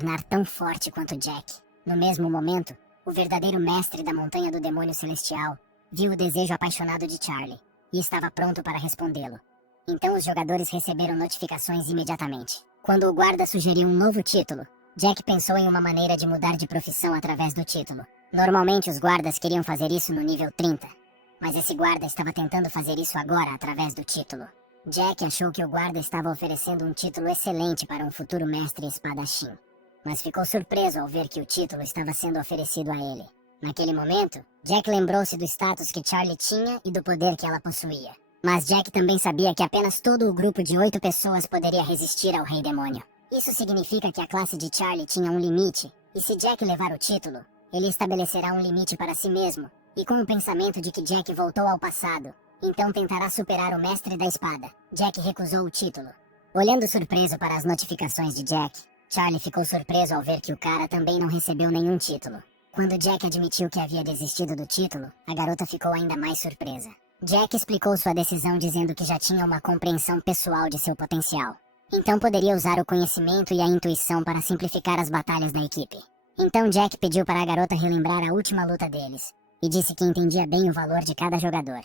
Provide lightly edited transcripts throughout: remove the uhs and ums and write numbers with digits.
tornar tão forte quanto Jack. No mesmo momento, o verdadeiro mestre da Montanha do Demônio Celestial viu o desejo apaixonado de Charlie e estava pronto para respondê-lo. Então os jogadores receberam notificações imediatamente. Quando o guarda sugeriu um novo título, Jack pensou em uma maneira de mudar de profissão através do título. Normalmente os guardas queriam fazer isso no nível 30, mas esse guarda estava tentando fazer isso agora através do título. Jack achou que o guarda estava oferecendo um título excelente para um futuro mestre espadachim, mas ficou surpreso ao ver que o título estava sendo oferecido a ele. Naquele momento, Jack lembrou-se do status que Charlie tinha e do poder que ela possuía. Mas Jack também sabia que apenas todo o grupo de 8 pessoas poderia resistir ao Rei Demônio. Isso significa que a classe de Charlie tinha um limite, e se Jack levar o título, ele estabelecerá um limite para si mesmo, e com o pensamento de que Jack voltou ao passado, então tentará superar o Mestre da Espada. Jack recusou o título. Olhando surpreso para as notificações de Jack, Charlie ficou surpreso ao ver que o cara também não recebeu nenhum título. Quando Jack admitiu que havia desistido do título, a garota ficou ainda mais surpresa. Jack explicou sua decisão dizendo que já tinha uma compreensão pessoal de seu potencial. Então poderia usar o conhecimento e a intuição para simplificar as batalhas da equipe. Então Jack pediu para a garota relembrar a última luta deles, e disse que entendia bem o valor de cada jogador,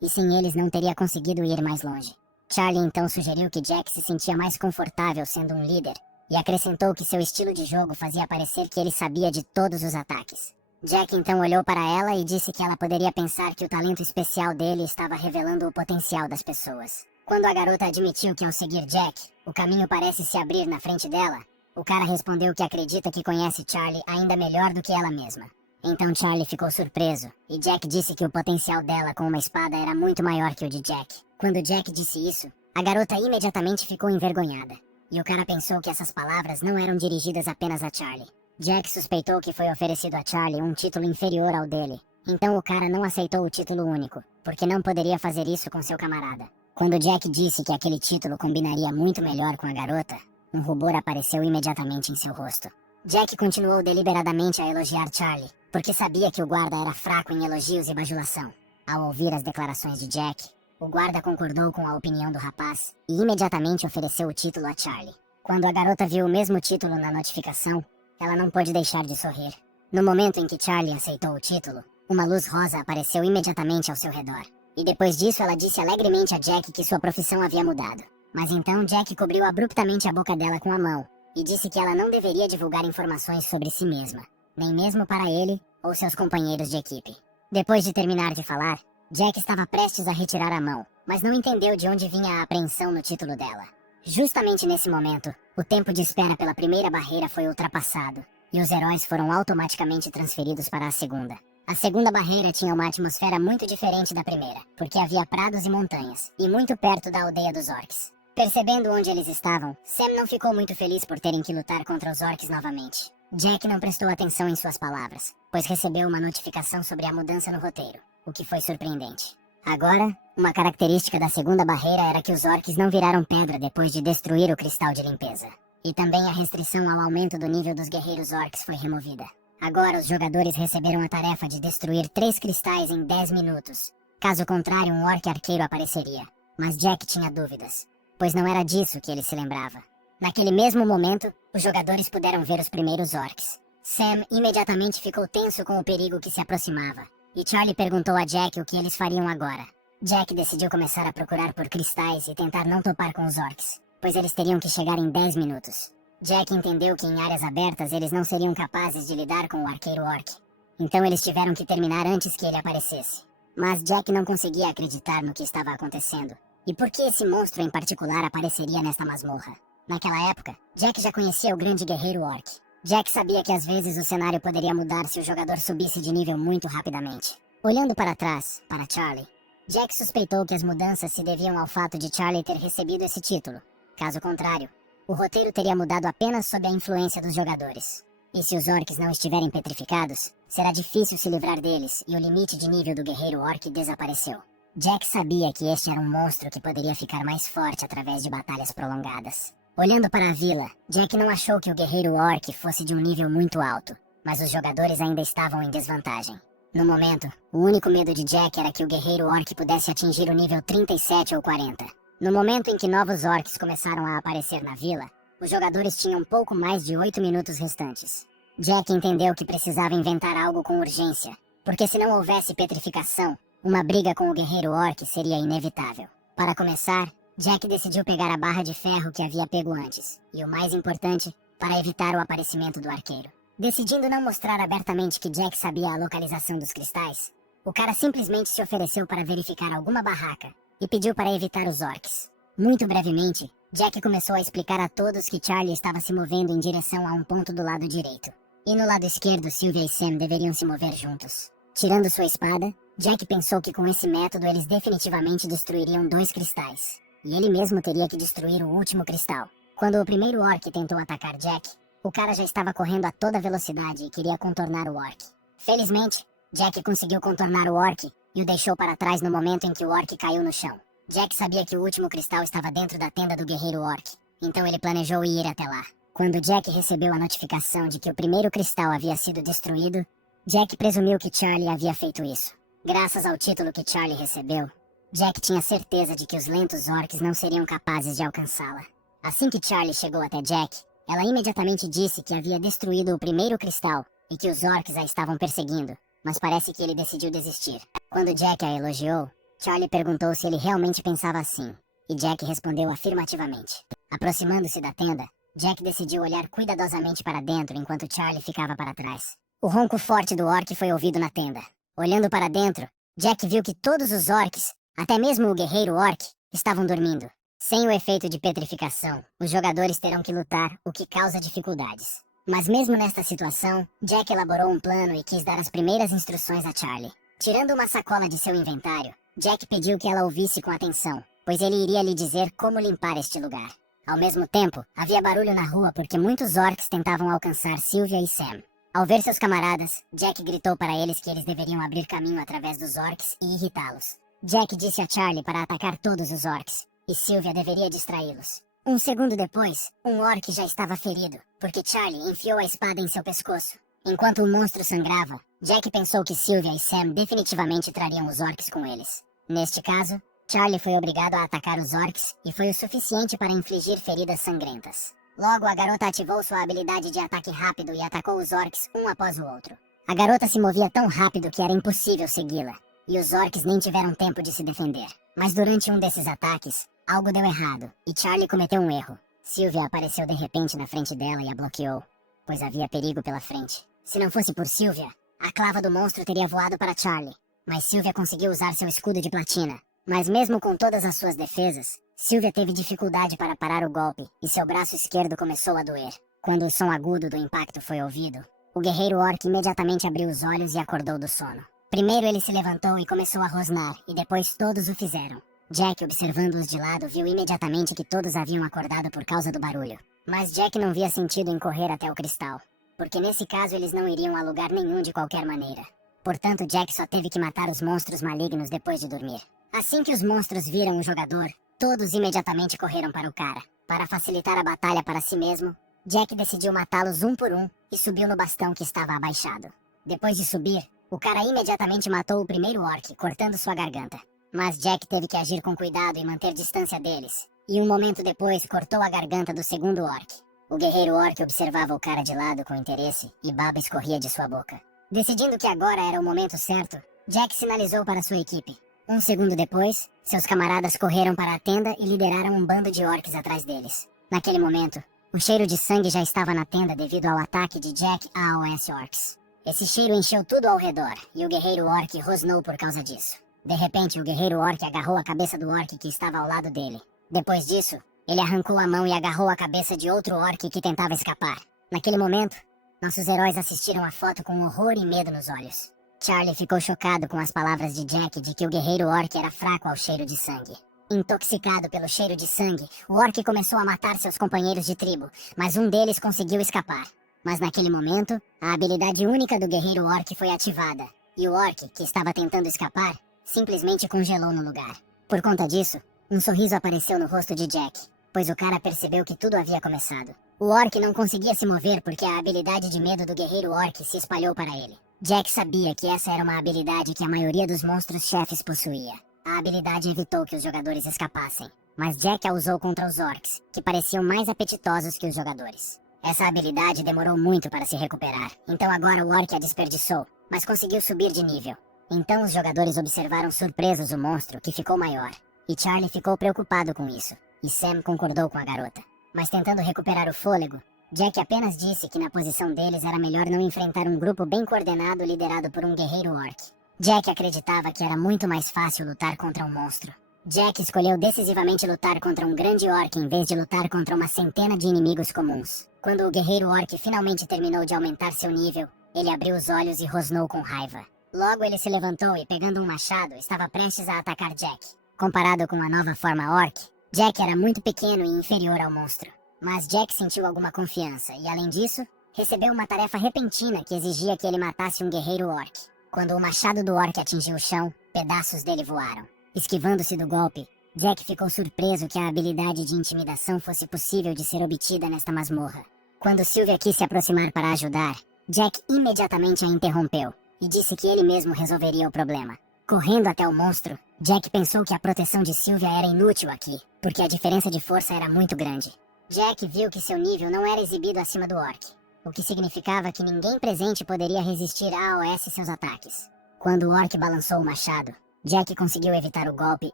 e sem eles não teria conseguido ir mais longe. Charlie então sugeriu que Jack se sentia mais confortável sendo um líder, e acrescentou que seu estilo de jogo fazia parecer que ele sabia de todos os ataques. Jack então olhou para ela e disse que ela poderia pensar que o talento especial dele estava revelando o potencial das pessoas. Quando a garota admitiu que ao seguir Jack, o caminho parece se abrir na frente dela, o cara respondeu que acredita que conhece Charlie ainda melhor do que ela mesma. Então Charlie ficou surpreso, e Jack disse que o potencial dela com uma espada era muito maior que o de Jack. Quando Jack disse isso, a garota imediatamente ficou envergonhada, e o cara pensou que essas palavras não eram dirigidas apenas a Charlie. Jack suspeitou que foi oferecido a Charlie um título inferior ao dele, então o cara não aceitou o título único, porque não poderia fazer isso com seu camarada. Quando Jack disse que aquele título combinaria muito melhor com a garota, um rubor apareceu imediatamente em seu rosto. Jack continuou deliberadamente a elogiar Charlie, porque sabia que o guarda era fraco em elogios e bajulação. Ao ouvir as declarações de Jack, o guarda concordou com a opinião do rapaz e imediatamente ofereceu o título a Charlie. Quando a garota viu o mesmo título na notificação, ela não pôde deixar de sorrir. No momento em que Charlie aceitou o título, uma luz rosa apareceu imediatamente ao seu redor. E depois disso ela disse alegremente a Jack que sua profissão havia mudado. Mas então Jack cobriu abruptamente a boca dela com a mão e disse que ela não deveria divulgar informações sobre si mesma, nem mesmo para ele ou seus companheiros de equipe. Depois de terminar de falar, Jack estava prestes a retirar a mão, mas não entendeu de onde vinha a apreensão no título dela. Justamente nesse momento, o tempo de espera pela primeira barreira foi ultrapassado, e os heróis foram automaticamente transferidos para a segunda. A segunda barreira tinha uma atmosfera muito diferente da primeira, porque havia prados e montanhas, e muito perto da aldeia dos orcs. Percebendo onde eles estavam, Sam não ficou muito feliz por terem que lutar contra os orcs novamente. Jack não prestou atenção em suas palavras, pois recebeu uma notificação sobre a mudança no roteiro, o que foi surpreendente. Agora, uma característica da segunda barreira era que os orcs não viraram pedra depois de destruir o cristal de limpeza. E também a restrição ao aumento do nível dos guerreiros orcs foi removida. Agora os jogadores receberam a tarefa de destruir 3 cristais em 10 minutos. Caso contrário, um orc arqueiro apareceria. Mas Jack tinha dúvidas, pois não era disso que ele se lembrava. Naquele mesmo momento, os jogadores puderam ver os primeiros orcs. Sam imediatamente ficou tenso com o perigo que se aproximava, e Charlie perguntou a Jack o que eles fariam agora. Jack decidiu começar a procurar por cristais e tentar não topar com os orcs, pois eles teriam que chegar em 10 minutos. Jack entendeu que em áreas abertas eles não seriam capazes de lidar com o arqueiro orc, então eles tiveram que terminar antes que ele aparecesse. Mas Jack não conseguia acreditar no que estava acontecendo, e por que esse monstro em particular apareceria nesta masmorra. Naquela época, Jack já conhecia o grande guerreiro orc. Jack sabia que às vezes o cenário poderia mudar se o jogador subisse de nível muito rapidamente. Olhando para trás, para Charlie, Jack suspeitou que as mudanças se deviam ao fato de Charlie ter recebido esse título. Caso contrário, o roteiro teria mudado apenas sob a influência dos jogadores. E se os orcs não estiverem petrificados, será difícil se livrar deles e o limite de nível do guerreiro orc desapareceu. Jack sabia que este era um monstro que poderia ficar mais forte através de batalhas prolongadas. Olhando para a vila, Jack não achou que o guerreiro orc fosse de um nível muito alto, mas os jogadores ainda estavam em desvantagem. No momento, o único medo de Jack era que o guerreiro orc pudesse atingir o nível 37 ou 40. No momento em que novos orcs começaram a aparecer na vila, Os jogadores tinham pouco mais de 8 minutos restantes. Jack entendeu que precisava inventar algo com urgência, porque se não houvesse petrificação, uma briga com o guerreiro orc seria inevitável. Para começar, Jack decidiu pegar a barra de ferro que havia pego antes, e o mais importante, para evitar o aparecimento do arqueiro. Decidindo não mostrar abertamente que Jack sabia a localização dos cristais, o cara simplesmente se ofereceu para verificar alguma barraca e pediu para evitar os orcs. Muito brevemente, Jack começou a explicar a todos que Charlie estava se movendo em direção a um ponto do lado direito. E no lado esquerdo, Sylvia e Sam deveriam se mover juntos. Tirando sua espada, Jack pensou que com esse método eles definitivamente destruiriam 2 cristais. E ele mesmo teria que destruir o último cristal. Quando o primeiro orc tentou atacar Jack, o cara já estava correndo a toda velocidade e queria contornar o orc. Felizmente, Jack conseguiu contornar o orc e o deixou para trás no momento em que o orc caiu no chão. Jack sabia que o último cristal estava dentro da tenda do guerreiro orc, então ele planejou ir até lá. Quando Jack recebeu a notificação de que o primeiro cristal havia sido destruído, Jack presumiu que Charlie havia feito isso. Graças ao título que Charlie recebeu, Jack tinha certeza de que os lentos orcs não seriam capazes de alcançá-la. Assim que Charlie chegou até Jack, ela imediatamente disse que havia destruído o primeiro cristal e que os orcs a estavam perseguindo, mas parece que ele decidiu desistir. Quando Jack a elogiou, Charlie perguntou se ele realmente pensava assim, e Jack respondeu afirmativamente. Aproximando-se da tenda, Jack decidiu olhar cuidadosamente para dentro enquanto Charlie ficava para trás. O ronco forte do orc foi ouvido na tenda. Olhando para dentro, Jack viu que todos os orcs, até mesmo o guerreiro orc, estavam dormindo. Sem o efeito de petrificação, os jogadores terão que lutar, o que causa dificuldades. Mas mesmo nesta situação, Jack elaborou um plano e quis dar as primeiras instruções a Charlie. Tirando uma sacola de seu inventário, Jack pediu que ela ouvisse com atenção, pois ele iria lhe dizer como limpar este lugar. Ao mesmo tempo, havia barulho na rua porque muitos orcs tentavam alcançar Sylvia e Sam. Ao ver seus camaradas, Jack gritou para eles que eles deveriam abrir caminho através dos orcs e irritá-los. Jack disse a Charlie para atacar todos os orcs, e Sylvia deveria distraí-los. Um segundo depois, um orc já estava ferido, porque Charlie enfiou a espada em seu pescoço. Enquanto o monstro sangrava, Jack pensou que Sylvia e Sam definitivamente trariam os orcs com eles. Neste caso, Charlie foi obrigado a atacar os orcs e foi o suficiente para infligir feridas sangrentas. Logo, a garota ativou sua habilidade de ataque rápido e atacou os orcs um após o outro. A garota se movia tão rápido que era impossível segui-la, e os orcs nem tiveram tempo de se defender. Mas durante um desses ataques, algo deu errado, e Charlie cometeu um erro. Sylvia apareceu de repente na frente dela e a bloqueou, pois havia perigo pela frente. Se não fosse por Sylvia, a clava do monstro teria voado para Charlie, mas Sylvia conseguiu usar seu escudo de platina. Mas mesmo com todas as suas defesas, Sylvia teve dificuldade para parar o golpe, e seu braço esquerdo começou a doer. Quando o som agudo do impacto foi ouvido, o guerreiro orc imediatamente abriu os olhos e acordou do sono. Primeiro ele se levantou e começou a rosnar, e depois todos o fizeram. Jack, observando-os de lado, viu imediatamente que todos haviam acordado por causa do barulho. Mas Jack não via sentido em correr até o cristal, porque nesse caso eles não iriam a lugar nenhum de qualquer maneira. Portanto, Jack só teve que matar os monstros malignos depois de dormir. Assim que os monstros viram o jogador, todos imediatamente correram para o cara. Para facilitar a batalha para si mesmo, Jack decidiu matá-los um por um e subiu no bastão que estava abaixado. Depois de subir, o cara imediatamente matou o primeiro orc, cortando sua garganta. Mas Jack teve que agir com cuidado e manter distância deles, e um momento depois cortou a garganta do segundo orc. O guerreiro orc observava o cara de lado com interesse e baba escorria de sua boca. Decidindo que agora era o momento certo, Jack sinalizou para sua equipe. Um segundo depois, seus camaradas correram para a tenda e lideraram um bando de orcs atrás deles. Naquele momento, o cheiro de sangue já estava na tenda devido ao ataque de Jack a AOS Orcs. Esse cheiro encheu tudo ao redor, e o guerreiro orc rosnou por causa disso. De repente, o guerreiro orc agarrou a cabeça do orc que estava ao lado dele. Depois disso, ele arrancou a mão e agarrou a cabeça de outro orc que tentava escapar. Naquele momento, nossos heróis assistiram a foto com horror e medo nos olhos. Charlie ficou chocado com as palavras de Jack de que o guerreiro orc era fraco ao cheiro de sangue. Intoxicado pelo cheiro de sangue, o orc começou a matar seus companheiros de tribo, mas um deles conseguiu escapar. Mas naquele momento, a habilidade única do guerreiro orc foi ativada, e o orc, que estava tentando escapar, simplesmente congelou no lugar. Por conta disso, um sorriso apareceu no rosto de Jack, pois o cara percebeu que tudo havia começado. O orc não conseguia se mover porque a habilidade de medo do guerreiro orc se espalhou para ele. Jack sabia que essa era uma habilidade que a maioria dos monstros chefes possuía. A habilidade evitou que os jogadores escapassem. mas Jack a usou contra os orcs, que pareciam mais apetitosos que os jogadores. Essa habilidade demorou muito para se recuperar, então agora o orc a desperdiçou, mas conseguiu subir de nível. Então os jogadores observaram surpresos o monstro, que ficou maior, e Charlie ficou preocupado com isso, e Sam concordou com a garota. Mas tentando recuperar o fôlego, Jack apenas disse que na posição deles era melhor não enfrentar um grupo bem coordenado liderado por um guerreiro orc. Jack acreditava que era muito mais fácil lutar contra um monstro. Jack escolheu decisivamente lutar contra um grande orc em vez de lutar contra uma centena de inimigos comuns. Quando o guerreiro orc finalmente terminou de aumentar seu nível, ele abriu os olhos e rosnou com raiva. Logo ele se levantou e, pegando um machado, estava prestes a atacar Jack. Comparado com a nova forma orc, Jack era muito pequeno e inferior ao monstro. Mas Jack sentiu alguma confiança e, além disso, recebeu uma tarefa repentina que exigia que ele matasse um guerreiro orc. Quando o machado do orc atingiu o chão, pedaços dele voaram. Esquivando-se do golpe, Jack ficou surpreso que a habilidade de intimidação fosse possível de ser obtida nesta masmorra. Quando Sylvia quis se aproximar para ajudar, Jack imediatamente a interrompeu e disse que ele mesmo resolveria o problema. Correndo até o monstro, Jack pensou que a proteção de Sylvia era inútil aqui, porque a diferença de força era muito grande. Jack viu que seu nível não era exibido acima do orc, o que significava que ninguém presente poderia resistir a AOS seus ataques. Quando o orc balançou o machado, Jack conseguiu evitar o golpe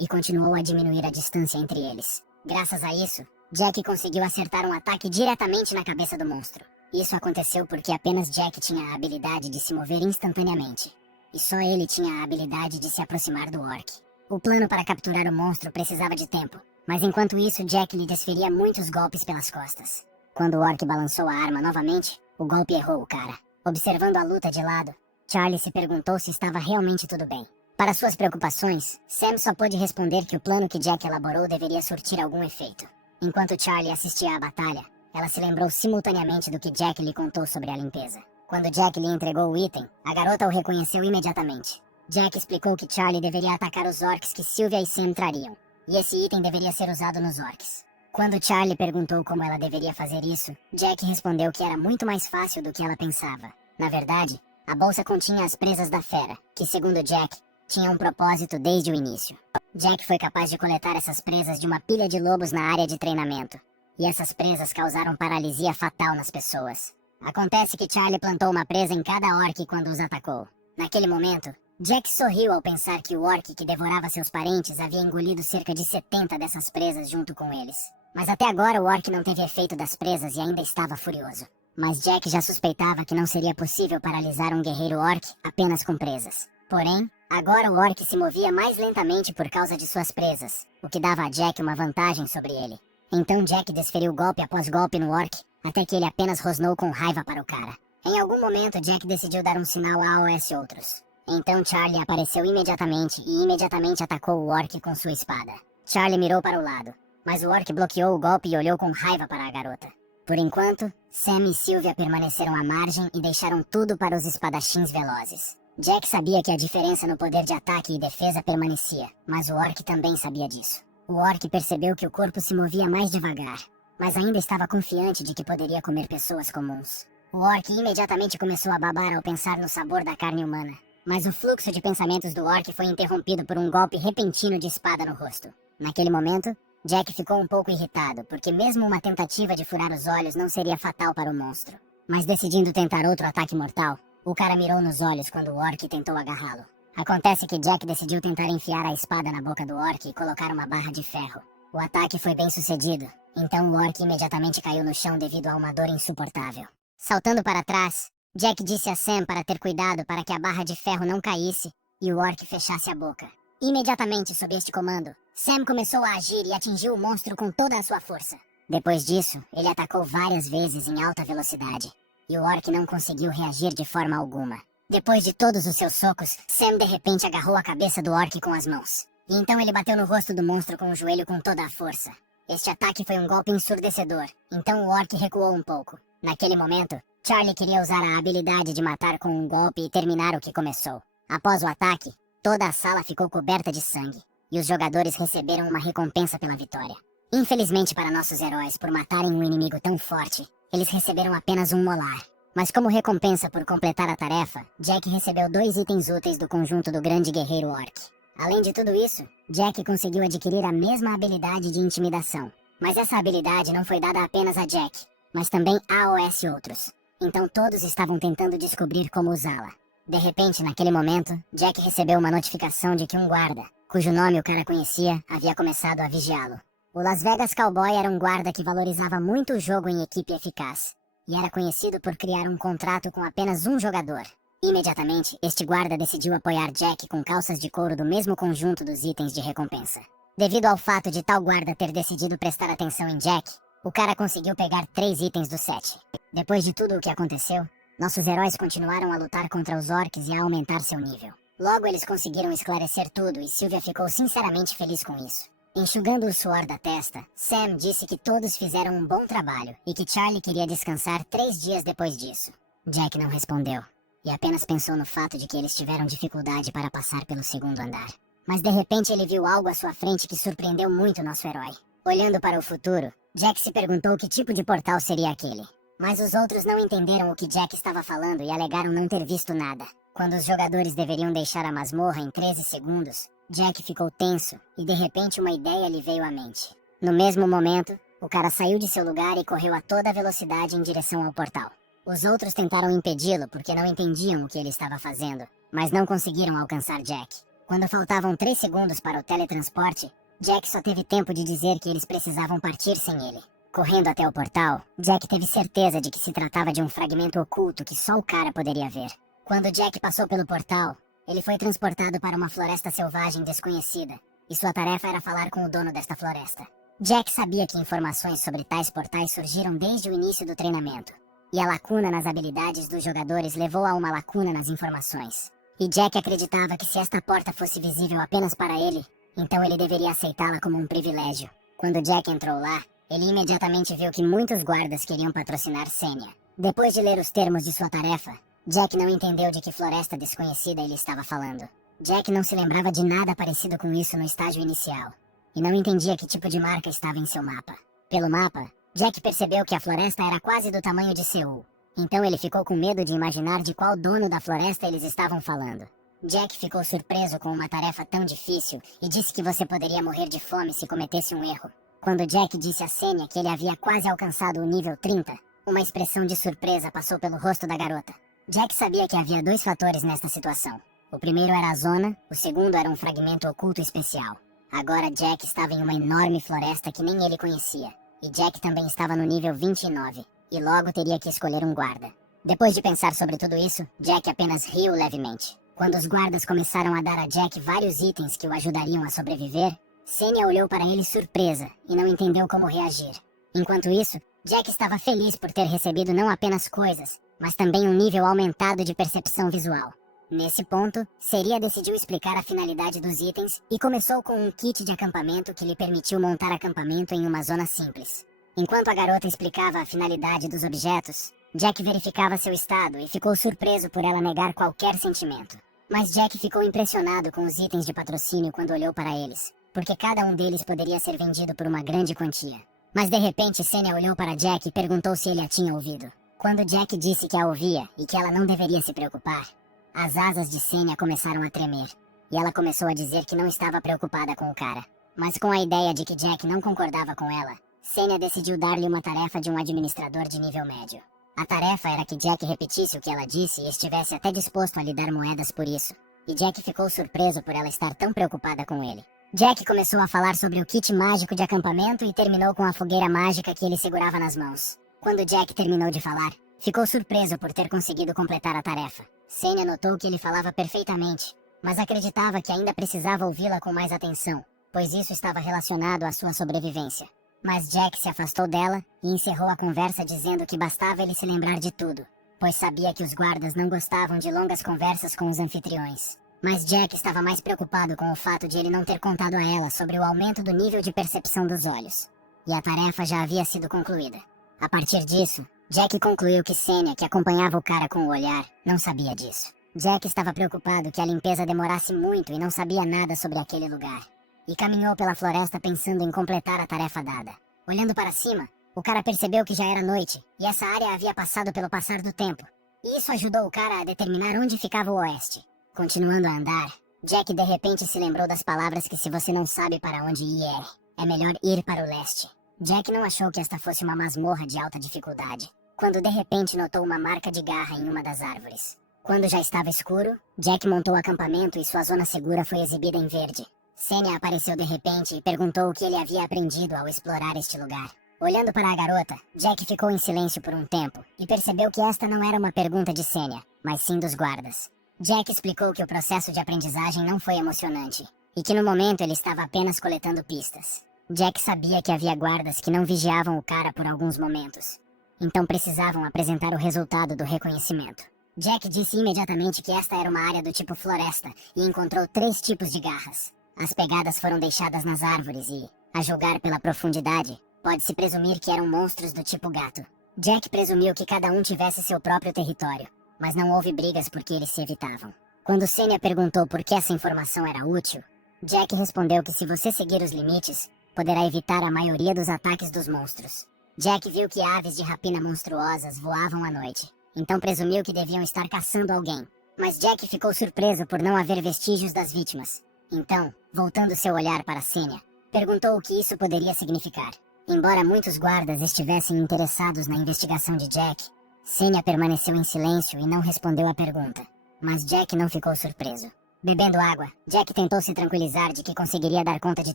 e continuou a diminuir a distância entre eles. Graças a isso, Jack conseguiu acertar um ataque diretamente na cabeça do monstro. Isso aconteceu porque apenas Jack tinha a habilidade de se mover instantaneamente. E só ele tinha a habilidade de se aproximar do orc. O plano para capturar o monstro precisava de tempo, mas enquanto isso Jack lhe desferia muitos golpes pelas costas. Quando o orc balançou a arma novamente, o golpe errou o cara. Observando a luta de lado, Charlie se perguntou se estava realmente tudo bem. Para suas preocupações, Sam só pôde responder que o plano que Jack elaborou deveria surtir algum efeito. Enquanto Charlie assistia à batalha, ela se lembrou simultaneamente do que Jack lhe contou sobre a limpeza. Quando Jack lhe entregou o item, a garota o reconheceu imediatamente. Jack explicou que Charlie deveria atacar os orcs que Sylvia e Sam trariam, e esse item deveria ser usado nos orcs. Quando Charlie perguntou como ela deveria fazer isso, Jack respondeu que era muito mais fácil do que ela pensava. Na verdade, a bolsa continha as presas da fera, que segundo Jack, tinha um propósito desde o início. Jack foi capaz de coletar essas presas de uma pilha de lobos na área de treinamento, e essas presas causaram paralisia fatal nas pessoas. Acontece que Charlie plantou uma presa em cada orc quando os atacou. Naquele momento, Jack sorriu ao pensar que o orc que devorava seus parentes havia engolido cerca de 70 dessas presas junto com eles. Mas até agora o orc não teve efeito das presas e ainda estava furioso. Mas Jack já suspeitava que não seria possível paralisar um guerreiro orc apenas com presas. Porém, agora o orc se movia mais lentamente por causa de suas presas, o que dava a Jack uma vantagem sobre ele. Então Jack desferiu golpe após golpe no orc, até que ele apenas rosnou com raiva para o cara. Em algum momento Jack decidiu dar um sinal a AOS outros. Então Charlie apareceu imediatamente e imediatamente atacou o orc com sua espada. Charlie mirou para o lado, mas o orc bloqueou o golpe e olhou com raiva para a garota. Por enquanto, Sam e Sylvia permaneceram à margem e deixaram tudo para os espadachins velozes. Jack sabia que a diferença no poder de ataque e defesa permanecia, mas o orc também sabia disso. O orc percebeu que o corpo se movia mais devagar, mas ainda estava confiante de que poderia comer pessoas comuns. O orc imediatamente começou a babar ao pensar no sabor da carne humana, mas o fluxo de pensamentos do orc foi interrompido por um golpe repentino de espada no rosto. Naquele momento, Jack ficou um pouco irritado, porque mesmo uma tentativa de furar os olhos não seria fatal para o monstro. Mas decidindo tentar outro ataque mortal, o cara mirou nos olhos quando o orc tentou agarrá-lo. Acontece que Jack decidiu tentar enfiar a espada na boca do orc e colocar uma barra de ferro. O ataque foi bem sucedido, então o orc imediatamente caiu no chão devido a uma dor insuportável. Saltando para trás, Jack disse a Sam para ter cuidado para que a barra de ferro não caísse e o orc fechasse a boca. Imediatamente sob este comando, Sam começou a agir e atingiu o monstro com toda a sua força. Depois disso, ele atacou várias vezes em alta velocidade, e o orc não conseguiu reagir de forma alguma. Depois de todos os seus socos, Sam de repente agarrou a cabeça do orc com as mãos. E então ele bateu no rosto do monstro com o joelho com toda a força. Este ataque foi um golpe ensurdecedor, então o orc recuou um pouco. Naquele momento, Charlie queria usar a habilidade de matar com um golpe e terminar o que começou. Após o ataque, toda a sala ficou coberta de sangue, e os jogadores receberam uma recompensa pela vitória. Infelizmente para nossos heróis, por matarem um inimigo tão forte, eles receberam apenas um molar. Mas como recompensa por completar a tarefa, Jack recebeu 2 itens úteis do conjunto do grande guerreiro orc. Além de tudo isso, Jack conseguiu adquirir a mesma habilidade de intimidação. Mas essa habilidade não foi dada apenas a Jack, mas também a OS outros. Então todos estavam tentando descobrir como usá-la. De repente, naquele momento, Jack recebeu uma notificação de que um guarda, cujo nome o cara conhecia, havia começado a vigiá-lo. O Las Vegas Cowboy era um guarda que valorizava muito o jogo em equipe eficaz, e era conhecido por criar um contrato com apenas um jogador. Imediatamente, este guarda decidiu apoiar Jack com calças de couro do mesmo conjunto dos itens de recompensa. Devido ao fato de tal guarda ter decidido prestar atenção em Jack, o cara conseguiu pegar 3 itens do set. Depois de tudo o que aconteceu, nossos heróis continuaram a lutar contra os orcs e a aumentar seu nível. Logo eles conseguiram esclarecer tudo e Sylvia ficou sinceramente feliz com isso. Enxugando o suor da testa, Sam disse que todos fizeram um bom trabalho e que Charlie queria descansar 3 dias depois disso. Jack não respondeu, e apenas pensou no fato de que eles tiveram dificuldade para passar pelo segundo andar. Mas de repente ele viu algo à sua frente que surpreendeu muito nosso herói. Olhando para o futuro, Jack se perguntou que tipo de portal seria aquele. Mas os outros não entenderam o que Jack estava falando e alegaram não ter visto nada. Quando os jogadores deveriam deixar a masmorra em 13 segundos, Jack ficou tenso e de repente uma ideia lhe veio à mente. No mesmo momento, o cara saiu de seu lugar e correu a toda velocidade em direção ao portal. Os outros tentaram impedi-lo porque não entendiam o que ele estava fazendo, mas não conseguiram alcançar Jack. Quando faltavam 3 segundos para o teletransporte, Jack só teve tempo de dizer que eles precisavam partir sem ele. Correndo até o portal, Jack teve certeza de que se tratava de um fragmento oculto que só o cara poderia ver. Quando Jack passou pelo portal, ele foi transportado para uma floresta selvagem desconhecida, e sua tarefa era falar com o dono desta floresta. Jack sabia que informações sobre tais portais surgiram desde o início do treinamento, e a lacuna nas habilidades dos jogadores levou a uma lacuna nas informações. E Jack acreditava que se esta porta fosse visível apenas para ele, então ele deveria aceitá-la como um privilégio. Quando Jack entrou lá, ele imediatamente viu que muitos guardas queriam patrocinar Senya. Depois de ler os termos de sua tarefa, Jack não entendeu de que floresta desconhecida ele estava falando. Jack não se lembrava de nada parecido com isso no estágio inicial, e não entendia que tipo de marca estava em seu mapa. Pelo mapa, Jack percebeu que a floresta era quase do tamanho de Seul. Então ele ficou com medo de imaginar de qual dono da floresta eles estavam falando. Jack ficou surpreso com uma tarefa tão difícil e disse que você poderia morrer de fome se cometesse um erro. Quando Jack disse a Senya que ele havia quase alcançado o nível 30, uma expressão de surpresa passou pelo rosto da garota. Jack sabia que havia 2 fatores nesta situação. O primeiro era a zona, o segundo era um fragmento oculto especial. Agora Jack estava em uma enorme floresta que nem ele conhecia, e Jack também estava no nível 29, e logo teria que escolher um guarda. Depois de pensar sobre tudo isso, Jack apenas riu levemente. Quando os guardas começaram a dar a Jack vários itens que o ajudariam a sobreviver, Senya olhou para ele surpresa e não entendeu como reagir. Enquanto isso, Jack estava feliz por ter recebido não apenas coisas, mas também um nível aumentado de percepção visual. Nesse ponto, Seria decidiu explicar a finalidade dos itens e começou com um kit de acampamento que lhe permitiu montar acampamento em uma zona simples. Enquanto a garota explicava a finalidade dos objetos, Jack verificava seu estado e ficou surpreso por ela negar qualquer sentimento. Mas Jack ficou impressionado com os itens de patrocínio quando olhou para eles, porque cada um deles poderia ser vendido por uma grande quantia. Mas de repente Senya olhou para Jack e perguntou se ele a tinha ouvido. Quando Jack disse que a ouvia e que ela não deveria se preocupar, as asas de Senya começaram a tremer, e ela começou a dizer que não estava preocupada com o cara. Mas com a ideia de que Jack não concordava com ela, Senya decidiu dar-lhe uma tarefa de um administrador de nível médio. A tarefa era que Jack repetisse o que ela disse e estivesse até disposto a lhe dar moedas por isso, e Jack ficou surpreso por ela estar tão preocupada com ele. Jack começou a falar sobre o kit mágico de acampamento e terminou com a fogueira mágica que ele segurava nas mãos. Quando Jack terminou de falar, ficou surpreso por ter conseguido completar a tarefa. Senya notou que ele falava perfeitamente, mas acreditava que ainda precisava ouvi-la com mais atenção, pois isso estava relacionado à sua sobrevivência. Mas Jack se afastou dela e encerrou a conversa dizendo que bastava ele se lembrar de tudo, pois sabia que os guardas não gostavam de longas conversas com os anfitriões. Mas Jack estava mais preocupado com o fato de ele não ter contado a ela sobre o aumento do nível de percepção dos olhos. E a tarefa já havia sido concluída. A partir disso, Jack concluiu que Senya, que acompanhava o cara com o olhar, não sabia disso. Jack estava preocupado que a limpeza demorasse muito e não sabia nada sobre aquele lugar. E caminhou pela floresta pensando em completar a tarefa dada. Olhando para cima, o cara percebeu que já era noite, e essa área havia passado pelo passar do tempo. E isso ajudou o cara a determinar onde ficava o oeste. Continuando a andar, Jack de repente se lembrou das palavras que se você não sabe para onde ir é melhor ir para o leste. Jack não achou que esta fosse uma masmorra de alta dificuldade, quando de repente notou uma marca de garra em uma das árvores. Quando já estava escuro, Jack montou o acampamento e sua zona segura foi exibida em verde. Sênia apareceu de repente e perguntou o que ele havia aprendido ao explorar este lugar. Olhando para a garota, Jack ficou em silêncio por um tempo e percebeu que esta não era uma pergunta de Sênia, mas sim dos guardas. Jack explicou que o processo de aprendizagem não foi emocionante e que no momento ele estava apenas coletando pistas. Jack sabia que havia guardas que não vigiavam o cara por alguns momentos, então precisavam apresentar o resultado do reconhecimento. Jack disse imediatamente que esta era uma área do tipo floresta e encontrou 3 tipos de garras. As pegadas foram deixadas nas árvores e, a julgar pela profundidade, pode-se presumir que eram monstros do tipo gato. Jack presumiu que cada um tivesse seu próprio território, mas não houve brigas porque eles se evitavam. Quando Sênia perguntou por que essa informação era útil, Jack respondeu que se você seguir os limites, poderá evitar a maioria dos ataques dos monstros. Jack viu que aves de rapina monstruosas voavam à noite, então presumiu que deviam estar caçando alguém. Mas Jack ficou surpreso por não haver vestígios das vítimas. Então, voltando seu olhar para Sênia, perguntou o que isso poderia significar. Embora muitos guardas estivessem interessados na investigação de Jack, Sênia permaneceu em silêncio e não respondeu à pergunta. Mas Jack não ficou surpreso. Bebendo água, Jack tentou se tranquilizar de que conseguiria dar conta de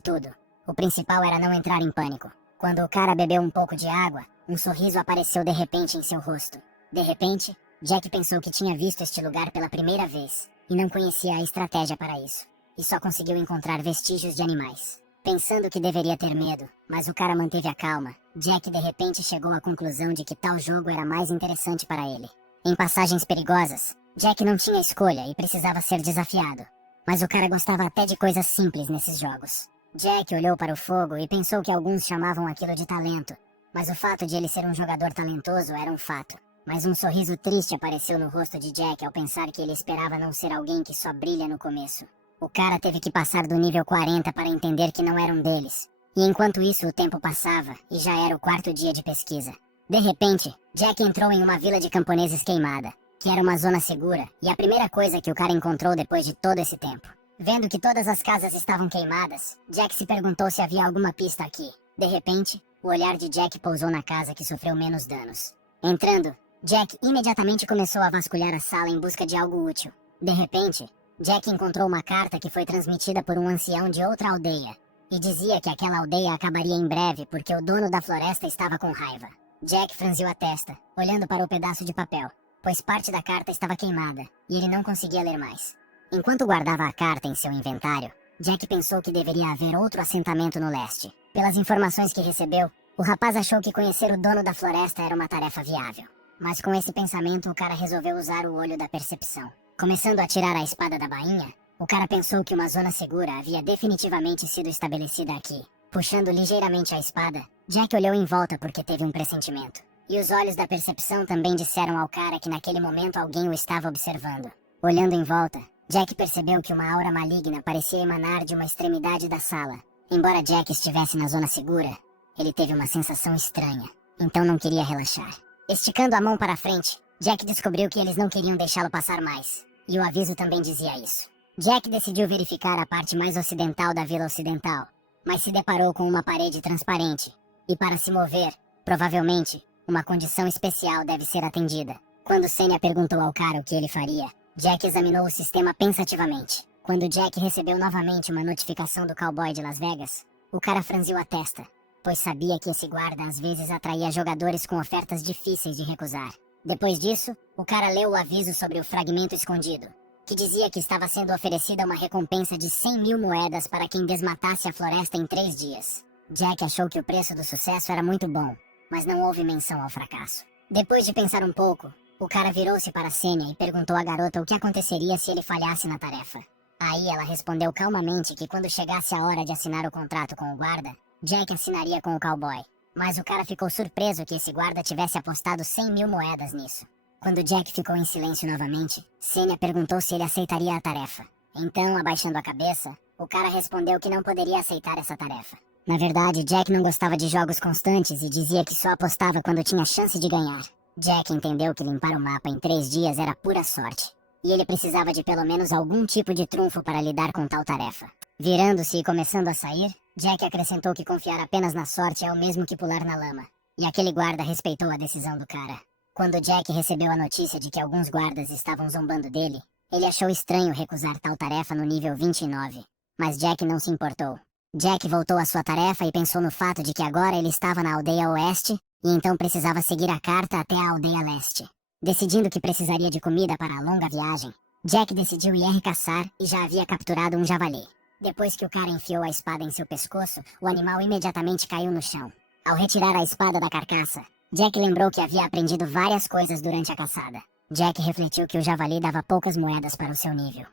tudo. O principal era não entrar em pânico. Quando o cara bebeu um pouco de água, um sorriso apareceu de repente em seu rosto. De repente, Jack pensou que tinha visto este lugar pela primeira vez e não conhecia a estratégia para isso. E só conseguiu encontrar vestígios de animais. Pensando que deveria ter medo, mas o cara manteve a calma, Jack de repente chegou à conclusão de que tal jogo era mais interessante para ele. Em passagens perigosas, Jack não tinha escolha e precisava ser desafiado. Mas o cara gostava até de coisas simples nesses jogos. Jack olhou para o fogo e pensou que alguns chamavam aquilo de talento, mas o fato de ele ser um jogador talentoso era um fato. Mas um sorriso triste apareceu no rosto de Jack ao pensar que ele esperava não ser alguém que só brilha no começo. O cara teve que passar do nível 40 para entender que não era um deles. E enquanto isso o tempo passava, e já era o 4º dia de pesquisa. De repente, Jack entrou em uma vila de camponeses queimada, que era uma zona segura, e a primeira coisa que o cara encontrou depois de todo esse tempo. Vendo que todas as casas estavam queimadas, Jack se perguntou se havia alguma pista aqui. De repente, o olhar de Jack pousou na casa que sofreu menos danos. Entrando, Jack imediatamente começou a vasculhar a sala em busca de algo útil. De repente, Jack encontrou uma carta que foi transmitida por um ancião de outra aldeia, e dizia que aquela aldeia acabaria em breve porque o dono da floresta estava com raiva. Jack franziu a testa, olhando para o pedaço de papel, pois parte da carta estava queimada, e ele não conseguia ler mais. Enquanto guardava a carta em seu inventário, Jack pensou que deveria haver outro assentamento no leste. Pelas informações que recebeu, o rapaz achou que conhecer o dono da floresta era uma tarefa viável. Mas com esse pensamento o cara resolveu usar o olho da percepção. Começando a tirar a espada da bainha, o cara pensou que uma zona segura havia definitivamente sido estabelecida aqui. Puxando ligeiramente a espada, Jack olhou em volta porque teve um pressentimento. E os olhos da percepção também disseram ao cara que naquele momento alguém o estava observando. Olhando em volta, Jack percebeu que uma aura maligna parecia emanar de uma extremidade da sala. Embora Jack estivesse na zona segura, ele teve uma sensação estranha, então não queria relaxar. Esticando a mão para frente, Jack descobriu que eles não queriam deixá-lo passar mais, e o aviso também dizia isso. Jack decidiu verificar a parte mais ocidental da Vila Ocidental, mas se deparou com uma parede transparente, e para se mover, provavelmente, uma condição especial deve ser atendida. Quando Sênia perguntou ao cara o que ele faria, Jack examinou o sistema pensativamente. Quando Jack recebeu novamente uma notificação do cowboy de Las Vegas, o cara franziu a testa, pois sabia que esse guarda às vezes atraía jogadores com ofertas difíceis de recusar. Depois disso, o cara leu o aviso sobre o fragmento escondido, que dizia que estava sendo oferecida uma recompensa de 100.000 moedas para quem desmatasse a floresta em 3 dias. Jack achou que o preço do sucesso era muito bom, mas não houve menção ao fracasso. Depois de pensar um pouco, o cara virou-se para Sênia e perguntou à garota o que aconteceria se ele falhasse na tarefa. Aí ela respondeu calmamente que quando chegasse a hora de assinar o contrato com o guarda, Jack assinaria com o cowboy. Mas o cara ficou surpreso que esse guarda tivesse apostado 100.000 moedas nisso. Quando Jack ficou em silêncio novamente, Sênia perguntou se ele aceitaria a tarefa. Então, abaixando a cabeça, o cara respondeu que não poderia aceitar essa tarefa. Na verdade, Jack não gostava de jogos constantes e dizia que só apostava quando tinha chance de ganhar. Jack entendeu que limpar o mapa em 3 dias era pura sorte. e ele precisava de pelo menos algum tipo de trunfo para lidar com tal tarefa. Virando-se e começando a sair, Jack acrescentou que confiar apenas na sorte é o mesmo que pular na lama, e aquele guarda respeitou a decisão do cara. Quando Jack recebeu a notícia de que alguns guardas estavam zombando dele, ele achou estranho recusar tal tarefa no nível 29, mas Jack não se importou. Jack voltou à sua tarefa e pensou no fato de que agora ele estava na aldeia oeste, e então precisava seguir a carta até a aldeia leste. Decidindo que precisaria de comida para a longa viagem, Jack decidiu ir caçar e já havia capturado um javali. Depois que o cara enfiou a espada em seu pescoço, o animal imediatamente caiu no chão. Ao retirar a espada da carcaça, Jack lembrou que havia aprendido várias coisas durante a caçada. Jack refletiu que o javali dava poucas moedas para o seu nível,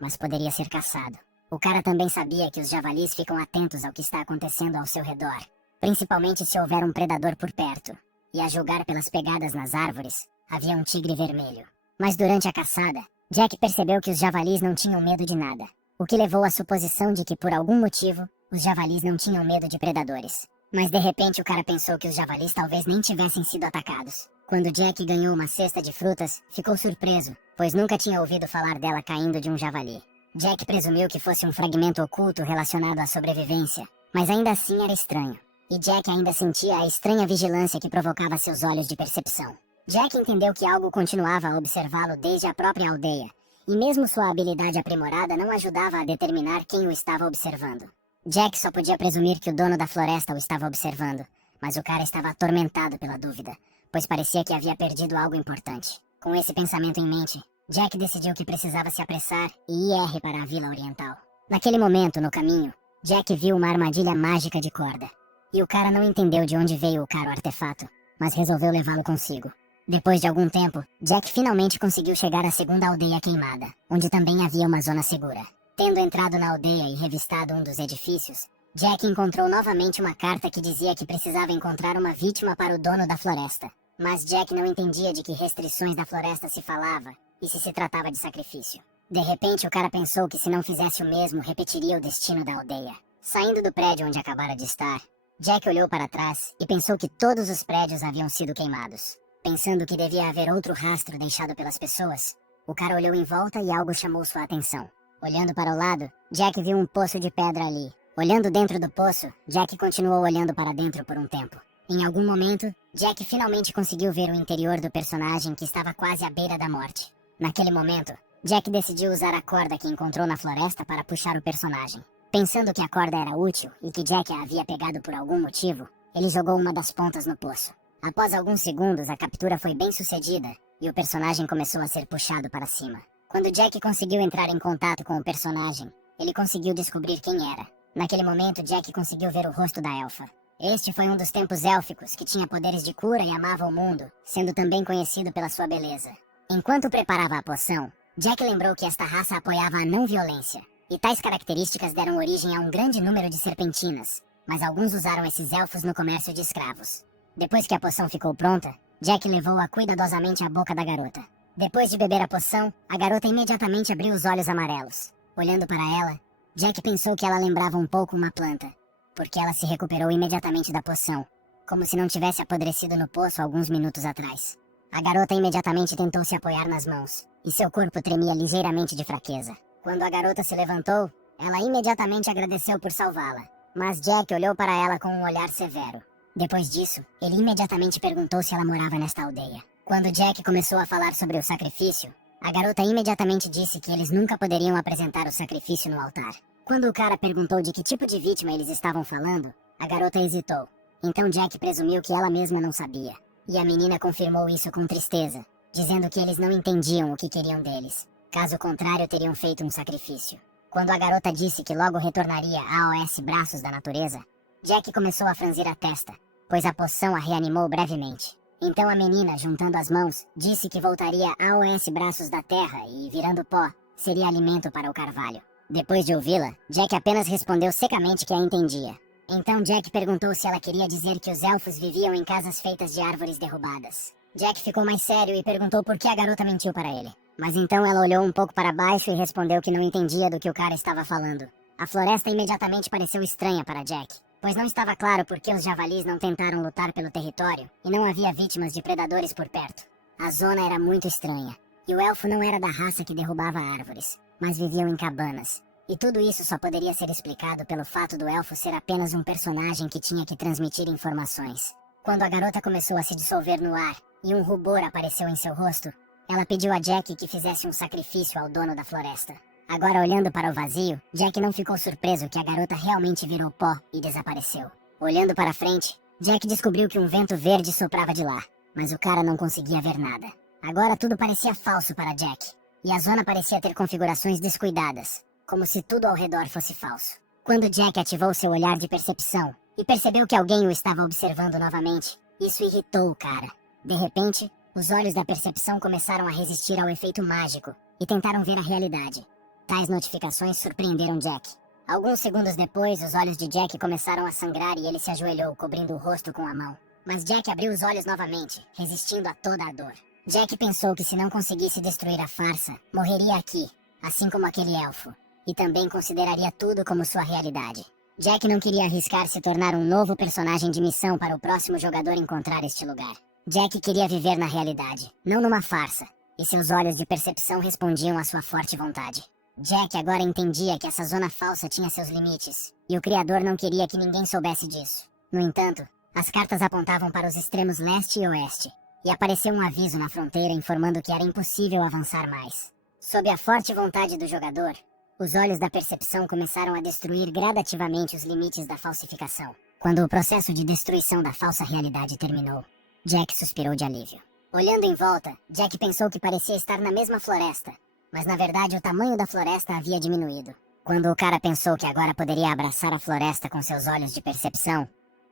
mas poderia ser caçado. O cara também sabia que os javalis ficam atentos ao que está acontecendo ao seu redor, principalmente se houver um predador por perto. E a julgar pelas pegadas nas árvores, havia um tigre vermelho. Mas durante a caçada, Jack percebeu que os javalis não tinham medo de nada, o que levou à suposição de que por algum motivo, os javalis não tinham medo de predadores. Mas de repente o cara pensou que os javalis talvez nem tivessem sido atacados. Quando Jack ganhou uma cesta de frutas, ficou surpreso, pois nunca tinha ouvido falar dela caindo de um javali. Jack presumiu que fosse um fragmento oculto relacionado à sobrevivência, mas ainda assim era estranho. E Jack ainda sentia a estranha vigilância que provocava seus olhos de percepção. Jack entendeu que algo continuava a observá-lo desde a própria aldeia, e mesmo sua habilidade aprimorada não ajudava a determinar quem o estava observando. Jack só podia presumir que o dono da floresta o estava observando, mas o cara estava atormentado pela dúvida, pois parecia que havia perdido algo importante. Com esse pensamento em mente, Jack decidiu que precisava se apressar e ir para a Vila Oriental. Naquele momento, no caminho, Jack viu uma armadilha mágica de corda, e o cara não entendeu de onde veio o caro artefato, mas resolveu levá-lo consigo. Depois de algum tempo, Jack finalmente conseguiu chegar à segunda aldeia queimada, onde também havia uma zona segura. Tendo entrado na aldeia e revistado um dos edifícios, Jack encontrou novamente uma carta que dizia que precisava encontrar uma vítima para o dono da floresta. Mas Jack não entendia de que restrições da floresta se falava e se tratava de sacrifício. De repente, o cara pensou que se não fizesse o mesmo, repetiria o destino da aldeia. Saindo do prédio onde acabara de estar, Jack olhou para trás e pensou que todos os prédios haviam sido queimados. Pensando que devia haver outro rastro deixado pelas pessoas, o cara olhou em volta e algo chamou sua atenção. Olhando para o lado, Jack viu um poço de pedra ali. Olhando dentro do poço, Jack continuou olhando para dentro por um tempo. Em algum momento, Jack finalmente conseguiu ver o interior do personagem que estava quase à beira da morte. Naquele momento, Jack decidiu usar a corda que encontrou na floresta para puxar o personagem. Pensando que a corda era útil e que Jack a havia pegado por algum motivo, ele jogou uma das pontas no poço. Após alguns segundos, a captura foi bem sucedida e o personagem começou a ser puxado para cima. Quando Jack conseguiu entrar em contato com o personagem, ele conseguiu descobrir quem era. Naquele momento, Jack conseguiu ver o rosto da elfa. Este foi um dos tempos élficos que tinha poderes de cura e amava o mundo, sendo também conhecido pela sua beleza. Enquanto preparava a poção, Jack lembrou que esta raça apoiava a não-violência, e tais características deram origem a um grande número de serpentinas, mas alguns usaram esses elfos no comércio de escravos. Depois que a poção ficou pronta, Jack levou-a cuidadosamente à boca da garota. Depois de beber a poção, a garota imediatamente abriu os olhos amarelos. Olhando para ela, Jack pensou que ela lembrava um pouco uma planta, porque ela se recuperou imediatamente da poção, como se não tivesse apodrecido no poço alguns minutos atrás. A garota imediatamente tentou se apoiar nas mãos, e seu corpo tremia ligeiramente de fraqueza. Quando a garota se levantou, ela imediatamente agradeceu por salvá-la, mas Jack olhou para ela com um olhar severo. Depois disso, ele imediatamente perguntou se ela morava nesta aldeia. Quando Jack começou a falar sobre o sacrifício, a garota imediatamente disse que eles nunca poderiam apresentar o sacrifício no altar. Quando o cara perguntou de que tipo de vítima eles estavam falando, a garota hesitou. Então Jack presumiu que ela mesma não sabia. E a menina confirmou isso com tristeza, dizendo que eles não entendiam o que queriam deles. Caso contrário, teriam feito um sacrifício. Quando a garota disse que logo retornaria a AOS Braços da Natureza, Jack começou a franzir a testa, pois a poção a reanimou brevemente. Então a menina, juntando as mãos, disse que voltaria a AOS Braços da Terra e, virando pó, seria alimento para o carvalho. Depois de ouvi-la, Jack apenas respondeu secamente que a entendia. Então Jack perguntou se ela queria dizer que os elfos viviam em casas feitas de árvores derrubadas. Jack ficou mais sério e perguntou por que a garota mentiu para ele. Mas então ela olhou um pouco para baixo e respondeu que não entendia do que o cara estava falando. A floresta imediatamente pareceu estranha para Jack, pois não estava claro por que os javalis não tentaram lutar pelo território e não havia vítimas de predadores por perto. A zona era muito estranha, E o elfo não era da raça que derrubava árvores, mas viviam em cabanas. E tudo isso só poderia ser explicado pelo fato do elfo ser apenas um personagem que tinha que transmitir informações. Quando a garota começou a se dissolver no ar e um rubor apareceu em seu rosto, ela pediu a Jack que fizesse um sacrifício ao dono da floresta. Agora, olhando para o vazio, Jack não ficou surpreso que a garota realmente virou pó e desapareceu. Olhando para frente, Jack descobriu que um vento verde soprava de lá, mas o cara não conseguia ver nada. Agora tudo parecia falso para Jack, e a zona parecia ter configurações descuidadas, como se tudo ao redor fosse falso. Quando Jack ativou seu olhar de percepção e percebeu que alguém o estava observando novamente, isso irritou o cara. De repente, os olhos da percepção começaram a resistir ao efeito mágico e tentaram ver a realidade. Tais notificações surpreenderam Jack. Alguns segundos depois, os olhos de Jack começaram a sangrar e ele se ajoelhou, cobrindo o rosto com a mão. Mas Jack abriu os olhos novamente, resistindo a toda a dor. Jack pensou que se não conseguisse destruir a farsa, morreria aqui, assim como aquele elfo, e também consideraria tudo como sua realidade. Jack não queria arriscar se tornar um novo personagem de missão para o próximo jogador encontrar este lugar. Jack queria viver na realidade, não numa farsa, e seus olhos de percepção respondiam à sua forte vontade. Jack agora entendia que essa zona falsa tinha seus limites, e o Criador não queria que ninguém soubesse disso. No entanto, as cartas apontavam para os extremos leste e oeste, e apareceu um aviso na fronteira informando que era impossível avançar mais. Sob a forte vontade do jogador, os olhos da percepção começaram a destruir gradativamente os limites da falsificação. Quando o processo de destruição da falsa realidade terminou, Jack suspirou de alívio. Olhando em volta, Jack pensou que parecia estar na mesma floresta, mas na verdade o tamanho da floresta havia diminuído. Quando o cara pensou que agora poderia abraçar a floresta com seus olhos de percepção,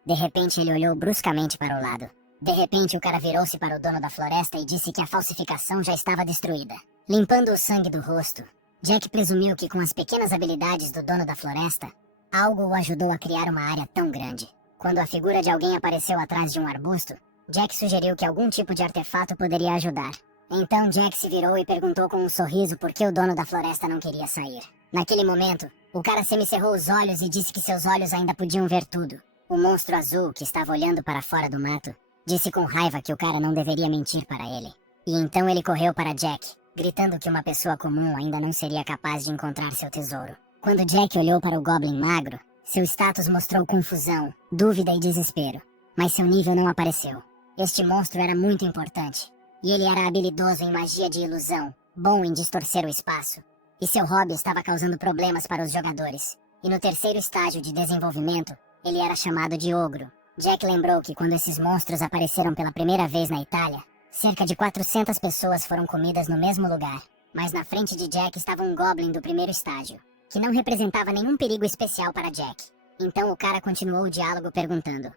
de repente ele olhou bruscamente para o lado. De repente o cara virou-se para o dono da floresta e disse que a falsificação já estava destruída. Limpando o sangue do rosto, Jack presumiu que com as pequenas habilidades do dono da floresta, algo o ajudou a criar uma área tão grande. Quando a figura de alguém apareceu atrás de um arbusto, Jack sugeriu que algum tipo de artefato poderia ajudar. Então Jack se virou e perguntou com um sorriso por que o dono da floresta não queria sair. Naquele momento, o cara semicerrou os olhos e disse que seus olhos ainda podiam ver tudo. O monstro azul, que estava olhando para fora do mato, disse com raiva que o cara não deveria mentir para ele. E então ele correu para Jack, gritando que uma pessoa comum ainda não seria capaz de encontrar seu tesouro. Quando Jack olhou para o Goblin magro, seu status mostrou confusão, dúvida e desespero. Mas seu nível não apareceu. Este monstro era muito importante. E ele era habilidoso em magia de ilusão, bom em distorcer o espaço. E seu hobby estava causando problemas para os jogadores. E no terceiro estágio de desenvolvimento, ele era chamado de ogro. Jack lembrou que quando esses monstros apareceram pela primeira vez na Itália, cerca de 400 pessoas foram comidas no mesmo lugar. Mas na frente de Jack estava um Goblin do primeiro estágio, que não representava nenhum perigo especial para Jack. Então o cara continuou o diálogo perguntando: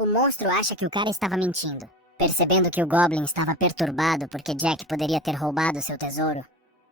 o monstro acha que o cara estava mentindo. Percebendo que o Goblin estava perturbado porque Jack poderia ter roubado seu tesouro,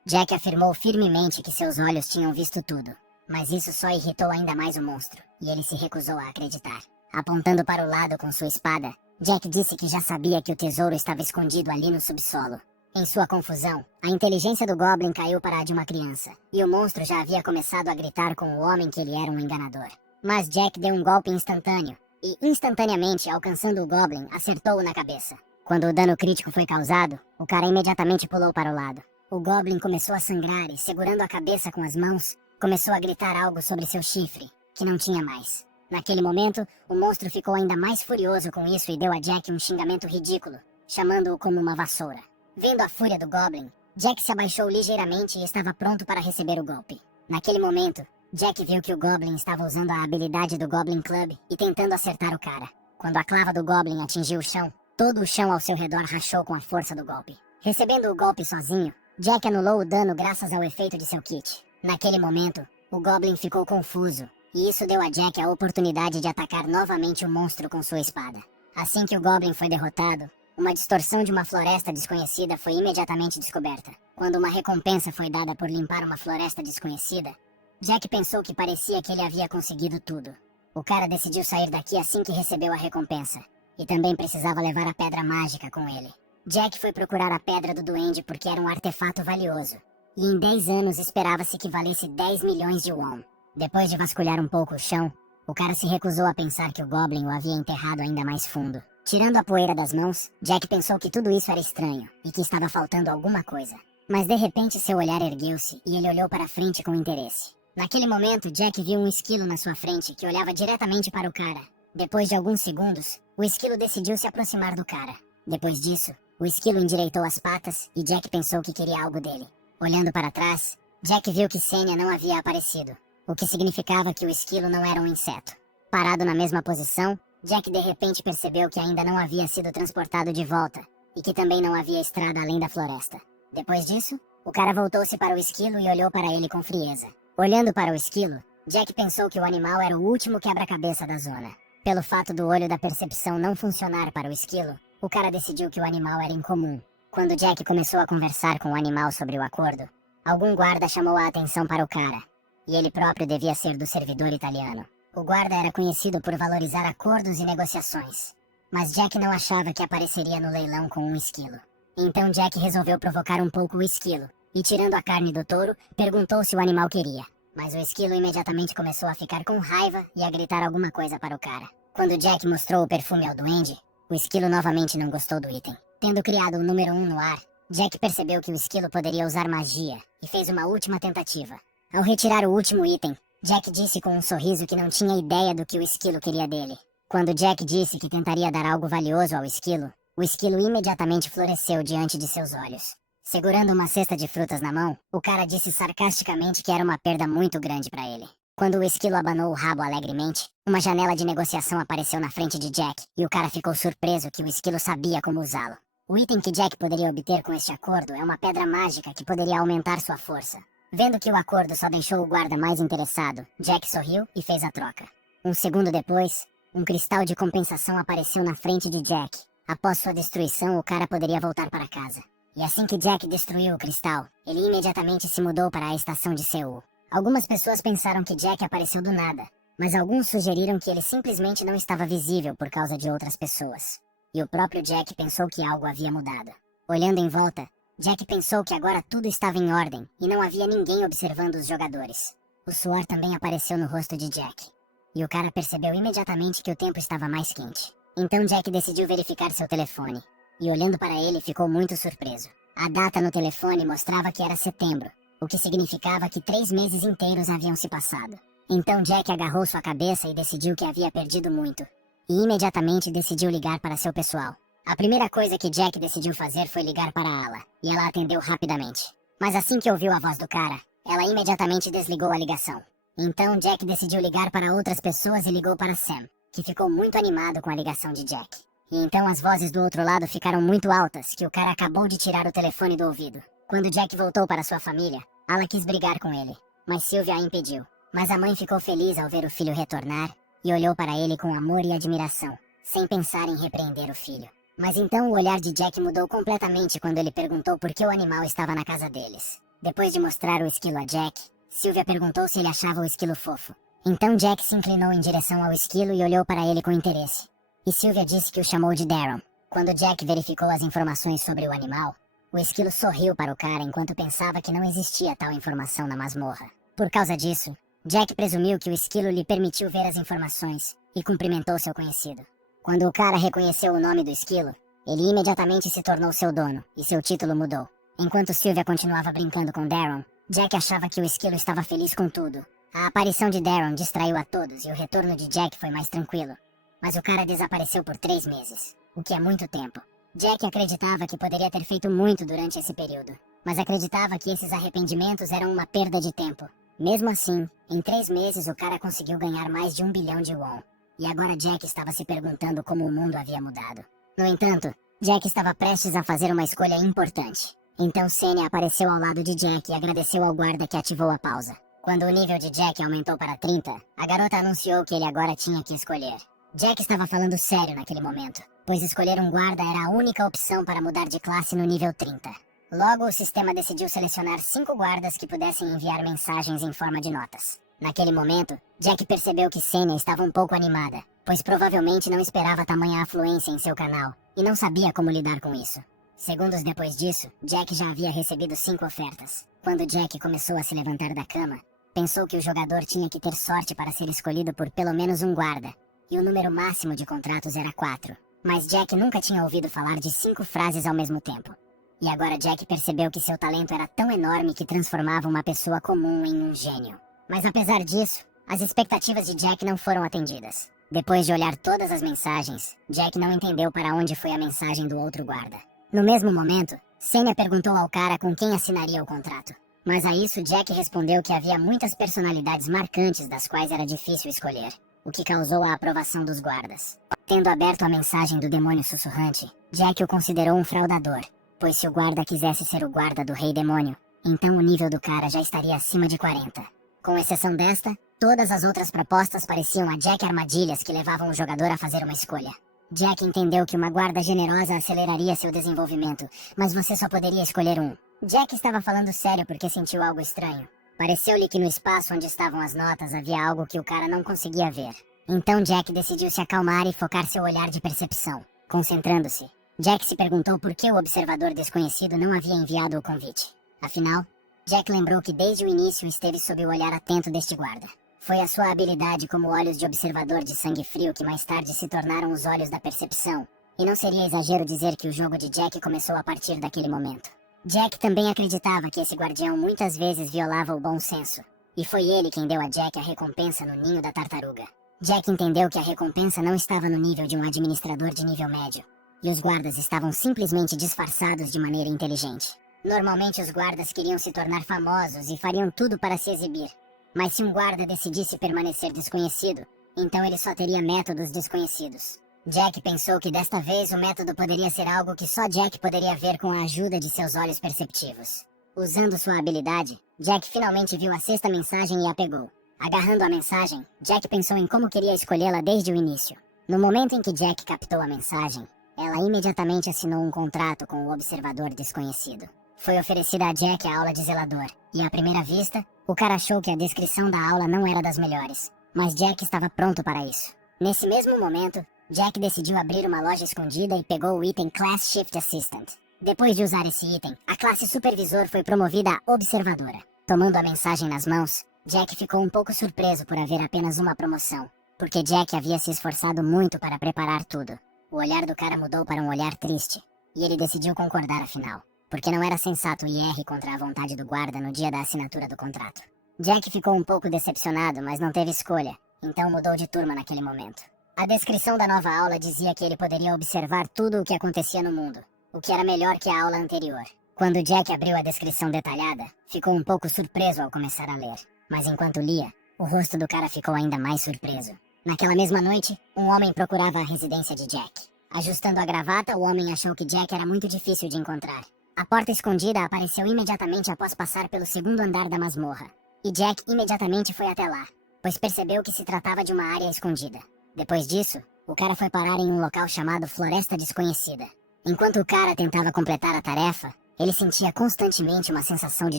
Jack afirmou firmemente que seus olhos tinham visto tudo. Mas isso só irritou ainda mais o monstro, e ele se recusou a acreditar. Apontando para o lado com sua espada, Jack disse que já sabia que o tesouro estava escondido ali no subsolo. Em sua confusão, a inteligência do Goblin caiu para a de uma criança, e o monstro já havia começado a gritar com o homem que ele era um enganador. Mas Jack deu um golpe instantâneo, e instantaneamente, alcançando o Goblin, acertou-o na cabeça. Quando o dano crítico foi causado, o cara imediatamente pulou para o lado. O Goblin começou a sangrar e, segurando a cabeça com as mãos, começou a gritar algo sobre seu chifre, que não tinha mais. Naquele momento, o monstro ficou ainda mais furioso com isso e deu a Jack um xingamento ridículo, chamando-o como uma vassoura. Vendo a fúria do Goblin, Jack se abaixou ligeiramente e estava pronto para receber o golpe. Naquele momento, Jack viu que o Goblin estava usando a habilidade do Goblin Club e tentando acertar o cara. Quando a clava do Goblin atingiu o chão, todo o chão ao seu redor rachou com a força do golpe. Recebendo o golpe sozinho, Jack anulou o dano graças ao efeito de seu kit. Naquele momento, o Goblin ficou confuso, e isso deu a Jack a oportunidade de atacar novamente o monstro com sua espada. Assim que o Goblin foi derrotado, uma distorção de uma floresta desconhecida foi imediatamente descoberta. Quando uma recompensa foi dada por limpar uma floresta desconhecida, Jack pensou que parecia que ele havia conseguido tudo. O cara decidiu sair daqui assim que recebeu a recompensa, e também precisava levar a pedra mágica com ele. Jack foi procurar a pedra do duende porque era um artefato valioso, e em 10 anos esperava-se que valesse 10 milhões de won. Depois de vasculhar um pouco o chão, o cara se recusou a pensar que o Goblin o havia enterrado ainda mais fundo. Tirando a poeira das mãos, Jack pensou que tudo isso era estranho e que estava faltando alguma coisa. Mas de repente seu olhar ergueu-se e ele olhou para frente com interesse. Naquele momento, Jack viu um esquilo na sua frente que olhava diretamente para o cara. Depois de alguns segundos, o esquilo decidiu se aproximar do cara. Depois disso, o esquilo endireitou as patas e Jack pensou que queria algo dele. Olhando para trás, Jack viu que Sênia não havia aparecido, o que significava que o esquilo não era um inseto. Parado na mesma posição, Jack de repente percebeu que ainda não havia sido transportado de volta e que também não havia estrada além da floresta. Depois disso, o cara voltou-se para o esquilo e olhou para ele com frieza. Olhando para o esquilo, Jack pensou que o animal era o último quebra-cabeça da zona. Pelo fato do olho da percepção não funcionar para o esquilo, o cara decidiu que o animal era incomum. Quando Jack começou a conversar com o animal sobre o acordo, algum guarda chamou a atenção para o cara, e ele próprio devia ser do servidor italiano. O guarda era conhecido por valorizar acordos e negociações, mas Jack não achava que apareceria no leilão com um esquilo. Então Jack resolveu provocar um pouco o esquilo, e tirando a carne do touro, perguntou se o animal queria. Mas o esquilo imediatamente começou a ficar com raiva e a gritar alguma coisa para o cara. Quando Jack mostrou o perfume ao duende, o esquilo novamente não gostou do item. Tendo criado o número 1 no ar, Jack percebeu que o esquilo poderia usar magia, e fez uma última tentativa. Ao retirar o último item, Jack disse com um sorriso que não tinha ideia do que o esquilo queria dele. Quando Jack disse que tentaria dar algo valioso ao esquilo, o esquilo imediatamente floresceu diante de seus olhos. Segurando uma cesta de frutas na mão, o cara disse sarcasticamente que era uma perda muito grande para ele. Quando o esquilo abanou o rabo alegremente, uma janela de negociação apareceu na frente de Jack, e o cara ficou surpreso que o esquilo sabia como usá-lo. O item que Jack poderia obter com este acordo é uma pedra mágica que poderia aumentar sua força. Vendo que o acordo só deixou o guarda mais interessado, Jack sorriu e fez a troca. Um segundo depois, um cristal de compensação apareceu na frente de Jack. Após sua destruição, o cara poderia voltar para casa. E assim que Jack destruiu o cristal, ele imediatamente se mudou para a estação de Seul. Algumas pessoas pensaram que Jack apareceu do nada, mas alguns sugeriram que ele simplesmente não estava visível por causa de outras pessoas. E o próprio Jack pensou que algo havia mudado. Olhando em volta, Jack pensou que agora tudo estava em ordem e não havia ninguém observando os jogadores. O suor também apareceu no rosto de Jack. E o cara percebeu imediatamente que o tempo estava mais quente. Então Jack decidiu verificar seu telefone. E olhando para ele, ficou muito surpreso. A data no telefone mostrava que era setembro, o que significava que 3 meses inteiros haviam se passado. Então Jack agarrou sua cabeça e decidiu que havia perdido muito. E imediatamente decidiu ligar para seu pessoal. A primeira coisa que Jack decidiu fazer foi ligar para a Ala, e ela atendeu rapidamente. Mas assim que ouviu a voz do cara, ela imediatamente desligou a ligação. Então Jack decidiu ligar para outras pessoas e ligou para Sam, que ficou muito animado com a ligação de Jack. E então as vozes do outro lado ficaram muito altas, que o cara acabou de tirar o telefone do ouvido. Quando Jack voltou para sua família, Ala quis brigar com ele, mas Sylvia a impediu. Mas a mãe ficou feliz ao ver o filho retornar, e olhou para ele com amor e admiração, sem pensar em repreender o filho. Mas então o olhar de Jack mudou completamente quando ele perguntou por que o animal estava na casa deles. Depois de mostrar o esquilo a Jack, Sylvia perguntou se ele achava o esquilo fofo. Então Jack se inclinou em direção ao esquilo e olhou para ele com interesse. E Sylvia disse que o chamou de Darren. Quando Jack verificou as informações sobre o animal, o esquilo sorriu para o cara enquanto pensava que não existia tal informação na masmorra. Por causa disso, Jack presumiu que o esquilo lhe permitiu ver as informações e cumprimentou seu conhecido. Quando o cara reconheceu o nome do esquilo, ele imediatamente se tornou seu dono, e seu título mudou. Enquanto Sylvia continuava brincando com Darren, Jack achava que o esquilo estava feliz com tudo. A aparição de Darren distraiu a todos e o retorno de Jack foi mais tranquilo. Mas o cara desapareceu por 3 meses, o que é muito tempo. Jack acreditava que poderia ter feito muito durante esse período, mas acreditava que esses arrependimentos eram uma perda de tempo. Mesmo assim, em 3 meses o cara conseguiu ganhar mais de 1 bilhão de won. E agora Jack estava se perguntando como o mundo havia mudado. No entanto, Jack estava prestes a fazer uma escolha importante. Então Sênia apareceu ao lado de Jack e agradeceu ao guarda que ativou a pausa. Quando o nível de Jack aumentou para 30, a garota anunciou que ele agora tinha que escolher. Jack estava falando sério naquele momento, pois escolher um guarda era a única opção para mudar de classe no nível 30. Logo, o sistema decidiu selecionar 5 guardas que pudessem enviar mensagens em forma de notas. Naquele momento, Jack percebeu que Sênia estava um pouco animada, pois provavelmente não esperava tamanha afluência em seu canal, e não sabia como lidar com isso. Segundos depois disso, Jack já havia recebido 5 ofertas. Quando Jack começou a se levantar da cama, pensou que o jogador tinha que ter sorte para ser escolhido por pelo menos um guarda, e o número máximo de contratos era 4. Mas Jack nunca tinha ouvido falar de 5 frases ao mesmo tempo. E agora Jack percebeu que seu talento era tão enorme que transformava uma pessoa comum em um gênio. Mas apesar disso, as expectativas de Jack não foram atendidas. Depois de olhar todas as mensagens, Jack não entendeu para onde foi a mensagem do outro guarda. No mesmo momento, Senya perguntou ao cara com quem assinaria o contrato. Mas a isso Jack respondeu que havia muitas personalidades marcantes das quais era difícil escolher, o que causou a aprovação dos guardas. Tendo aberto a mensagem do demônio sussurrante, Jack o considerou um fraudador, pois se o guarda quisesse ser o guarda do rei demônio, então o nível do cara já estaria acima de 40. Com exceção desta, todas as outras propostas pareciam a Jack armadilhas que levavam o jogador a fazer uma escolha. Jack entendeu que uma guarda generosa aceleraria seu desenvolvimento, mas você só poderia escolher um. Jack estava falando sério porque sentiu algo estranho. Pareceu-lhe que no espaço onde estavam as notas havia algo que o cara não conseguia ver. Então Jack decidiu se acalmar e focar seu olhar de percepção. Concentrando-se, Jack se perguntou por que o observador desconhecido não havia enviado o convite. Afinal, Jack lembrou que desde o início esteve sob o olhar atento deste guarda. Foi a sua habilidade como olhos de observador de sangue frio que mais tarde se tornaram os olhos da percepção, e não seria exagero dizer que o jogo de Jack começou a partir daquele momento. Jack também acreditava que esse guardião muitas vezes violava o bom senso, e foi ele quem deu a Jack a recompensa no ninho da tartaruga. Jack entendeu que a recompensa não estava no nível de um administrador de nível médio, e os guardas estavam simplesmente disfarçados de maneira inteligente. Normalmente os guardas queriam se tornar famosos e fariam tudo para se exibir, mas se um guarda decidisse permanecer desconhecido, então ele só teria métodos desconhecidos. Jack pensou que desta vez o método poderia ser algo que só Jack poderia ver com a ajuda de seus olhos perceptivos. Usando sua habilidade, Jack finalmente viu a 6ª mensagem e a pegou. Agarrando a mensagem, Jack pensou em como queria escolhê-la desde o início. No momento em que Jack captou a mensagem, ela imediatamente assinou um contrato com o observador desconhecido. Foi oferecida a Jack a aula de zelador, e à primeira vista, o cara achou que a descrição da aula não era das melhores, mas Jack estava pronto para isso. Nesse mesmo momento, Jack decidiu abrir uma loja escondida e pegou o item Class Shift Assistant. Depois de usar esse item, a classe Supervisor foi promovida a Observadora. Tomando a mensagem nas mãos, Jack ficou um pouco surpreso por haver apenas uma promoção, porque Jack havia se esforçado muito para preparar tudo. O olhar do cara mudou para um olhar triste, e ele decidiu concordar afinal, porque não era sensato ir contra a vontade do guarda no dia da assinatura do contrato. Jack ficou um pouco decepcionado, mas não teve escolha, então mudou de turma naquele momento. A descrição da nova aula dizia que ele poderia observar tudo o que acontecia no mundo, o que era melhor que a aula anterior. Quando Jack abriu a descrição detalhada, ficou um pouco surpreso ao começar a ler, mas enquanto lia, o rosto do cara ficou ainda mais surpreso. Naquela mesma noite, um homem procurava a residência de Jack. Ajustando a gravata, o homem achou que Jack era muito difícil de encontrar. A porta escondida apareceu imediatamente após passar pelo 2º andar da masmorra, e Jack imediatamente foi até lá, pois percebeu que se tratava de uma área escondida. Depois disso, o cara foi parar em um local chamado Floresta Desconhecida. Enquanto o cara tentava completar a tarefa, ele sentia constantemente uma sensação de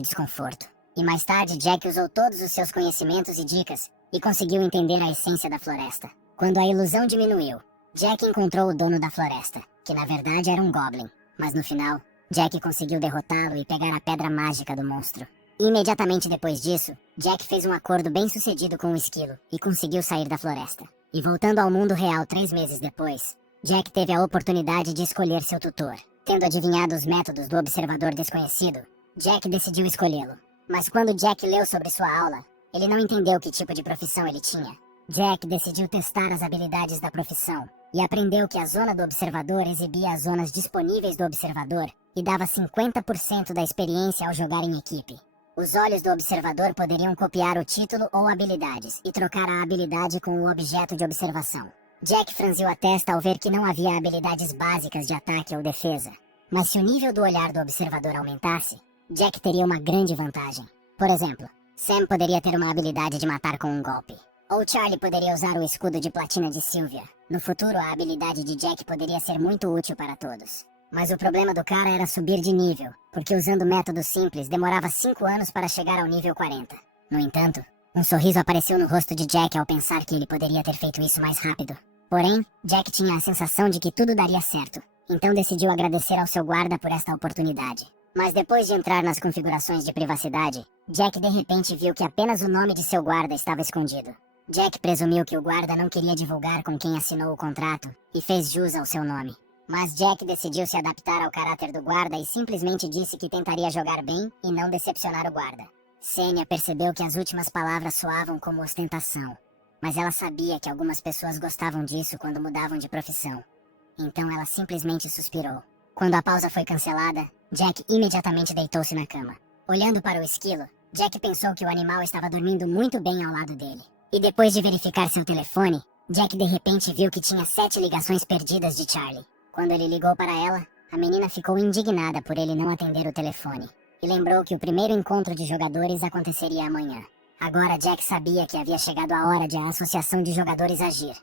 desconforto. E mais tarde, Jack usou todos os seus conhecimentos e dicas e conseguiu entender a essência da floresta. Quando a ilusão diminuiu, Jack encontrou o dono da floresta, que na verdade era um goblin. Mas no final, Jack conseguiu derrotá-lo e pegar a pedra mágica do monstro. Imediatamente depois disso, Jack fez um acordo bem sucedido com o esquilo e conseguiu sair da floresta. E voltando ao mundo real 3 meses depois, Jack teve a oportunidade de escolher seu tutor. Tendo adivinhado os métodos do observador desconhecido, Jack decidiu escolhê-lo. Mas quando Jack leu sobre sua aula, ele não entendeu que tipo de profissão ele tinha. Jack decidiu testar as habilidades da profissão e aprendeu que a zona do observador exibia as zonas disponíveis do observador e dava 50% da experiência ao jogar em equipe. Os olhos do observador poderiam copiar o título ou habilidades e trocar a habilidade com o objeto de observação. Jack franziu a testa ao ver que não havia habilidades básicas de ataque ou defesa. Mas se o nível do olhar do observador aumentasse, Jack teria uma grande vantagem. Por exemplo, Sam poderia ter uma habilidade de matar com um golpe. Ou Charlie poderia usar o escudo de platina de Sylvia. No futuro, a habilidade de Jack poderia ser muito útil para todos. Mas o problema do cara era subir de nível, porque usando métodos simples demorava 5 anos para chegar ao nível 40. No entanto, um sorriso apareceu no rosto de Jack ao pensar que ele poderia ter feito isso mais rápido. Porém, Jack tinha a sensação de que tudo daria certo, então decidiu agradecer ao seu guarda por esta oportunidade. Mas depois de entrar nas configurações de privacidade, Jack de repente viu que apenas o nome de seu guarda estava escondido. Jack presumiu que o guarda não queria divulgar com quem assinou o contrato e fez jus ao seu nome. Mas Jack decidiu se adaptar ao caráter do guarda e simplesmente disse que tentaria jogar bem e não decepcionar o guarda. Sênia percebeu que as últimas palavras soavam como ostentação, mas ela sabia que algumas pessoas gostavam disso quando mudavam de profissão. Então ela simplesmente suspirou. Quando a pausa foi cancelada, Jack imediatamente deitou-se na cama. Olhando para o esquilo, Jack pensou que o animal estava dormindo muito bem ao lado dele. E depois de verificar seu telefone, Jack de repente viu que tinha 7 ligações perdidas de Charlie. Quando ele ligou para ela, a menina ficou indignada por ele não atender o telefone. E lembrou que o primeiro encontro de jogadores aconteceria amanhã. Agora Jack sabia que havia chegado a hora de a Associação de Jogadores agir.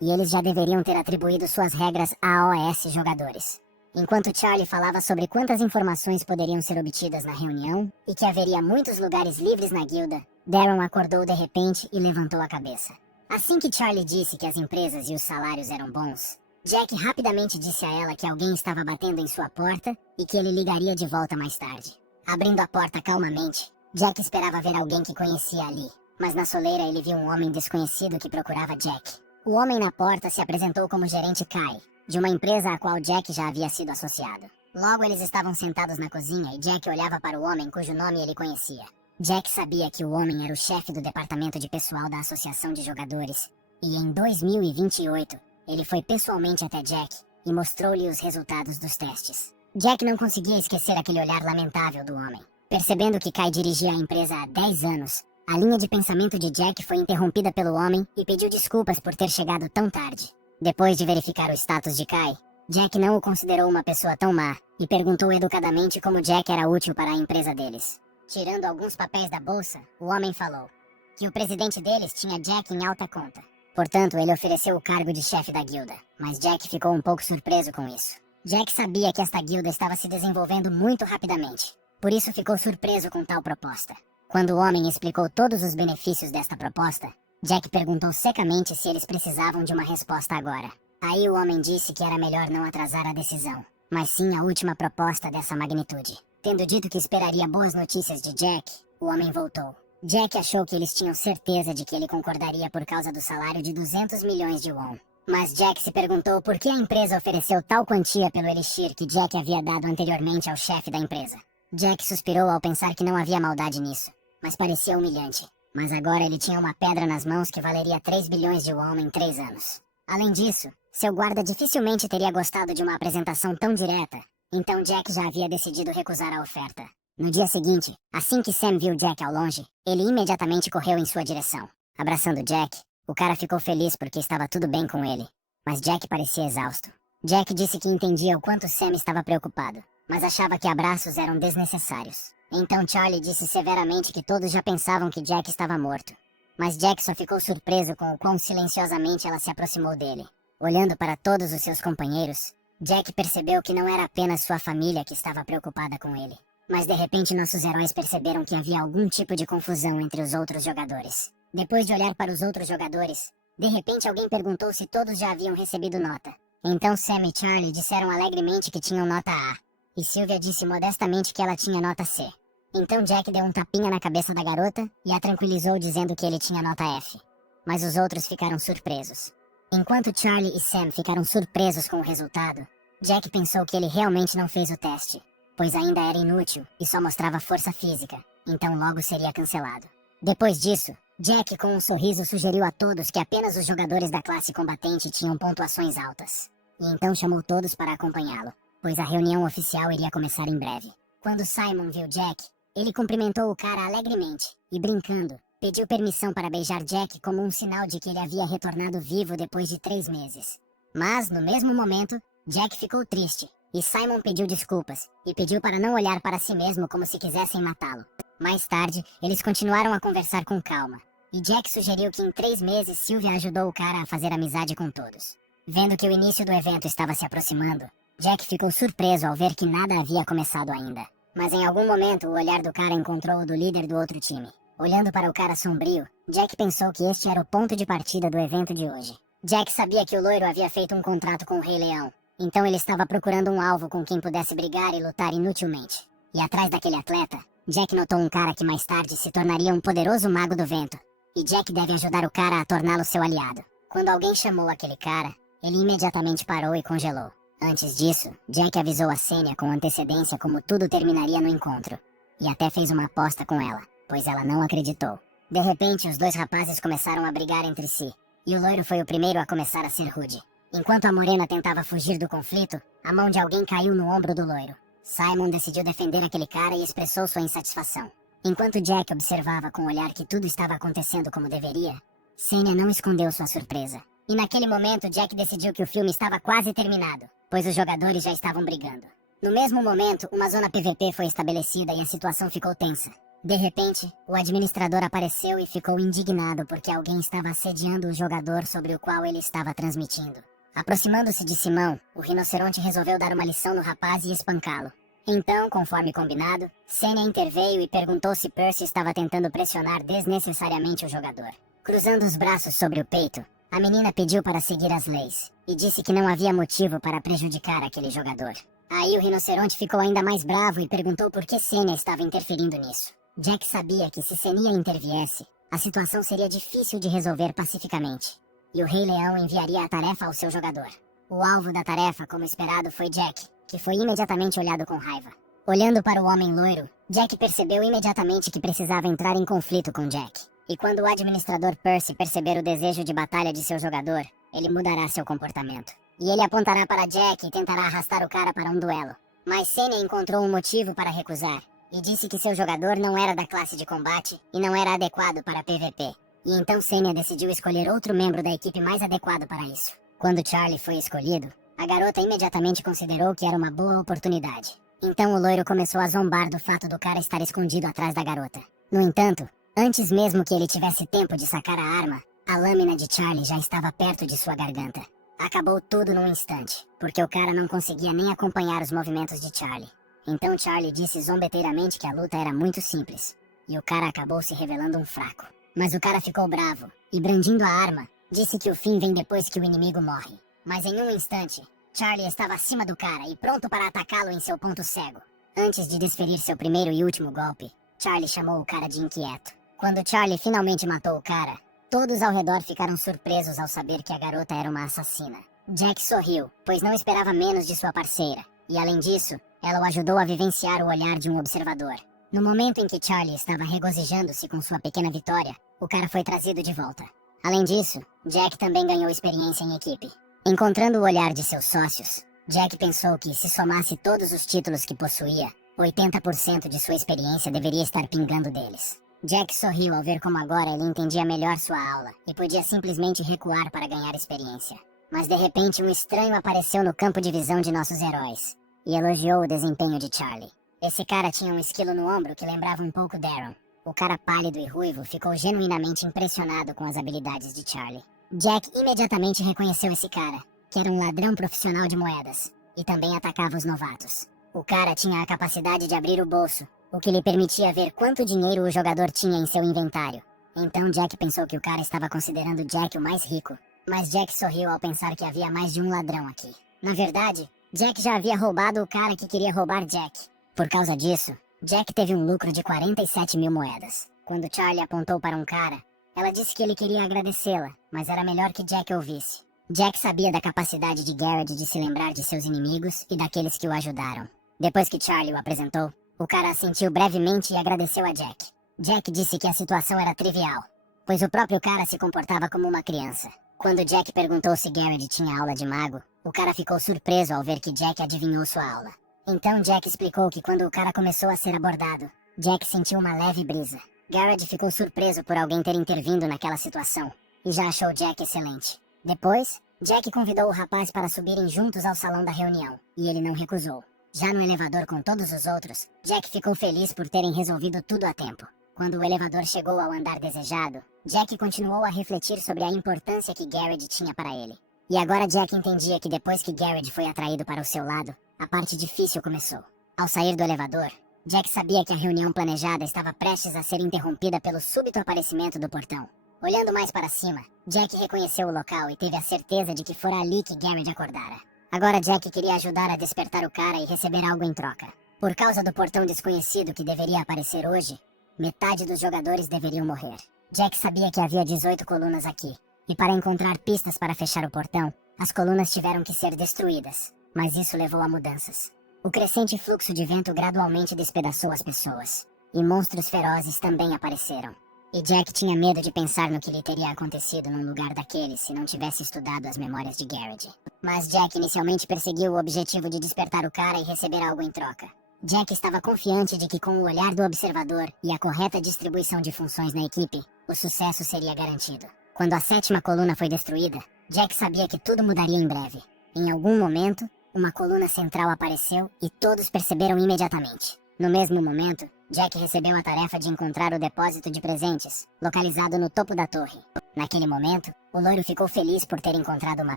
E eles já deveriam ter atribuído suas regras a AOS Jogadores. Enquanto Charlie falava sobre quantas informações poderiam ser obtidas na reunião e que haveria muitos lugares livres na guilda, Darren acordou de repente e levantou a cabeça. Assim que Charlie disse que as empresas e os salários eram bons, Jack rapidamente disse a ela que alguém estava batendo em sua porta e que ele ligaria de volta mais tarde. Abrindo a porta calmamente, Jack esperava ver alguém que conhecia ali, mas na soleira ele viu um homem desconhecido que procurava Jack. O homem na porta se apresentou como gerente Kai, de uma empresa a qual Jack já havia sido associado. Logo eles estavam sentados na cozinha e Jack olhava para o homem cujo nome ele conhecia. Jack sabia que o homem era o chefe do departamento de pessoal da Associação de Jogadores, e em 2028, ele foi pessoalmente até Jack e mostrou-lhe os resultados dos testes. Jack não conseguia esquecer aquele olhar lamentável do homem. Percebendo que Kai dirigia a empresa há 10 anos, a linha de pensamento de Jack foi interrompida pelo homem e pediu desculpas por ter chegado tão tarde. Depois de verificar o status de Kai, Jack não o considerou uma pessoa tão má e perguntou educadamente como Jack era útil para a empresa deles. Tirando alguns papéis da bolsa, o homem falou que o presidente deles tinha Jack em alta conta. Portanto, ele ofereceu o cargo de chefe da guilda, mas Jack ficou um pouco surpreso com isso. Jack sabia que esta guilda estava se desenvolvendo muito rapidamente, por isso ficou surpreso com tal proposta. Quando o homem explicou todos os benefícios desta proposta, Jack perguntou secamente se eles precisavam de uma resposta agora. Aí o homem disse que era melhor não atrasar a decisão, mas sim a última proposta dessa magnitude. Tendo dito que esperaria boas notícias de Jack, o homem voltou. Jack achou que eles tinham certeza de que ele concordaria por causa do salário de 200 milhões de won. Mas Jack se perguntou por que a empresa ofereceu tal quantia pelo elixir que Jack havia dado anteriormente ao chefe da empresa. Jack suspirou ao pensar que não havia maldade nisso, mas parecia humilhante. Mas agora ele tinha uma pedra nas mãos que valeria 3 bilhões de won em 3 anos. Além disso, seu guarda dificilmente teria gostado de uma apresentação tão direta, então Jack já havia decidido recusar a oferta. No dia seguinte, assim que Sam viu Jack ao longe, ele imediatamente correu em sua direção. Abraçando Jack, o cara ficou feliz porque estava tudo bem com ele, mas Jack parecia exausto. Jack disse que entendia o quanto Sam estava preocupado, mas achava que abraços eram desnecessários. Então Charlie disse severamente que todos já pensavam que Jack estava morto. Mas Jack só ficou surpreso com o quão silenciosamente ela se aproximou dele. Olhando para todos os seus companheiros, Jack percebeu que não era apenas sua família que estava preocupada com ele. Mas de repente nossos heróis perceberam que havia algum tipo de confusão entre os outros jogadores. Depois de olhar para os outros jogadores, de repente alguém perguntou se todos já haviam recebido nota. Então Sam e Charlie disseram alegremente que tinham nota A, e Sylvia disse modestamente que ela tinha nota C. Então Jack deu um tapinha na cabeça da garota e a tranquilizou dizendo que ele tinha nota F. Mas os outros ficaram surpresos. Enquanto Charlie e Sam ficaram surpresos com o resultado, Jack pensou que ele realmente não fez o teste, pois ainda era inútil e só mostrava força física, então logo seria cancelado. Depois disso, Jack com um sorriso sugeriu a todos que apenas os jogadores da classe combatente tinham pontuações altas, e então chamou todos para acompanhá-lo, pois a reunião oficial iria começar em breve. Quando Simon viu Jack, ele cumprimentou o cara alegremente e, brincando, pediu permissão para beijar Jack como um sinal de que ele havia retornado vivo depois de 3 meses. Mas, no mesmo momento, Jack ficou triste, e Simon pediu desculpas, e pediu para não olhar para si mesmo como se quisessem matá-lo. Mais tarde, eles continuaram a conversar com calma, e Jack sugeriu que em 3 meses Sylvia ajudou o cara a fazer amizade com todos. Vendo que o início do evento estava se aproximando, Jack ficou surpreso ao ver que nada havia começado ainda. Mas em algum momento o olhar do cara encontrou o do líder do outro time. Olhando para o cara sombrio, Jack pensou que este era o ponto de partida do evento de hoje. Jack sabia que o loiro havia feito um contrato com o Rei Leão, então ele estava procurando um alvo com quem pudesse brigar e lutar inutilmente. E atrás daquele atleta, Jack notou um cara que mais tarde se tornaria um poderoso mago do vento. e Jack deve ajudar o cara a torná-lo seu aliado. Quando alguém chamou aquele cara, ele imediatamente parou e congelou. Antes disso, Jack avisou a Sênia com antecedência como tudo terminaria no encontro, e até fez uma aposta com ela, pois ela não acreditou. De repente, os dois rapazes começaram a brigar entre si, e o loiro foi o primeiro a começar a ser rude. Enquanto a morena tentava fugir do conflito, a mão de alguém caiu no ombro do loiro. Simon decidiu defender aquele cara e expressou sua insatisfação. Enquanto Jack observava com o olhar que tudo estava acontecendo como deveria, Sênia não escondeu sua surpresa. E naquele momento, Jack decidiu que o filme estava quase terminado, pois os jogadores já estavam brigando. No mesmo momento, uma zona PVP foi estabelecida e a situação ficou tensa. De repente, o administrador apareceu e ficou indignado porque alguém estava assediando o jogador sobre o qual ele estava transmitindo. Aproximando-se de Simão, o rinoceronte resolveu dar uma lição no rapaz e espancá-lo. Então, conforme combinado, Sênia interveio e perguntou se Percy estava tentando pressionar desnecessariamente o jogador. Cruzando os braços sobre o peito, a menina pediu para seguir as leis, e disse que não havia motivo para prejudicar aquele jogador. Aí o rinoceronte ficou ainda mais bravo e perguntou por que Sênia estava interferindo nisso. Jack sabia que se Sênia interviesse, a situação seria difícil de resolver pacificamente, e o Rei Leão enviaria a tarefa ao seu jogador. O alvo da tarefa, como esperado, foi Jack, que foi imediatamente olhado com raiva. Olhando para o homem loiro, Jack percebeu imediatamente que precisava entrar em conflito com Jack. E quando o administrador Percy perceber o desejo de batalha de seu jogador, ele mudará seu comportamento. E ele apontará para Jack e tentará arrastar o cara para um duelo. Mas Sênia encontrou um motivo para recusar, e disse que seu jogador não era da classe de combate e não era adequado para PVP. E então Sênia decidiu escolher outro membro da equipe mais adequado para isso. Quando Charlie foi escolhido, a garota imediatamente considerou que era uma boa oportunidade. Então o loiro começou a zombar do fato do cara estar escondido atrás da garota. No entanto, antes mesmo que ele tivesse tempo de sacar a arma, a lâmina de Charlie já estava perto de sua garganta. Acabou tudo num instante, porque o cara não conseguia nem acompanhar os movimentos de Charlie. Então Charlie disse zombeteiramente que a luta era muito simples, e o cara acabou se revelando um fraco. Mas o cara ficou bravo, e brandindo a arma, disse que o fim vem depois que o inimigo morre. Mas em um instante, Charlie estava acima do cara e pronto para atacá-lo em seu ponto cego. Antes de desferir seu primeiro e último golpe, Charlie chamou o cara de inquieto. Quando Charlie finalmente matou o cara, todos ao redor ficaram surpresos ao saber que a garota era uma assassina. Jack sorriu, pois não esperava menos de sua parceira, e além disso, ela o ajudou a vivenciar o olhar de um observador. No momento em que Charlie estava regozijando-se com sua pequena vitória, o cara foi trazido de volta. Além disso, Jack também ganhou experiência em equipe. Encontrando o olhar de seus sócios, Jack pensou que, se somasse todos os títulos que possuía, 80% de sua experiência deveria estar pingando deles. Jack sorriu ao ver como agora ele entendia melhor sua aula e podia simplesmente recuar para ganhar experiência. Mas de repente um estranho apareceu no campo de visão de nossos heróis e elogiou o desempenho de Charlie. Esse cara tinha um esquilo no ombro que lembrava um pouco Darren. O cara pálido e ruivo ficou genuinamente impressionado com as habilidades de Charlie. Jack imediatamente reconheceu esse cara, que era um ladrão profissional de moedas, e também atacava os novatos. O cara tinha a capacidade de abrir o bolso, o que lhe permitia ver quanto dinheiro o jogador tinha em seu inventário. Então Jack pensou que o cara estava considerando Jack o mais rico, mas Jack sorriu ao pensar que havia mais de um ladrão aqui. Na verdade, Jack já havia roubado o cara que queria roubar Jack. Por causa disso, Jack teve um lucro de 47 mil moedas. Quando Charlie apontou para um cara, ela disse que ele queria agradecê-la, mas era melhor que Jack ouvisse. Jack sabia da capacidade de Garrett de se lembrar de seus inimigos e daqueles que o ajudaram. Depois que Charlie o apresentou, o cara assentiu brevemente e agradeceu a Jack. Jack disse que a situação era trivial, pois o próprio cara se comportava como uma criança. Quando Jack perguntou se Garrett tinha aula de mago, o cara ficou surpreso ao ver que Jack adivinhou sua aula. Então Jack explicou que quando o cara começou a ser abordado, Jack sentiu uma leve brisa. Garrett ficou surpreso por alguém ter intervindo naquela situação, e já achou Jack excelente. Depois, Jack convidou o rapaz para subirem juntos ao salão da reunião, e ele não recusou. Já no elevador com todos os outros, Jack ficou feliz por terem resolvido tudo a tempo. Quando o elevador chegou ao andar desejado, Jack continuou a refletir sobre a importância que Garrett tinha para ele. E agora Jack entendia que depois que Garrett foi atraído para o seu lado, a parte difícil começou. Ao sair do elevador, Jack sabia que a reunião planejada estava prestes a ser interrompida pelo súbito aparecimento do portão. Olhando mais para cima, Jack reconheceu o local e teve a certeza de que fora ali que Garrett acordara. Agora Jack queria ajudar a despertar o cara e receber algo em troca. Por causa do portão desconhecido que deveria aparecer hoje, metade dos jogadores deveriam morrer. Jack sabia que havia 18 colunas aqui, e para encontrar pistas para fechar o portão, as colunas tiveram que ser destruídas, mas isso levou a mudanças. O crescente fluxo de vento gradualmente despedaçou as pessoas, e monstros ferozes também apareceram. E Jack tinha medo de pensar no que lhe teria acontecido num lugar daquele se não tivesse estudado as memórias de Garrett. Mas Jack inicialmente perseguiu o objetivo de despertar o cara e receber algo em troca. Jack estava confiante de que com o olhar do observador e a correta distribuição de funções na equipe, o sucesso seria garantido. Quando a 7ª coluna foi destruída, Jack sabia que tudo mudaria em breve. Em algum momento, uma coluna central apareceu e todos perceberam imediatamente. No mesmo momento, Jack recebeu a tarefa de encontrar o depósito de presentes, localizado no topo da torre. Naquele momento, o loiro ficou feliz por ter encontrado uma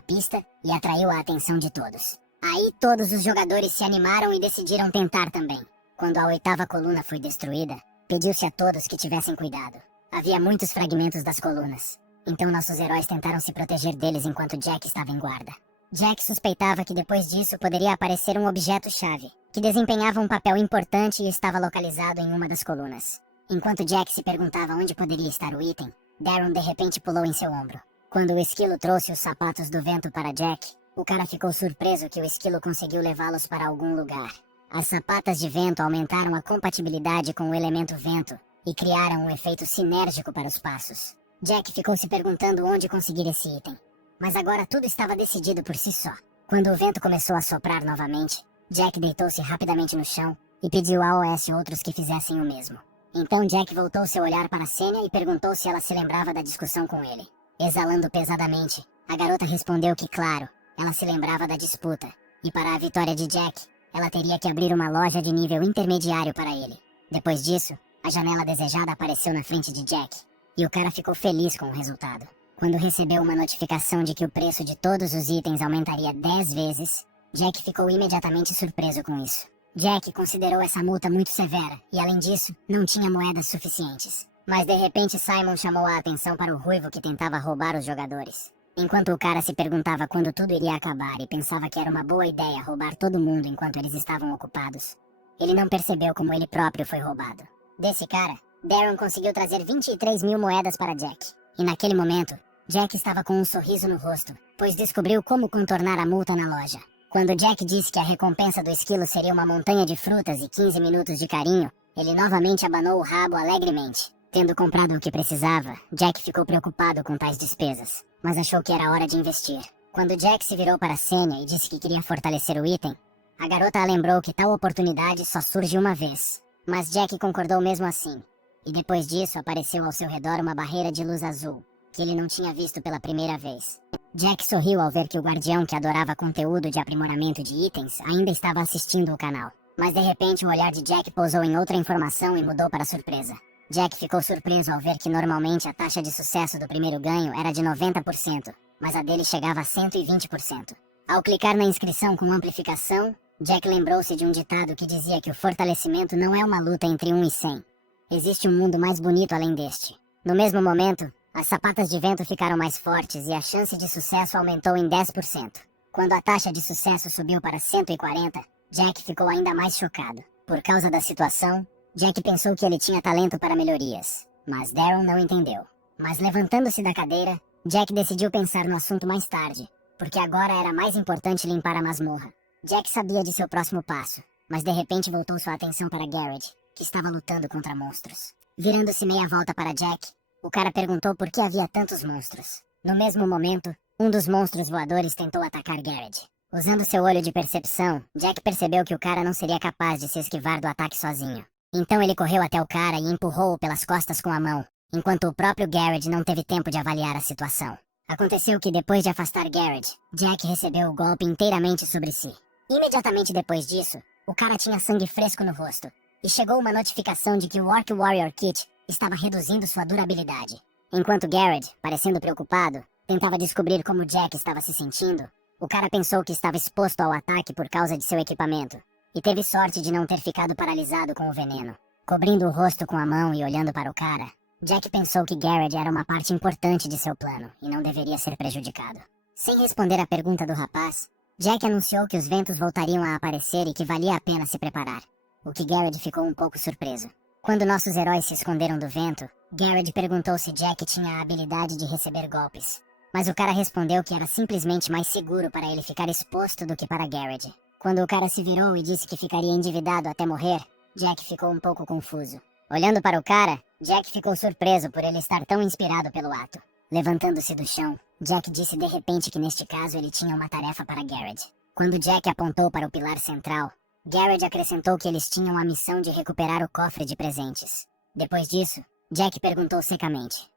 pista e atraiu a atenção de todos. Aí todos os jogadores se animaram e decidiram tentar também. Quando a 8ª coluna foi destruída, pediu-se a todos que tivessem cuidado. Havia muitos fragmentos das colunas, então nossos heróis tentaram se proteger deles enquanto Jack estava em guarda. Jack suspeitava que depois disso poderia aparecer um objeto-chave, que desempenhava um papel importante e estava localizado em uma das colunas. Enquanto Jack se perguntava onde poderia estar o item, Darren de repente pulou em seu ombro. Quando o esquilo trouxe os sapatos do vento para Jack, o cara ficou surpreso que o esquilo conseguiu levá-los para algum lugar. As sapatas de vento aumentaram a compatibilidade com o elemento vento e criaram um efeito sinérgico para os passos. Jack ficou se perguntando onde conseguir esse item. Mas agora tudo estava decidido por si só. Quando o vento começou a soprar novamente, Jack deitou-se rapidamente no chão e pediu a OS outros que fizessem o mesmo. Então Jack voltou seu olhar para Senya e perguntou se ela se lembrava da discussão com ele. Exalando pesadamente, a garota respondeu que, claro, ela se lembrava da disputa. E para a vitória de Jack, ela teria que abrir uma loja de nível intermediário para ele. Depois disso, a janela desejada apareceu na frente de Jack, e o cara ficou feliz com o resultado. Quando recebeu uma notificação de que o preço de todos os itens aumentaria 10 vezes, Jack ficou imediatamente surpreso com isso. Jack considerou essa multa muito severa e, além disso, não tinha moedas suficientes. Mas de repente Simon chamou a atenção para o ruivo que tentava roubar os jogadores. Enquanto o cara se perguntava quando tudo iria acabar e pensava que era uma boa ideia roubar todo mundo enquanto eles estavam ocupados, ele não percebeu como ele próprio foi roubado. Desse cara, Darren conseguiu trazer 23 mil moedas para Jack. E naquele momento, Jack estava com um sorriso no rosto, pois descobriu como contornar a multa na loja. Quando Jack disse que a recompensa do esquilo seria uma montanha de frutas e 15 minutos de carinho, ele novamente abanou o rabo alegremente. Tendo comprado o que precisava, Jack ficou preocupado com tais despesas, mas achou que era hora de investir. Quando Jack se virou para Senya e disse que queria fortalecer o item, a garota a lembrou que tal oportunidade só surge uma vez. Mas Jack concordou mesmo assim. E depois disso apareceu ao seu redor uma barreira de luz azul, que ele não tinha visto pela primeira vez. Jack sorriu ao ver que o guardião que adorava conteúdo de aprimoramento de itens ainda estava assistindo o canal. Mas de repente o olhar de Jack pousou em outra informação e mudou para surpresa. Jack ficou surpreso ao ver que normalmente a taxa de sucesso do primeiro ganho era de 90%, mas a dele chegava a 120%. Ao clicar na inscrição com amplificação, Jack lembrou-se de um ditado que dizia que o fortalecimento não é uma luta entre 1 e 100. Existe um mundo mais bonito além deste. No mesmo momento, as sapatas de vento ficaram mais fortes e a chance de sucesso aumentou em 10%. Quando a taxa de sucesso subiu para 140, Jack ficou ainda mais chocado. Por causa da situação, Jack pensou que ele tinha talento para melhorias, mas Darren não entendeu. Mas levantando-se da cadeira, Jack decidiu pensar no assunto mais tarde, porque agora era mais importante limpar a masmorra. Jack sabia de seu próximo passo, mas de repente voltou sua atenção para Garrett, que estava lutando contra monstros. Virando-se meia volta para Jack, o cara perguntou por que havia tantos monstros. No mesmo momento, um dos monstros voadores tentou atacar Garrett. Usando seu olho de percepção, Jack percebeu que o cara não seria capaz de se esquivar do ataque sozinho. Então ele correu até o cara e empurrou-o pelas costas com a mão, enquanto o próprio Garrett não teve tempo de avaliar a situação. Aconteceu que depois de afastar Garrett, Jack recebeu o golpe inteiramente sobre si. Imediatamente depois disso, o cara tinha sangue fresco no rosto, e chegou uma notificação de que o Orc Warrior Kit estava reduzindo sua durabilidade. Enquanto Garrett, parecendo preocupado, tentava descobrir como Jack estava se sentindo, o cara pensou que estava exposto ao ataque por causa de seu equipamento, e teve sorte de não ter ficado paralisado com o veneno. Cobrindo o rosto com a mão e olhando para o cara, Jack pensou que Garrett era uma parte importante de seu plano e não deveria ser prejudicado. Sem responder à pergunta do rapaz, Jack anunciou que os ventos voltariam a aparecer e que valia a pena se preparar, o que Garrett ficou um pouco surpreso. Quando nossos heróis se esconderam do vento, Garrett perguntou se Jack tinha a habilidade de receber golpes, mas o cara respondeu que era simplesmente mais seguro para ele ficar exposto do que para Garrett. Quando o cara se virou e disse que ficaria endividado até morrer, Jack ficou um pouco confuso. Olhando para o cara, Jack ficou surpreso por ele estar tão inspirado pelo ato. Levantando-se do chão, Jack disse de repente que neste caso ele tinha uma tarefa para Garrett. Quando Jack apontou para o pilar central, Garrett acrescentou que eles tinham a missão de recuperar o cofre de presentes. Depois disso, Jack perguntou secamente.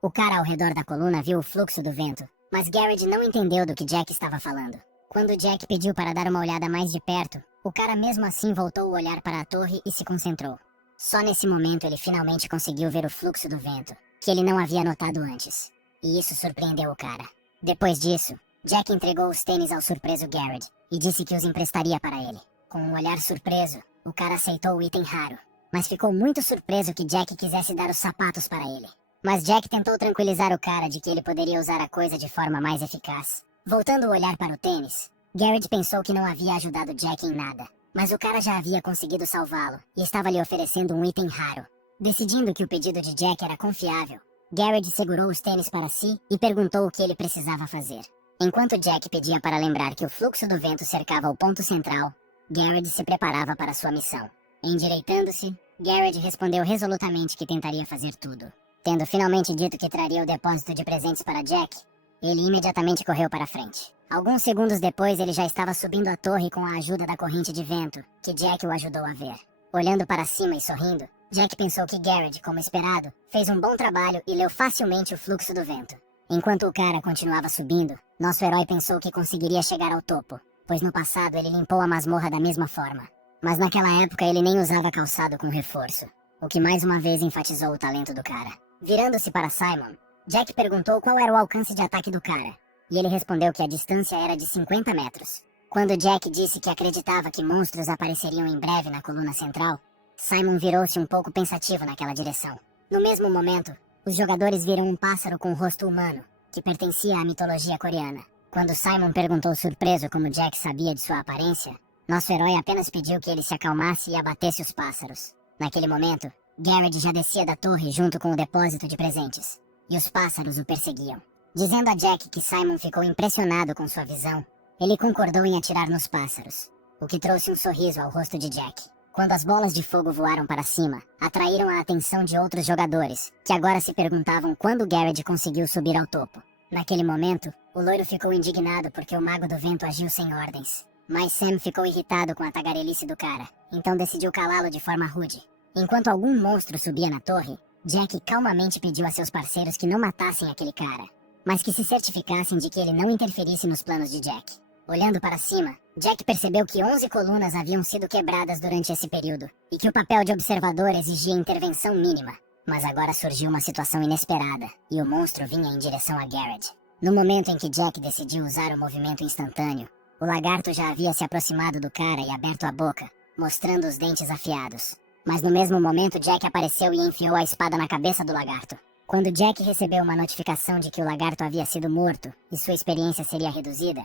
O cara ao redor da coluna viu o fluxo do vento, mas Garrett não entendeu do que Jack estava falando. Quando Jack pediu para dar uma olhada mais de perto, o cara mesmo assim voltou o olhar para a torre e se concentrou. Só nesse momento ele finalmente conseguiu ver o fluxo do vento, que ele não havia notado antes. E isso surpreendeu o cara. Depois disso, Jack entregou os tênis ao surpreso Garrett e disse que os emprestaria para ele. Com um olhar surpreso, o cara aceitou o item raro, mas ficou muito surpreso que Jack quisesse dar os sapatos para ele. Mas Jack tentou tranquilizar o cara de que ele poderia usar a coisa de forma mais eficaz. Voltando o olhar para o tênis, Garrett pensou que não havia ajudado Jack em nada, mas o cara já havia conseguido salvá-lo e estava lhe oferecendo um item raro. Decidindo que o pedido de Jack era confiável, Garrett segurou os tênis para si e perguntou o que ele precisava fazer. Enquanto Jack pedia para lembrar que o fluxo do vento cercava o ponto central, Garrett se preparava para sua missão. Endireitando-se, Garrett respondeu resolutamente que tentaria fazer tudo. Tendo finalmente dito que traria o depósito de presentes para Jack, ele imediatamente correu para frente. Alguns segundos depois, ele já estava subindo a torre com a ajuda da corrente de vento, que Jack o ajudou a ver. Olhando para cima e sorrindo, Jack pensou que Garrett, como esperado, fez um bom trabalho e leu facilmente o fluxo do vento. Enquanto o cara continuava subindo, nosso herói pensou que conseguiria chegar ao topo, pois no passado ele limpou a masmorra da mesma forma. Mas naquela época ele nem usava calçado com reforço, o que mais uma vez enfatizou o talento do cara. Virando-se para Simon, Jack perguntou qual era o alcance de ataque do cara, e ele respondeu que a distância era de 50 metros. Quando Jack disse que acreditava que monstros apareceriam em breve na coluna central, Simon virou-se um pouco pensativo naquela direção. No mesmo momento, os jogadores viram um pássaro com rosto humano, que pertencia à mitologia coreana. Quando Simon perguntou surpreso como Jack sabia de sua aparência, nosso herói apenas pediu que ele se acalmasse e abatesse os pássaros. Naquele momento, Garrett já descia da torre junto com o depósito de presentes, e os pássaros o perseguiam. Dizendo a Jack que Simon ficou impressionado com sua visão, ele concordou em atirar nos pássaros, o que trouxe um sorriso ao rosto de Jack. Quando as bolas de fogo voaram para cima, atraíram a atenção de outros jogadores, que agora se perguntavam quando Garrett conseguiu subir ao topo. Naquele momento, o loiro ficou indignado porque o mago do vento agiu sem ordens. Mas Sam ficou irritado com a tagarelice do cara, então decidiu calá-lo de forma rude. Enquanto algum monstro subia na torre, Jack calmamente pediu a seus parceiros que não matassem aquele cara, mas que se certificassem de que ele não interferisse nos planos de Jack. Olhando para cima, Jack percebeu que 11 colunas haviam sido quebradas durante esse período, e que o papel de observador exigia intervenção mínima. Mas agora surgiu uma situação inesperada, e o monstro vinha em direção a Garrett. No momento em que Jack decidiu usar o movimento instantâneo, o lagarto já havia se aproximado do cara e aberto a boca, mostrando os dentes afiados. Mas no mesmo momento Jack apareceu e enfiou a espada na cabeça do lagarto. Quando Jack recebeu uma notificação de que o lagarto havia sido morto e sua experiência seria reduzida,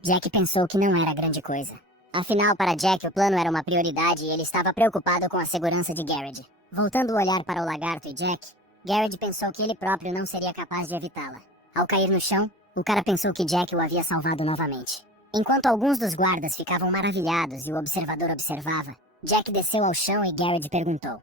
Jack pensou que não era grande coisa. Afinal, para Jack o plano era uma prioridade e ele estava preocupado com a segurança de Garrett. Voltando o olhar para o lagarto e Jack, Garrett pensou que ele próprio não seria capaz de evitá-la. Ao cair no chão, o cara pensou que Jack o havia salvado novamente. Enquanto alguns dos guardas ficavam maravilhados e o observador observava, Jack desceu ao chão e Garrett perguntou: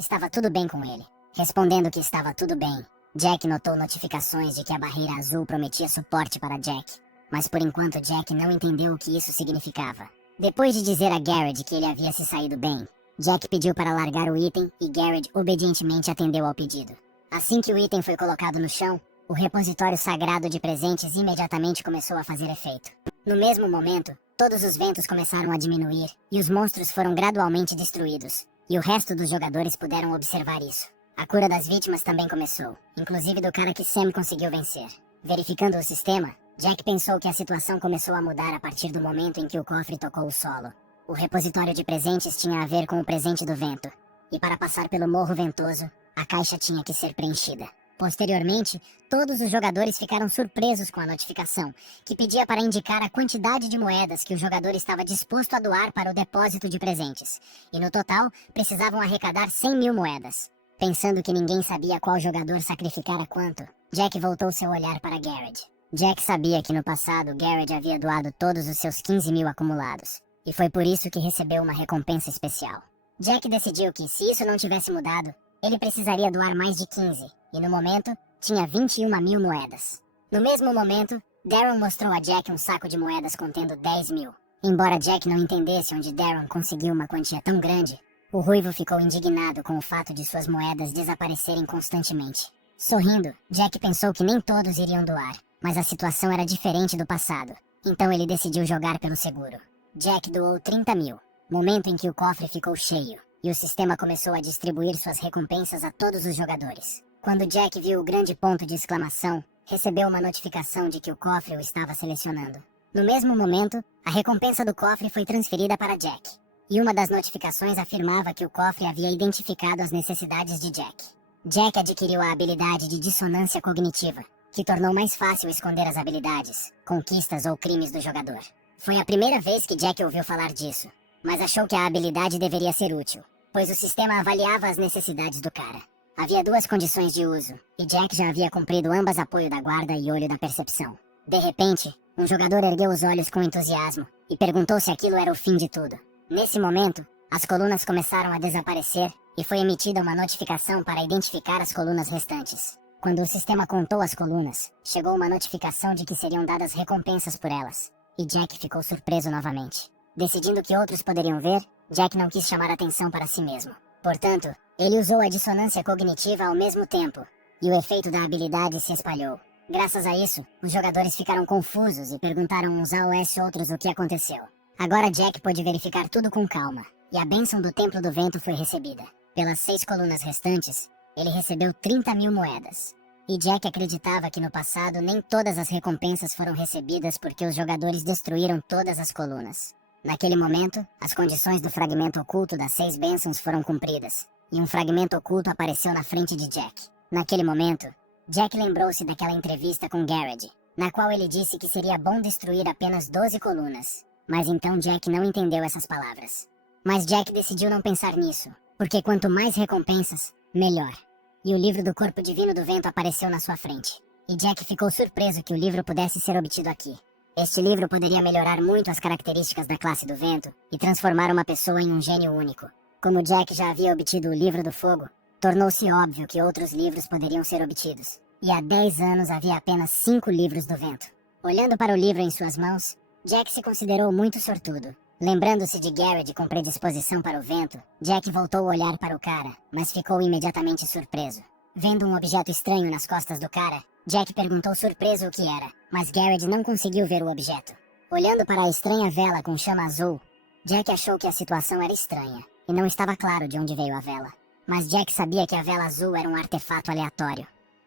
estava tudo bem com ele? Respondendo que estava tudo bem, Jack notou notificações de que a barreira azul prometia suporte para Jack. Mas por enquanto Jack não entendeu o que isso significava. Depois de dizer a Garrett que ele havia se saído bem, Jack pediu para largar o item e Garrett obedientemente atendeu ao pedido. Assim que o item foi colocado no chão, o repositório sagrado de presentes imediatamente começou a fazer efeito. No mesmo momento, todos os ventos começaram a diminuir e os monstros foram gradualmente destruídos, e o resto dos jogadores puderam observar isso. A cura das vítimas também começou, inclusive do cara que Sam conseguiu vencer. Verificando o sistema, Jack pensou que a situação começou a mudar a partir do momento em que o cofre tocou o solo. O repositório de presentes tinha a ver com o presente do vento, e para passar pelo morro ventoso, a caixa tinha que ser preenchida. Posteriormente, todos os jogadores ficaram surpresos com a notificação, que pedia para indicar a quantidade de moedas que o jogador estava disposto a doar para o depósito de presentes, e no total, precisavam arrecadar 100 mil moedas. Pensando que ninguém sabia qual jogador sacrificara quanto, Jack voltou seu olhar para Garrett. Jack sabia que no passado Garrett havia doado todos os seus 15 mil acumulados, e foi por isso que recebeu uma recompensa especial. Jack decidiu que, se isso não tivesse mudado, ele precisaria doar mais de 15, e no momento, tinha 21 mil moedas. No mesmo momento, Darren mostrou a Jack um saco de moedas contendo 10 mil. Embora Jack não entendesse onde Darren conseguiu uma quantia tão grande, o ruivo ficou indignado com o fato de suas moedas desaparecerem constantemente. Sorrindo, Jack pensou que nem todos iriam doar, mas a situação era diferente do passado, então ele decidiu jogar pelo seguro. Jack doou 30 mil, momento em que o cofre ficou cheio, e o sistema começou a distribuir suas recompensas a todos os jogadores. Quando Jack viu o grande ponto de exclamação, recebeu uma notificação de que o cofre o estava selecionando. No mesmo momento, a recompensa do cofre foi transferida para Jack, e uma das notificações afirmava que o cofre havia identificado as necessidades de Jack. Jack adquiriu a habilidade de dissonância cognitiva, que tornou mais fácil esconder as habilidades, conquistas ou crimes do jogador. Foi a primeira vez que Jack ouviu falar disso, mas achou que a habilidade deveria ser útil, pois o sistema avaliava as necessidades do cara. Havia duas condições de uso, e Jack já havia cumprido ambas: apoio da guarda e olho da percepção. De repente, um jogador ergueu os olhos com entusiasmo e perguntou se aquilo era o fim de tudo. Nesse momento, as colunas começaram a desaparecer e foi emitida uma notificação para identificar as colunas restantes. Quando o sistema contou as colunas, chegou uma notificação de que seriam dadas recompensas por elas, e Jack ficou surpreso novamente. Decidindo que outros poderiam ver, Jack não quis chamar atenção para si mesmo. Portanto, ele usou a dissonância cognitiva ao mesmo tempo, e o efeito da habilidade se espalhou. Graças a isso, os jogadores ficaram confusos e perguntaram uns aos outros o que aconteceu. Agora Jack pôde verificar tudo com calma, e a bênção do Templo do Vento foi recebida. Pelas 6 colunas restantes, ele recebeu 30 mil moedas. E Jack acreditava que no passado nem todas as recompensas foram recebidas porque os jogadores destruíram todas as colunas. Naquele momento, as condições do fragmento oculto das 6 bênçãos foram cumpridas, e um fragmento oculto apareceu na frente de Jack. Naquele momento, Jack lembrou-se daquela entrevista com Garrett, na qual ele disse que seria bom destruir apenas 12 colunas. Mas então Jack não entendeu essas palavras. Mas Jack decidiu não pensar nisso, porque quanto mais recompensas, melhor. E o livro do Corpo Divino do Vento apareceu na sua frente. E Jack ficou surpreso que o livro pudesse ser obtido aqui. Este livro poderia melhorar muito as características da classe do vento e transformar uma pessoa em um gênio único. Como Jack já havia obtido o livro do fogo, tornou-se óbvio que outros livros poderiam ser obtidos. E há 10 anos havia apenas 5 livros do vento. Olhando para o livro em suas mãos, Jack se considerou muito sortudo. Lembrando-se de Garrett com predisposição para o vento, Jack voltou a olhar para o cara, mas ficou imediatamente surpreso. Vendo um objeto estranho nas costas do cara, Jack perguntou surpreso o que era, mas Garrett não conseguiu ver o objeto. Olhando para a estranha vela com chama azul, Jack achou que a situação era estranha, e não estava claro de onde veio a vela. Mas Jack sabia que a vela azul era um artefato aleatório.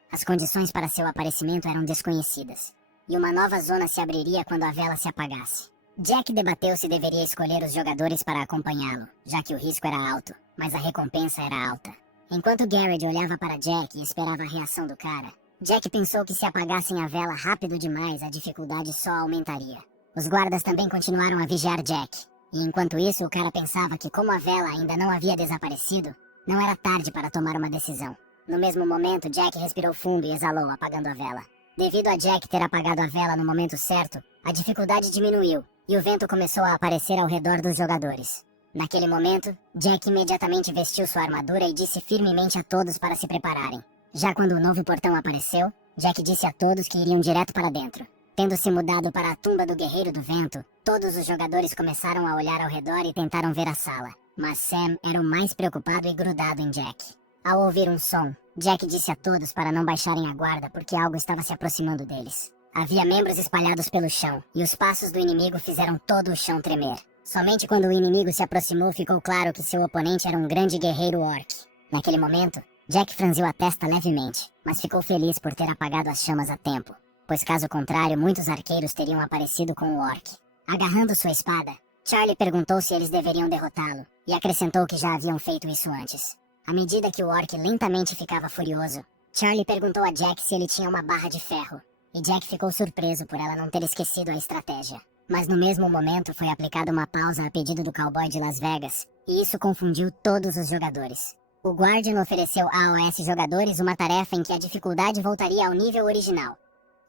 As condições para seu aparecimento eram desconhecidas, e uma nova zona se abriria quando a vela se apagasse. Jack debateu se deveria escolher os jogadores para acompanhá-lo, já que o risco era alto, mas a recompensa era alta. Enquanto Garrett olhava para Jack e esperava a reação do cara, Jack pensou que se apagassem a vela rápido demais, a dificuldade só aumentaria. Os guardas também continuaram a vigiar Jack, e enquanto isso o cara pensava que, como a vela ainda não havia desaparecido, não era tarde para tomar uma decisão. No mesmo momento, Jack respirou fundo e exalou, apagando a vela. Devido a Jack ter apagado a vela no momento certo, a dificuldade diminuiu, e o vento começou a aparecer ao redor dos jogadores. Naquele momento, Jack imediatamente vestiu sua armadura e disse firmemente a todos para se prepararem. Já quando o novo portão apareceu, Jack disse a todos que iriam direto para dentro. Tendo se mudado para a tumba do Guerreiro do Vento, todos os jogadores começaram a olhar ao redor e tentaram ver a sala. Mas Sam era o mais preocupado e grudado em Jack. Ao ouvir um som, Jack disse a todos para não baixarem a guarda porque algo estava se aproximando deles. Havia membros espalhados pelo chão, e os passos do inimigo fizeram todo o chão tremer. Somente quando o inimigo se aproximou ficou claro que seu oponente era um grande guerreiro orc. Naquele momento, Jack franziu a testa levemente, mas ficou feliz por ter apagado as chamas a tempo, pois caso contrário muitos arqueiros teriam aparecido com o orc. Agarrando sua espada, Charlie perguntou se eles deveriam derrotá-lo, e acrescentou que já haviam feito isso antes. À medida que o orc lentamente ficava furioso, Charlie perguntou a Jack se ele tinha uma barra de ferro, e Jack ficou surpreso por ela não ter esquecido a estratégia. Mas no mesmo momento foi aplicada uma pausa a pedido do cowboy de Las Vegas, e isso confundiu todos os jogadores. O Guardian ofereceu a AOS jogadores uma tarefa em que a dificuldade voltaria ao nível original.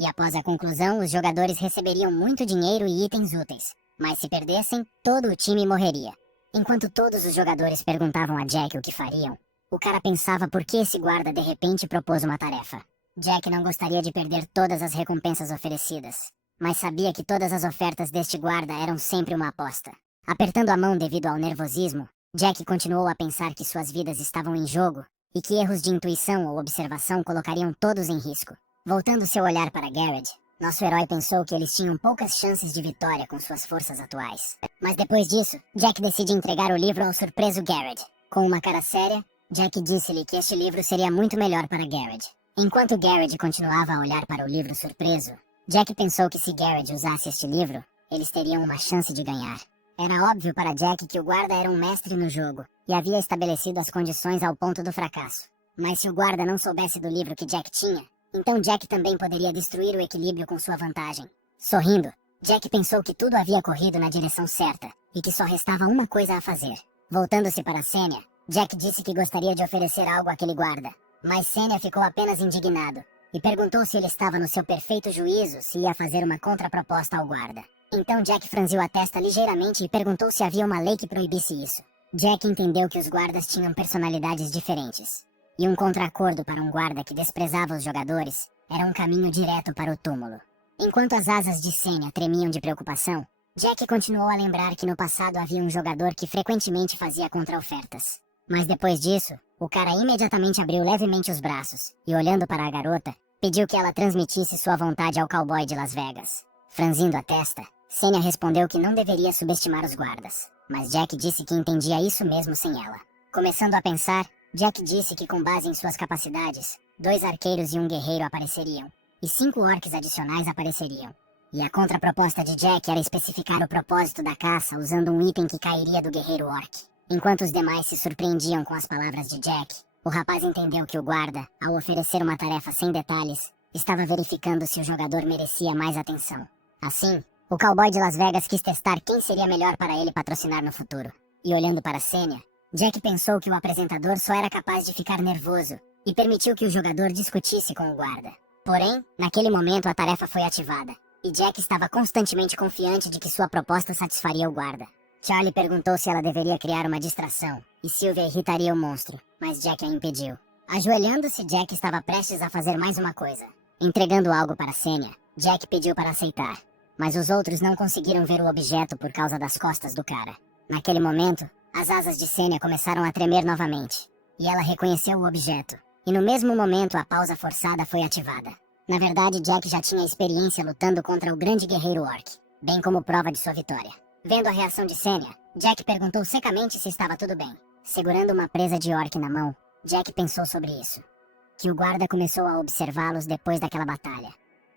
E após a conclusão, os jogadores receberiam muito dinheiro e itens úteis. Mas se perdessem, todo o time morreria. Enquanto todos os jogadores perguntavam a Jack o que fariam, o cara pensava por que esse guarda de repente propôs uma tarefa. Jack não gostaria de perder todas as recompensas oferecidas, mas sabia que todas as ofertas deste guarda eram sempre uma aposta. Apertando a mão devido ao nervosismo, Jack continuou a pensar que suas vidas estavam em jogo e que erros de intuição ou observação colocariam todos em risco. Voltando seu olhar para Garrett, nosso herói pensou que eles tinham poucas chances de vitória com suas forças atuais. Mas depois disso, Jack decide entregar o livro ao surpreso Garrett. Com uma cara séria, Jack disse-lhe que este livro seria muito melhor para Garrett. Enquanto Garrett continuava a olhar para o livro surpreso, Jack pensou que se Garrett usasse este livro, eles teriam uma chance de ganhar. Era óbvio para Jack que o guarda era um mestre no jogo e havia estabelecido as condições ao ponto do fracasso. Mas se o guarda não soubesse do livro que Jack tinha, então Jack também poderia destruir o equilíbrio com sua vantagem. Sorrindo, Jack pensou que tudo havia corrido na direção certa e que só restava uma coisa a fazer. Voltando-se para Senya, Jack disse que gostaria de oferecer algo àquele guarda, mas Senya ficou apenas indignado e perguntou se ele estava no seu perfeito juízo se ia fazer uma contraproposta ao guarda. Então Jack franziu a testa ligeiramente e perguntou se havia uma lei que proibisse isso. Jack entendeu que os guardas tinham personalidades diferentes, e um contraacordo para um guarda que desprezava os jogadores era um caminho direto para o túmulo. Enquanto as asas de Senya tremiam de preocupação, Jack continuou a lembrar que no passado havia um jogador que frequentemente fazia contra-ofertas. Mas depois disso, o cara imediatamente abriu levemente os braços e, olhando para a garota, pediu que ela transmitisse sua vontade ao cowboy de Las Vegas. Franzindo a testa, Senya respondeu que não deveria subestimar os guardas, mas Jack disse que entendia isso mesmo sem ela. Começando a pensar, Jack disse que com base em suas capacidades, 2 arqueiros e um guerreiro apareceriam, e 5 orcs adicionais apareceriam. E a contraproposta de Jack era especificar o propósito da caça usando um item que cairia do guerreiro orc. Enquanto os demais se surpreendiam com as palavras de Jack, o rapaz entendeu que o guarda, ao oferecer uma tarefa sem detalhes, estava verificando se o jogador merecia mais atenção. Assim, o cowboy de Las Vegas quis testar quem seria melhor para ele patrocinar no futuro. E olhando para Senya, Jack pensou que o apresentador só era capaz de ficar nervoso e permitiu que o jogador discutisse com o guarda. Porém, naquele momento a tarefa foi ativada, e Jack estava constantemente confiante de que sua proposta satisfaria o guarda. Charlie perguntou se ela deveria criar uma distração, e Sylvia irritaria o monstro, mas Jack a impediu. Ajoelhando-se, Jack estava prestes a fazer mais uma coisa. Entregando algo para Senya, Jack pediu para aceitar, mas os outros não conseguiram ver o objeto por causa das costas do cara. Naquele momento, as asas de Senya começaram a tremer novamente, e ela reconheceu o objeto, e no mesmo momento a pausa forçada foi ativada. Na verdade, Jack já tinha experiência lutando contra o grande guerreiro orc, bem como prova de sua vitória. Vendo a reação de Senya, Jack perguntou secamente se estava tudo bem. Segurando uma presa de orc na mão, Jack pensou sobre isso. Que o guarda começou a observá-los depois daquela batalha,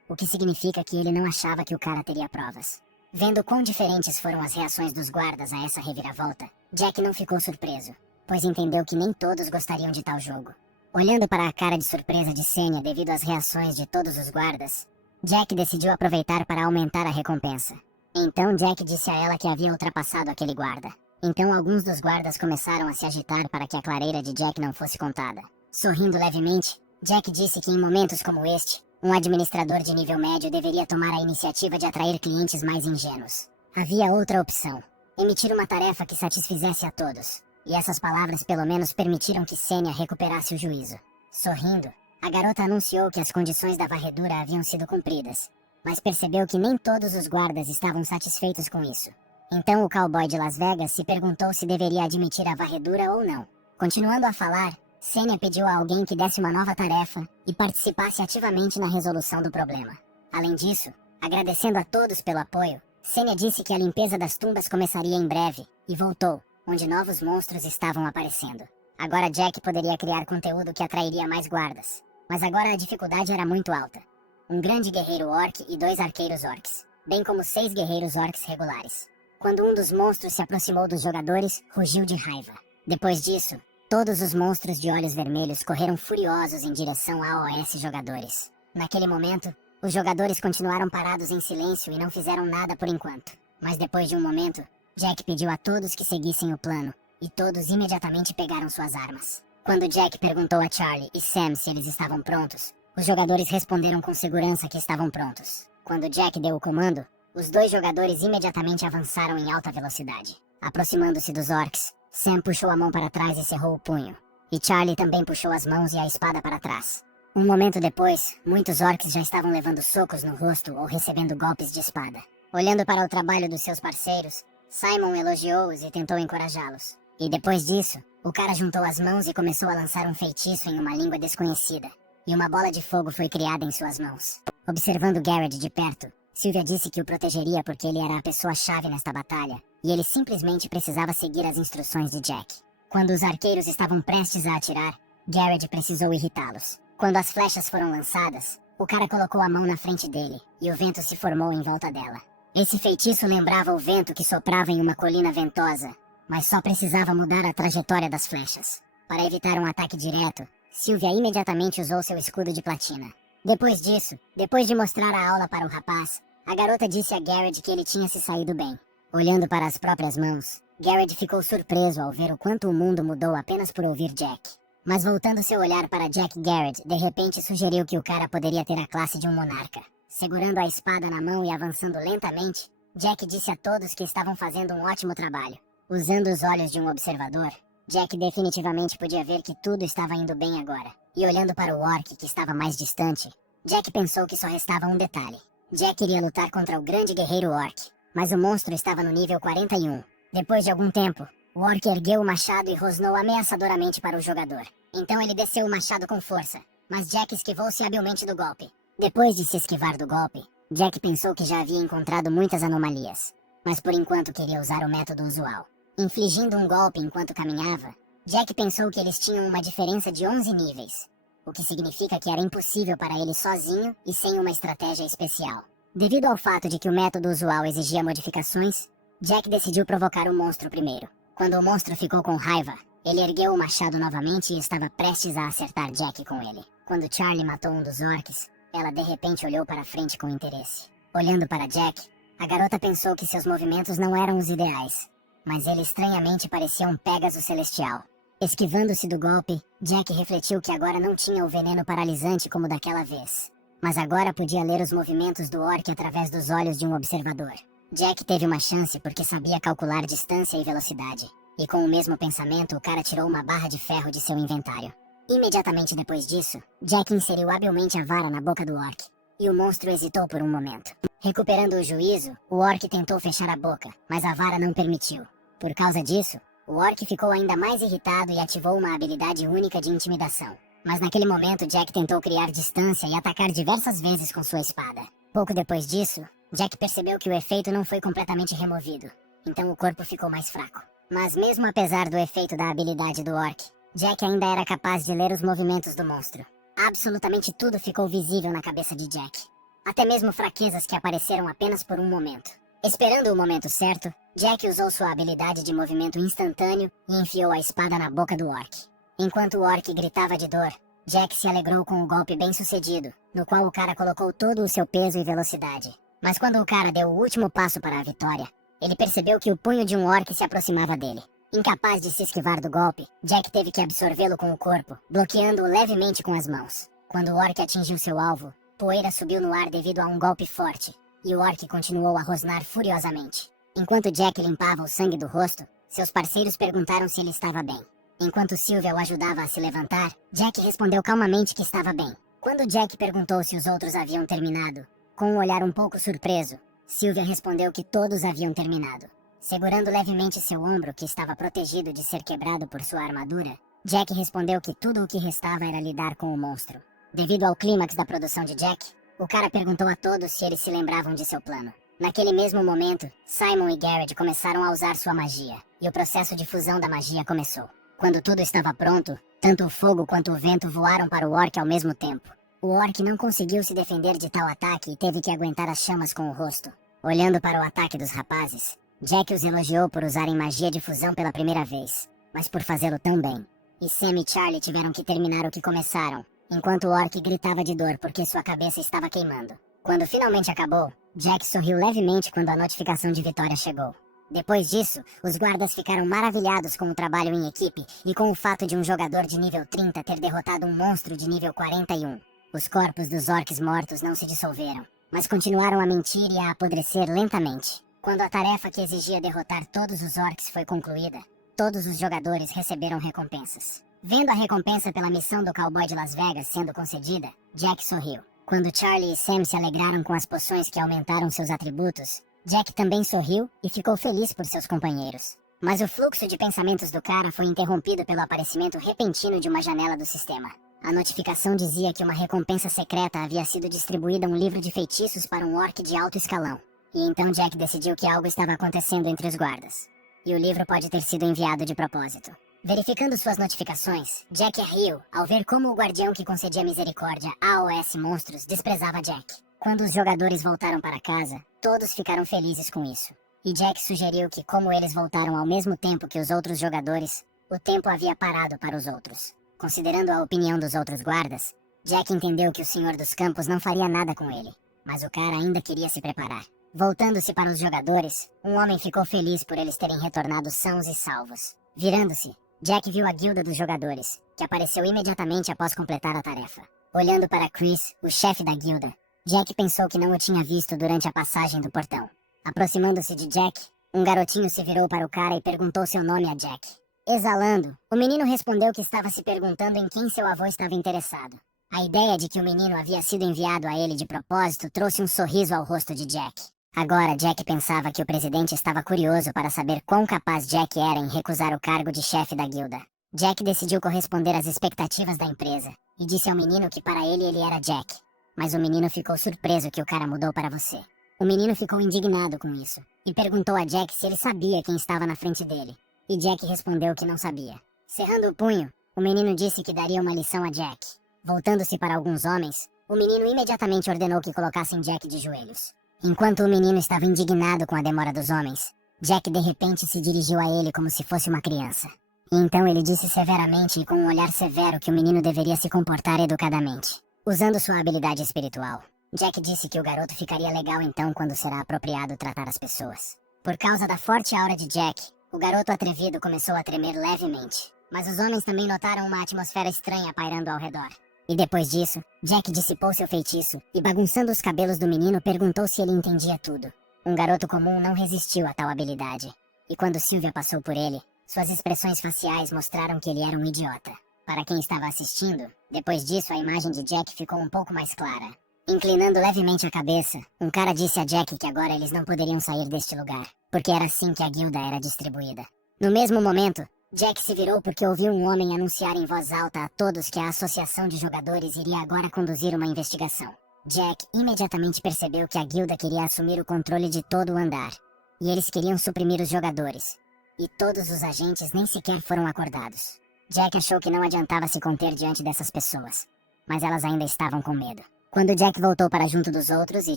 o que significa que ele não achava que o cara teria provas. Vendo quão diferentes foram as reações dos guardas a essa reviravolta, Jack não ficou surpreso, pois entendeu que nem todos gostariam de tal jogo. Olhando para a cara de surpresa de Senya devido às reações de todos os guardas, Jack decidiu aproveitar para aumentar a recompensa. Então Jack disse a ela que havia ultrapassado aquele guarda. Então alguns dos guardas começaram a se agitar para que a clareira de Jack não fosse contada. Sorrindo levemente, Jack disse que em momentos como este, um administrador de nível médio deveria tomar a iniciativa de atrair clientes mais ingênuos. Havia outra opção: emitir uma tarefa que satisfizesse a todos. E essas palavras pelo menos permitiram que Senya recuperasse o juízo. Sorrindo, a garota anunciou que as condições da varredura haviam sido cumpridas, mas percebeu que nem todos os guardas estavam satisfeitos com isso. Então o cowboy de Las Vegas se perguntou se deveria admitir a varredura ou não. Continuando a falar, Senya pediu a alguém que desse uma nova tarefa e participasse ativamente na resolução do problema. Além disso, agradecendo a todos pelo apoio, Senya disse que a limpeza das tumbas começaria em breve, e voltou, onde novos monstros estavam aparecendo. Agora Jack poderia criar conteúdo que atrairia mais guardas, mas agora a dificuldade era muito alta. Um grande guerreiro orc e 2 arqueiros orcs, bem como 6 guerreiros orcs regulares. Quando um dos monstros se aproximou dos jogadores, rugiu de raiva. Depois disso, todos os monstros de olhos vermelhos correram furiosos em direção a AOS jogadores. Naquele momento, os jogadores continuaram parados em silêncio e não fizeram nada por enquanto. Mas depois de um momento, Jack pediu a todos que seguissem o plano, e todos imediatamente pegaram suas armas. Quando Jack perguntou a Charlie e Sam se eles estavam prontos, os jogadores responderam com segurança que estavam prontos. Quando Jack deu o comando, os dois jogadores imediatamente avançaram em alta velocidade. Aproximando-se dos orcs, Sam puxou a mão para trás e cerrou o punho. E Charlie também puxou as mãos e a espada para trás. Um momento depois, muitos orcs já estavam levando socos no rosto ou recebendo golpes de espada. Olhando para o trabalho dos seus parceiros, Simon elogiou-os e tentou encorajá-los. E depois disso, o cara juntou as mãos e começou a lançar um feitiço em uma língua desconhecida. E uma bola de fogo foi criada em suas mãos. Observando Garrett de perto, Sylvia disse que o protegeria porque ele era a pessoa-chave nesta batalha, e ele simplesmente precisava seguir as instruções de Jack. Quando os arqueiros estavam prestes a atirar, Garrett precisou irritá-los. Quando as flechas foram lançadas, o cara colocou a mão na frente dele, e o vento se formou em volta dela. Esse feitiço lembrava o vento que soprava em uma colina ventosa, mas só precisava mudar a trajetória das flechas. Para evitar um ataque direto, Sylvia imediatamente usou seu escudo de platina. Depois disso, depois de mostrar a aula para o rapaz, a garota disse a Garrett que ele tinha se saído bem. Olhando para as próprias mãos, Garrett ficou surpreso ao ver o quanto o mundo mudou apenas por ouvir Jack. Mas voltando seu olhar para Jack, Garrett de repente sugeriu que o cara poderia ter a classe de um monarca. Segurando a espada na mão e avançando lentamente, Jack disse a todos que estavam fazendo um ótimo trabalho. Usando os olhos de um observador, Jack definitivamente podia ver que tudo estava indo bem agora. E olhando para o orc que estava mais distante, Jack pensou que só restava um detalhe. Jack iria lutar contra o grande guerreiro orc, mas o monstro estava no nível 41. Depois de algum tempo, o orc ergueu o machado e rosnou ameaçadoramente para o jogador. Então ele desceu o machado com força, mas Jack esquivou-se habilmente do golpe. Depois de se esquivar do golpe, Jack pensou que já havia encontrado muitas anomalias, mas por enquanto queria usar o método usual. Infligindo um golpe enquanto caminhava, Jack pensou que eles tinham uma diferença de 11 níveis, o que significa que era impossível para ele sozinho e sem uma estratégia especial. Devido ao fato de que o método usual exigia modificações, Jack decidiu provocar o monstro primeiro. Quando o monstro ficou com raiva, ele ergueu o machado novamente e estava prestes a acertar Jack com ele. Quando Charlie matou um dos orcs, ela de repente olhou para frente com interesse. Olhando para Jack, a garota pensou que seus movimentos não eram os ideais, mas ele estranhamente parecia um Pégaso celestial. Esquivando-se do golpe, Jack refletiu que agora não tinha o veneno paralisante como daquela vez, mas agora podia ler os movimentos do orc através dos olhos de um observador. Jack teve uma chance porque sabia calcular distância e velocidade, e com o mesmo pensamento o cara tirou uma barra de ferro de seu inventário. Imediatamente depois disso, Jack inseriu habilmente a vara na boca do orc, e o monstro hesitou por um momento. Recuperando o juízo, o orc tentou fechar a boca, mas a vara não permitiu. Por causa disso, o orc ficou ainda mais irritado e ativou uma habilidade única de intimidação. Mas naquele momento Jack tentou criar distância e atacar diversas vezes com sua espada. Pouco depois disso, Jack percebeu que o efeito não foi completamente removido, então o corpo ficou mais fraco. Mas mesmo apesar do efeito da habilidade do orc, Jack ainda era capaz de ler os movimentos do monstro. Absolutamente tudo ficou visível na cabeça de Jack. Até mesmo fraquezas que apareceram apenas por um momento. Esperando o momento certo, Jack usou sua habilidade de movimento instantâneo e enfiou a espada na boca do orc. Enquanto o orc gritava de dor, Jack se alegrou com o golpe bem sucedido, no qual o cara colocou todo o seu peso e velocidade. Mas quando o cara deu o último passo para a vitória, ele percebeu que o punho de um orc se aproximava dele. Incapaz de se esquivar do golpe, Jack teve que absorvê-lo com o corpo, bloqueando-o levemente com as mãos. Quando o orc atingiu seu alvo, poeira subiu no ar devido a um golpe forte, e o orc continuou a rosnar furiosamente. Enquanto Jack limpava o sangue do rosto, seus parceiros perguntaram se ele estava bem. Enquanto Sylvia o ajudava a se levantar, Jack respondeu calmamente que estava bem. Quando Jack perguntou se os outros haviam terminado, com um olhar um pouco surpreso, Sylvia respondeu que todos haviam terminado. Segurando levemente seu ombro, que estava protegido de ser quebrado por sua armadura, Jack respondeu que tudo o que restava era lidar com o monstro. Devido ao clímax da produção de Jack, o cara perguntou a todos se eles se lembravam de seu plano. Naquele mesmo momento, Simon e Garrett começaram a usar sua magia, e o processo de fusão da magia começou. Quando tudo estava pronto, tanto o fogo quanto o vento voaram para o orc ao mesmo tempo. O orc não conseguiu se defender de tal ataque e teve que aguentar as chamas com o rosto. Olhando para o ataque dos rapazes, Jack os elogiou por usarem magia de fusão pela primeira vez, mas por fazê-lo tão bem. E Sam e Charlie tiveram que terminar o que começaram, enquanto o orc gritava de dor porque sua cabeça estava queimando. Quando finalmente acabou, Jack sorriu levemente quando a notificação de vitória chegou. Depois disso, os guardas ficaram maravilhados com o trabalho em equipe e com o fato de um jogador de nível 30 ter derrotado um monstro de nível 41. Os corpos dos orcs mortos não se dissolveram, mas continuaram a mentir e a apodrecer lentamente. Quando a tarefa que exigia derrotar todos os orcs foi concluída, todos os jogadores receberam recompensas. Vendo a recompensa pela missão do cowboy de Las Vegas sendo concedida, Jack sorriu. Quando Charlie e Sam se alegraram com as poções que aumentaram seus atributos, Jack também sorriu e ficou feliz por seus companheiros. Mas o fluxo de pensamentos do cara foi interrompido pelo aparecimento repentino de uma janela do sistema. A notificação dizia que uma recompensa secreta havia sido distribuída um livro de feitiços para um orc de alto escalão. E então Jack decidiu que algo estava acontecendo entre os guardas. E o livro pode ter sido enviado de propósito. Verificando suas notificações, Jack riu ao ver como o guardião que concedia misericórdia AOS Monstros desprezava Jack. Quando os jogadores voltaram para casa, todos ficaram felizes com isso. E Jack sugeriu que, como eles voltaram ao mesmo tempo que os outros jogadores, o tempo havia parado para os outros. Considerando a opinião dos outros guardas, Jack entendeu que o Senhor dos Campos não faria nada com ele, mas o cara ainda queria se preparar. Voltando-se para os jogadores, um homem ficou feliz por eles terem retornado sãos e salvos. Virando-se, Jack viu a guilda dos jogadores, que apareceu imediatamente após completar a tarefa. Olhando para Chris, o chefe da guilda, Jack pensou que não o tinha visto durante a passagem do portão. Aproximando-se de Jack, um garotinho se virou para o cara e perguntou seu nome a Jack. Exalando, o menino respondeu que estava se perguntando em quem seu avô estava interessado. A ideia de que o menino havia sido enviado a ele de propósito trouxe um sorriso ao rosto de Jack. Agora Jack pensava que o presidente estava curioso para saber quão capaz Jack era em recusar o cargo de chefe da guilda. Jack decidiu corresponder às expectativas da empresa e disse ao menino que para ele era Jack. Mas o menino ficou surpreso que o cara mudou para você. O menino ficou indignado com isso e perguntou a Jack se ele sabia quem estava na frente dele. E Jack respondeu que não sabia. Cerrando o punho, o menino disse que daria uma lição a Jack. Voltando-se para alguns homens, o menino imediatamente ordenou que colocassem Jack de joelhos. Enquanto o menino estava indignado com a demora dos homens, Jack de repente se dirigiu a ele como se fosse uma criança. E então ele disse severamente e com um olhar severo que o menino deveria se comportar educadamente. Usando sua habilidade espiritual, Jack disse que o garoto ficaria legal então quando será apropriado tratar as pessoas. Por causa da forte aura de Jack, o garoto atrevido começou a tremer levemente, mas os homens também notaram uma atmosfera estranha pairando ao redor. E depois disso, Jack dissipou seu feitiço e, bagunçando os cabelos do menino, perguntou se ele entendia tudo. Um garoto comum não resistiu a tal habilidade. E quando Sylvia passou por ele, suas expressões faciais mostraram que ele era um idiota. Para quem estava assistindo, depois disso a imagem de Jack ficou um pouco mais clara. Inclinando levemente a cabeça, um cara disse a Jack que agora eles não poderiam sair deste lugar, porque era assim que a guilda era distribuída. No mesmo momento, Jack se virou porque ouviu um homem anunciar em voz alta a todos que a associação de jogadores iria agora conduzir uma investigação. Jack imediatamente percebeu que a guilda queria assumir o controle de todo o andar, e eles queriam suprimir os jogadores, e todos os agentes nem sequer foram acordados. Jack achou que não adiantava se conter diante dessas pessoas, mas elas ainda estavam com medo. Quando Jack voltou para junto dos outros e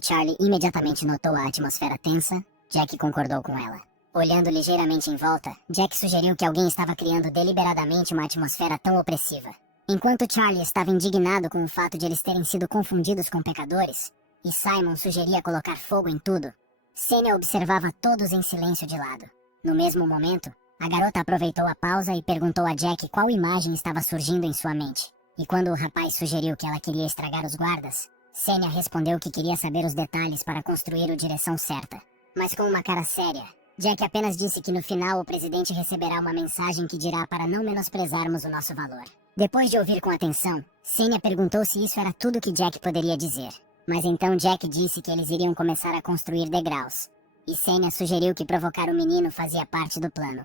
Charlie imediatamente notou a atmosfera tensa, Jack concordou com ela. Olhando ligeiramente em volta, Jack sugeriu que alguém estava criando deliberadamente uma atmosfera tão opressiva. Enquanto Charlie estava indignado com o fato de eles terem sido confundidos com pecadores, e Simon sugeria colocar fogo em tudo, Senya observava todos em silêncio de lado. No mesmo momento, a garota aproveitou a pausa e perguntou a Jack qual imagem estava surgindo em sua mente. E quando o rapaz sugeriu que ela queria estragar os guardas, Senya respondeu que queria saber os detalhes para construir a direção certa. Mas com uma cara séria, Jack apenas disse que no final o presidente receberá uma mensagem que dirá para não menosprezarmos o nosso valor. Depois de ouvir com atenção, Senya perguntou se isso era tudo que Jack poderia dizer. Mas então Jack disse que eles iriam começar a construir degraus. E Senya sugeriu que provocar o menino fazia parte do plano.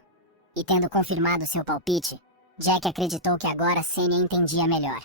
E tendo confirmado seu palpite, Jack acreditou que agora Senya entendia melhor.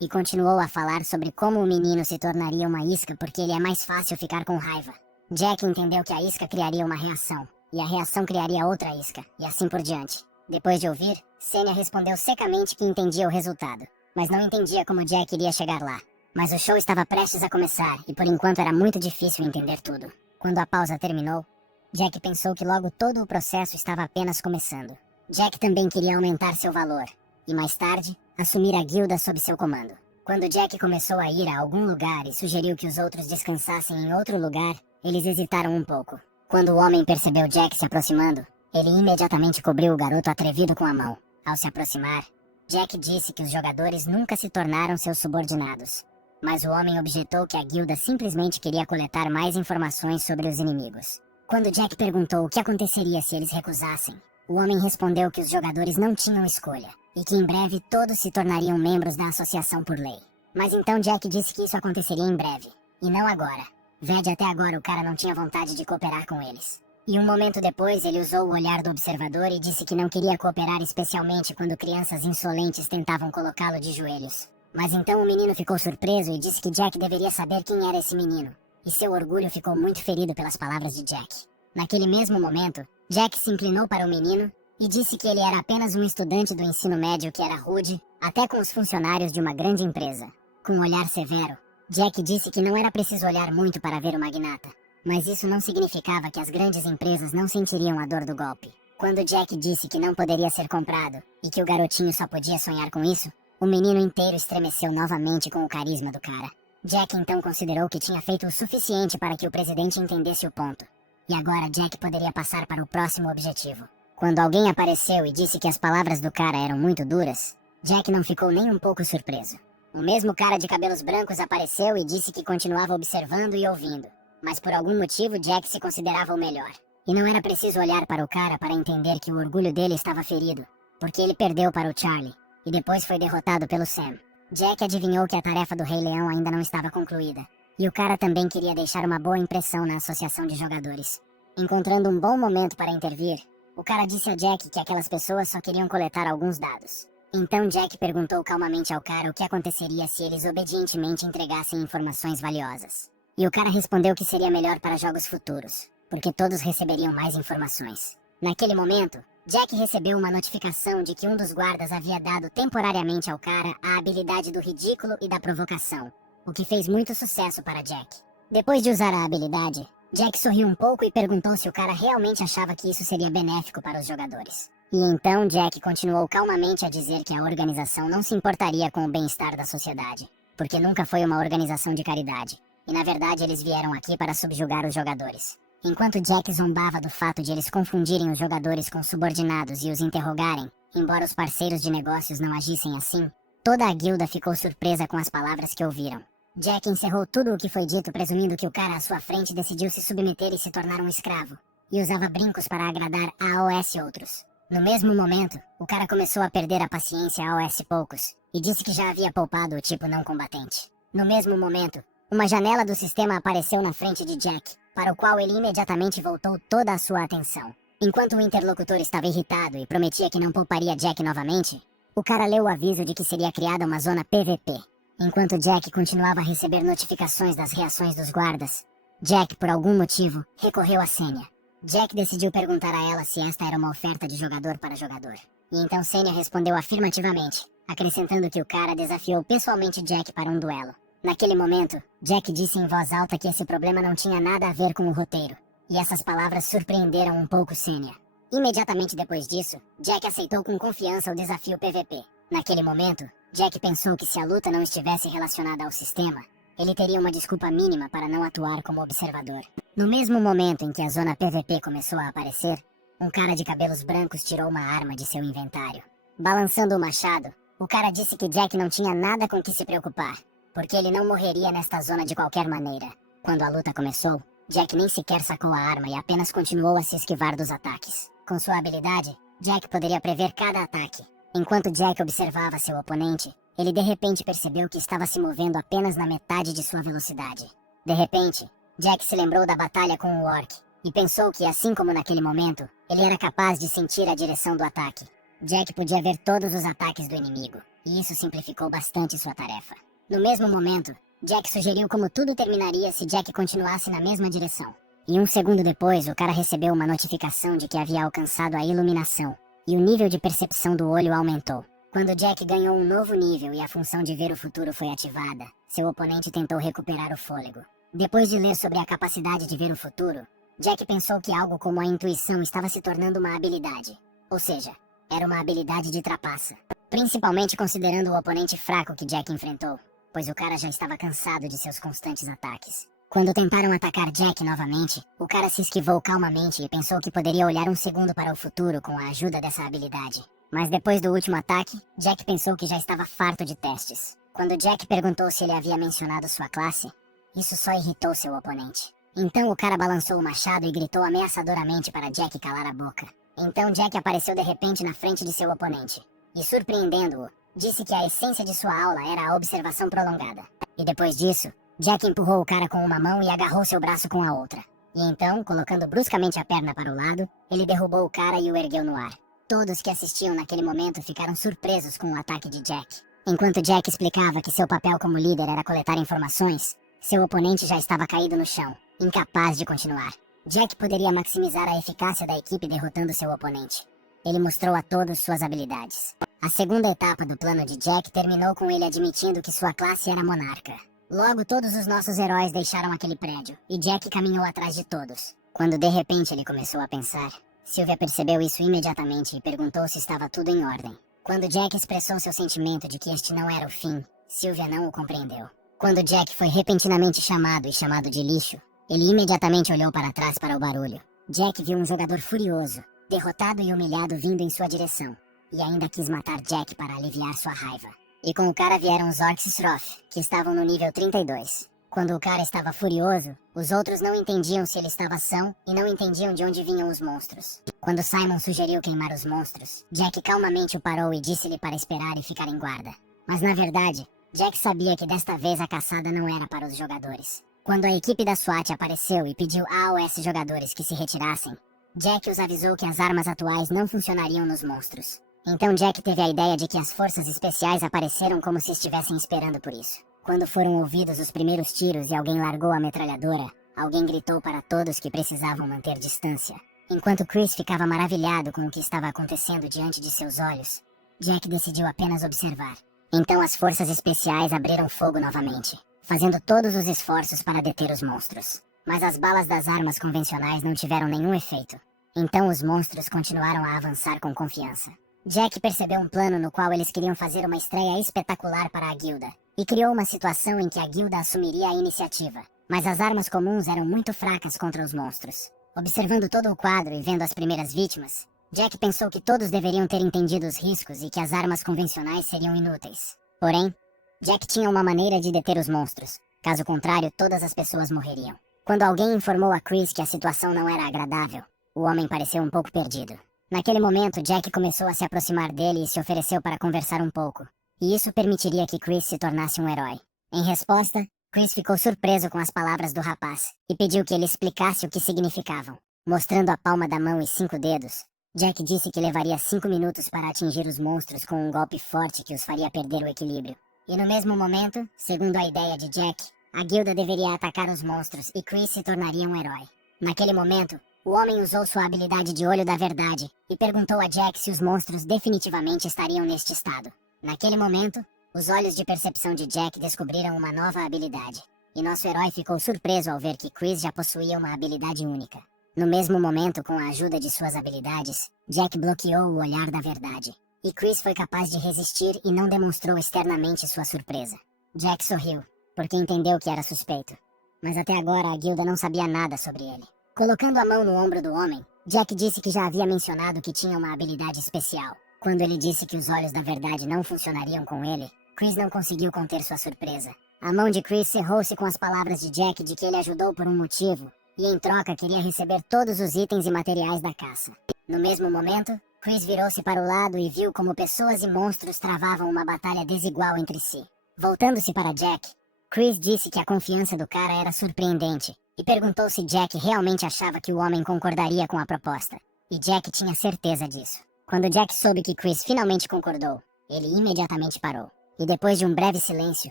E continuou a falar sobre como o menino se tornaria uma isca porque ele é mais fácil ficar com raiva. Jack entendeu que a isca criaria uma reação, e a reação criaria outra isca, e assim por diante. Depois de ouvir, Senya respondeu secamente que entendia o resultado, mas não entendia como Jack iria chegar lá. Mas o show estava prestes a começar, e por enquanto era muito difícil entender tudo. Quando a pausa terminou, Jack pensou que logo todo o processo estava apenas começando. Jack também queria aumentar seu valor, e mais tarde, assumir a guilda sob seu comando. Quando Jack começou a ir a algum lugar e sugeriu que os outros descansassem em outro lugar, eles hesitaram um pouco. Quando o homem percebeu Jack se aproximando, ele imediatamente cobriu o garoto atrevido com a mão. Ao se aproximar, Jack disse que os jogadores nunca se tornaram seus subordinados. Mas o homem objetou que a guilda simplesmente queria coletar mais informações sobre os inimigos. Quando Jack perguntou o que aconteceria se eles recusassem, o homem respondeu que os jogadores não tinham escolha, e que em breve todos se tornariam membros da associação por lei. Mas então Jack disse que isso aconteceria em breve, e não agora. Ved até agora o cara não tinha vontade de cooperar com eles. E um momento depois ele usou o olhar do observador e disse que não queria cooperar, especialmente quando crianças insolentes tentavam colocá-lo de joelhos. Mas então o menino ficou surpreso e disse que Jack deveria saber quem era esse menino. E seu orgulho ficou muito ferido pelas palavras de Jack. Naquele mesmo momento, Jack se inclinou para o menino e disse que ele era apenas um estudante do ensino médio que era rude, até com os funcionários de uma grande empresa. Com um olhar severo, Jack disse que não era preciso olhar muito para ver o magnata. Mas isso não significava que as grandes empresas não sentiriam a dor do golpe. Quando Jack disse que não poderia ser comprado e que o garotinho só podia sonhar com isso, o menino inteiro estremeceu novamente com o carisma do cara. Jack então considerou que tinha feito o suficiente para que o presidente entendesse o ponto. E agora Jack poderia passar para o próximo objetivo. Quando alguém apareceu e disse que as palavras do cara eram muito duras, Jack não ficou nem um pouco surpreso. O mesmo cara de cabelos brancos apareceu e disse que continuava observando e ouvindo. Mas por algum motivo Jack se considerava o melhor. E não era preciso olhar para o cara para entender que o orgulho dele estava ferido, porque ele perdeu para o Charlie, e depois foi derrotado pelo Sam. Jack adivinhou que a tarefa do Rei Leão ainda não estava concluída, e o cara também queria deixar uma boa impressão na associação de jogadores. Encontrando um bom momento para intervir, o cara disse a Jack que aquelas pessoas só queriam coletar alguns dados. Então Jack perguntou calmamente ao cara o que aconteceria se eles obedientemente entregassem informações valiosas. E o cara respondeu que seria melhor para jogos futuros, porque todos receberiam mais informações. Naquele momento, Jack recebeu uma notificação de que um dos guardas havia dado temporariamente ao cara a habilidade do ridículo e da provocação, o que fez muito sucesso para Jack. Depois de usar a habilidade, Jack sorriu um pouco e perguntou se o cara realmente achava que isso seria benéfico para os jogadores. E então Jack continuou calmamente a dizer que a organização não se importaria com o bem-estar da sociedade, porque nunca foi uma organização de caridade. E na verdade eles vieram aqui para subjugar os jogadores. Enquanto Jack zombava do fato de eles confundirem os jogadores com subordinados e os interrogarem, embora os parceiros de negócios não agissem assim, toda a guilda ficou surpresa com as palavras que ouviram. Jack encerrou tudo o que foi dito presumindo que o cara à sua frente decidiu se submeter e se tornar um escravo, e usava brincos para agradar a AOS outros. No mesmo momento, o cara começou a perder a paciência a AOS poucos, e disse que já havia poupado o tipo não combatente. No mesmo momento, uma janela do sistema apareceu na frente de Jack, para o qual ele imediatamente voltou toda a sua atenção. Enquanto o interlocutor estava irritado e prometia que não pouparia Jack novamente, o cara leu o aviso de que seria criada uma zona PVP. Enquanto Jack continuava a receber notificações das reações dos guardas, Jack, por algum motivo, recorreu a Sênia. Jack decidiu perguntar a ela se esta era uma oferta de jogador para jogador. E então Sênia respondeu afirmativamente, acrescentando que o cara desafiou pessoalmente Jack para um duelo. Naquele momento, Jack disse em voz alta que esse problema não tinha nada a ver com o roteiro, e essas palavras surpreenderam um pouco Sênia. Imediatamente depois disso, Jack aceitou com confiança o desafio PVP. Naquele momento, Jack pensou que se a luta não estivesse relacionada ao sistema, ele teria uma desculpa mínima para não atuar como observador. No mesmo momento em que a zona PVP começou a aparecer, um cara de cabelos brancos tirou uma arma de seu inventário. Balançando o machado, o cara disse que Jack não tinha nada com que se preocupar, porque ele não morreria nesta zona de qualquer maneira. Quando a luta começou, Jack nem sequer sacou a arma e apenas continuou a se esquivar dos ataques. Com sua habilidade, Jack poderia prever cada ataque. Enquanto Jack observava seu oponente, ele de repente percebeu que estava se movendo apenas na metade de sua velocidade. De repente, Jack se lembrou da batalha com o Orc, e pensou que, assim como naquele momento, ele era capaz de sentir a direção do ataque. Jack podia ver todos os ataques do inimigo, e isso simplificou bastante sua tarefa. No mesmo momento, Jack sugeriu como tudo terminaria se Jack continuasse na mesma direção. E um segundo depois, o cara recebeu uma notificação de que havia alcançado a iluminação, e o nível de percepção do olho aumentou. Quando Jack ganhou um novo nível e a função de ver o futuro foi ativada, seu oponente tentou recuperar o fôlego. Depois de ler sobre a capacidade de ver o futuro, Jack pensou que algo como a intuição estava se tornando uma habilidade. Ou seja, era uma habilidade de trapaça. Principalmente considerando o oponente fraco que Jack enfrentou, pois o cara já estava cansado de seus constantes ataques. Quando tentaram atacar Jack novamente, o cara se esquivou calmamente e pensou que poderia olhar um segundo para o futuro com a ajuda dessa habilidade. Mas depois do último ataque, Jack pensou que já estava farto de testes. Quando Jack perguntou se ele havia mencionado sua classe, isso só irritou seu oponente. Então o cara balançou o machado e gritou ameaçadoramente para Jack calar a boca. Então Jack apareceu de repente na frente de seu oponente. E surpreendendo-o, disse que a essência de sua aula era a observação prolongada. E depois disso, Jack empurrou o cara com uma mão e agarrou seu braço com a outra. E então, colocando bruscamente a perna para o lado, ele derrubou o cara e o ergueu no ar. Todos que assistiam naquele momento ficaram surpresos com o ataque de Jack. Enquanto Jack explicava que seu papel como líder era coletar informações, seu oponente já estava caído no chão, incapaz de continuar. Jack poderia maximizar a eficácia da equipe derrotando seu oponente. Ele mostrou a todos suas habilidades. A segunda etapa do plano de Jack terminou com ele admitindo que sua classe era monarca. Logo, todos os nossos heróis deixaram aquele prédio, e Jack caminhou atrás de todos. Quando de repente ele começou a pensar, Sylvia percebeu isso imediatamente e perguntou se estava tudo em ordem. Quando Jack expressou seu sentimento de que este não era o fim, Sylvia não o compreendeu. Quando Jack foi repentinamente chamado e chamado de lixo, ele imediatamente olhou para trás para o barulho. Jack viu um jogador furioso, derrotado e humilhado vindo em sua direção, e ainda quis matar Jack para aliviar sua raiva. E com o cara vieram os Orcs Sroth, que estavam no nível 32. Quando o cara estava furioso, os outros não entendiam se ele estava são e não entendiam de onde vinham os monstros. Quando Simon sugeriu queimar os monstros, Jack calmamente o parou e disse-lhe para esperar e ficar em guarda. Mas na verdade, Jack sabia que desta vez a caçada não era para os jogadores. Quando a equipe da SWAT apareceu e pediu a AOS jogadores que se retirassem, Jack os avisou que as armas atuais não funcionariam nos monstros. Então Jack teve a ideia de que as forças especiais apareceram como se estivessem esperando por isso. Quando foram ouvidos os primeiros tiros e alguém largou a metralhadora, alguém gritou para todos que precisavam manter distância. Enquanto Chris ficava maravilhado com o que estava acontecendo diante de seus olhos, Jack decidiu apenas observar. Então as forças especiais abriram fogo novamente, fazendo todos os esforços para deter os monstros. Mas as balas das armas convencionais não tiveram nenhum efeito. Então os monstros continuaram a avançar com confiança. Jack percebeu um plano no qual eles queriam fazer uma estreia espetacular para a guilda, e criou uma situação em que a guilda assumiria a iniciativa. Mas as armas comuns eram muito fracas contra os monstros. Observando todo o quadro e vendo as primeiras vítimas, Jack pensou que todos deveriam ter entendido os riscos e que as armas convencionais seriam inúteis. Porém, Jack tinha uma maneira de deter os monstros. Caso contrário, todas as pessoas morreriam. Quando alguém informou a Chris que a situação não era agradável, o homem pareceu um pouco perdido. Naquele momento, Jack começou a se aproximar dele e se ofereceu para conversar um pouco. E isso permitiria que Chris se tornasse um herói. Em resposta, Chris ficou surpreso com as palavras do rapaz e pediu que ele explicasse o que significavam. Mostrando a palma da mão e 5 dedos, Jack disse que levaria 5 minutos para atingir os monstros com um golpe forte que os faria perder o equilíbrio. E no mesmo momento, segundo a ideia de Jack, a guilda deveria atacar os monstros e Chris se tornaria um herói. Naquele momento, o homem usou sua habilidade de olho da verdade e perguntou a Jack se os monstros definitivamente estariam neste estado. Naquele momento, os olhos de percepção de Jack descobriram uma nova habilidade, e nosso herói ficou surpreso ao ver que Chris já possuía uma habilidade única. No mesmo momento, com a ajuda de suas habilidades, Jack bloqueou o olhar da verdade, e Chris foi capaz de resistir e não demonstrou externamente sua surpresa. Jack sorriu, porque entendeu que era suspeito, mas até agora a guilda não sabia nada sobre ele. Colocando a mão no ombro do homem, Jack disse que já havia mencionado que tinha uma habilidade especial. Quando ele disse que os olhos da verdade não funcionariam com ele, Chris não conseguiu conter sua surpresa. A mão de Chris cerrou-se com as palavras de Jack de que ele ajudou por um motivo, e em troca queria receber todos os itens e materiais da caça. No mesmo momento, Chris virou-se para o lado e viu como pessoas e monstros travavam uma batalha desigual entre si. Voltando-se para Jack, Chris disse que a confiança do cara era surpreendente, e perguntou se Jack realmente achava que o homem concordaria com a proposta. E Jack tinha certeza disso. Quando Jack soube que Chris finalmente concordou, ele imediatamente parou. E depois de um breve silêncio,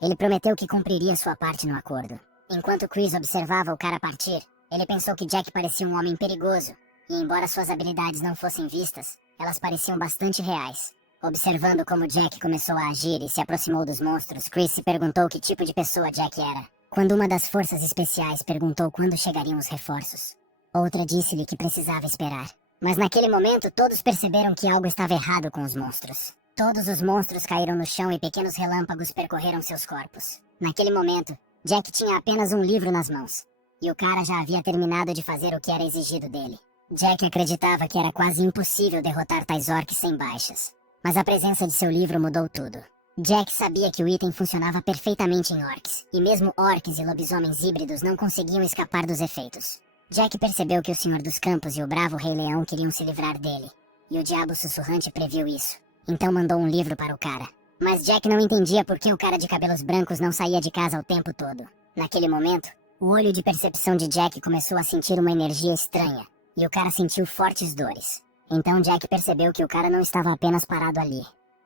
ele prometeu que cumpriria sua parte no acordo. Enquanto Chris observava o cara partir, ele pensou que Jack parecia um homem perigoso, e embora suas habilidades não fossem vistas, elas pareciam bastante reais. Observando como Jack começou a agir e se aproximou dos monstros, Chris se perguntou que tipo de pessoa Jack era. Quando uma das forças especiais perguntou quando chegariam os reforços, outra disse-lhe que precisava esperar. Mas naquele momento todos perceberam que algo estava errado com os monstros. Todos os monstros caíram no chão e pequenos relâmpagos percorreram seus corpos. Naquele momento, Jack tinha apenas um livro nas mãos, e o cara já havia terminado de fazer o que era exigido dele. Jack acreditava que era quase impossível derrotar tais orcs sem baixas, mas a presença de seu livro mudou tudo. Jack sabia que o item funcionava perfeitamente em orcs, e mesmo orcs e lobisomens híbridos não conseguiam escapar dos efeitos. Jack percebeu que o Senhor dos Campos e o bravo Rei Leão queriam se livrar dele, e o Diabo Sussurrante previu isso. Então mandou um livro para o cara. Mas Jack não entendia por que o cara de cabelos brancos não saía de casa o tempo todo. Naquele momento, o olho de percepção de Jack começou a sentir uma energia estranha, e o cara sentiu fortes dores. Então Jack percebeu que o cara não estava apenas parado ali.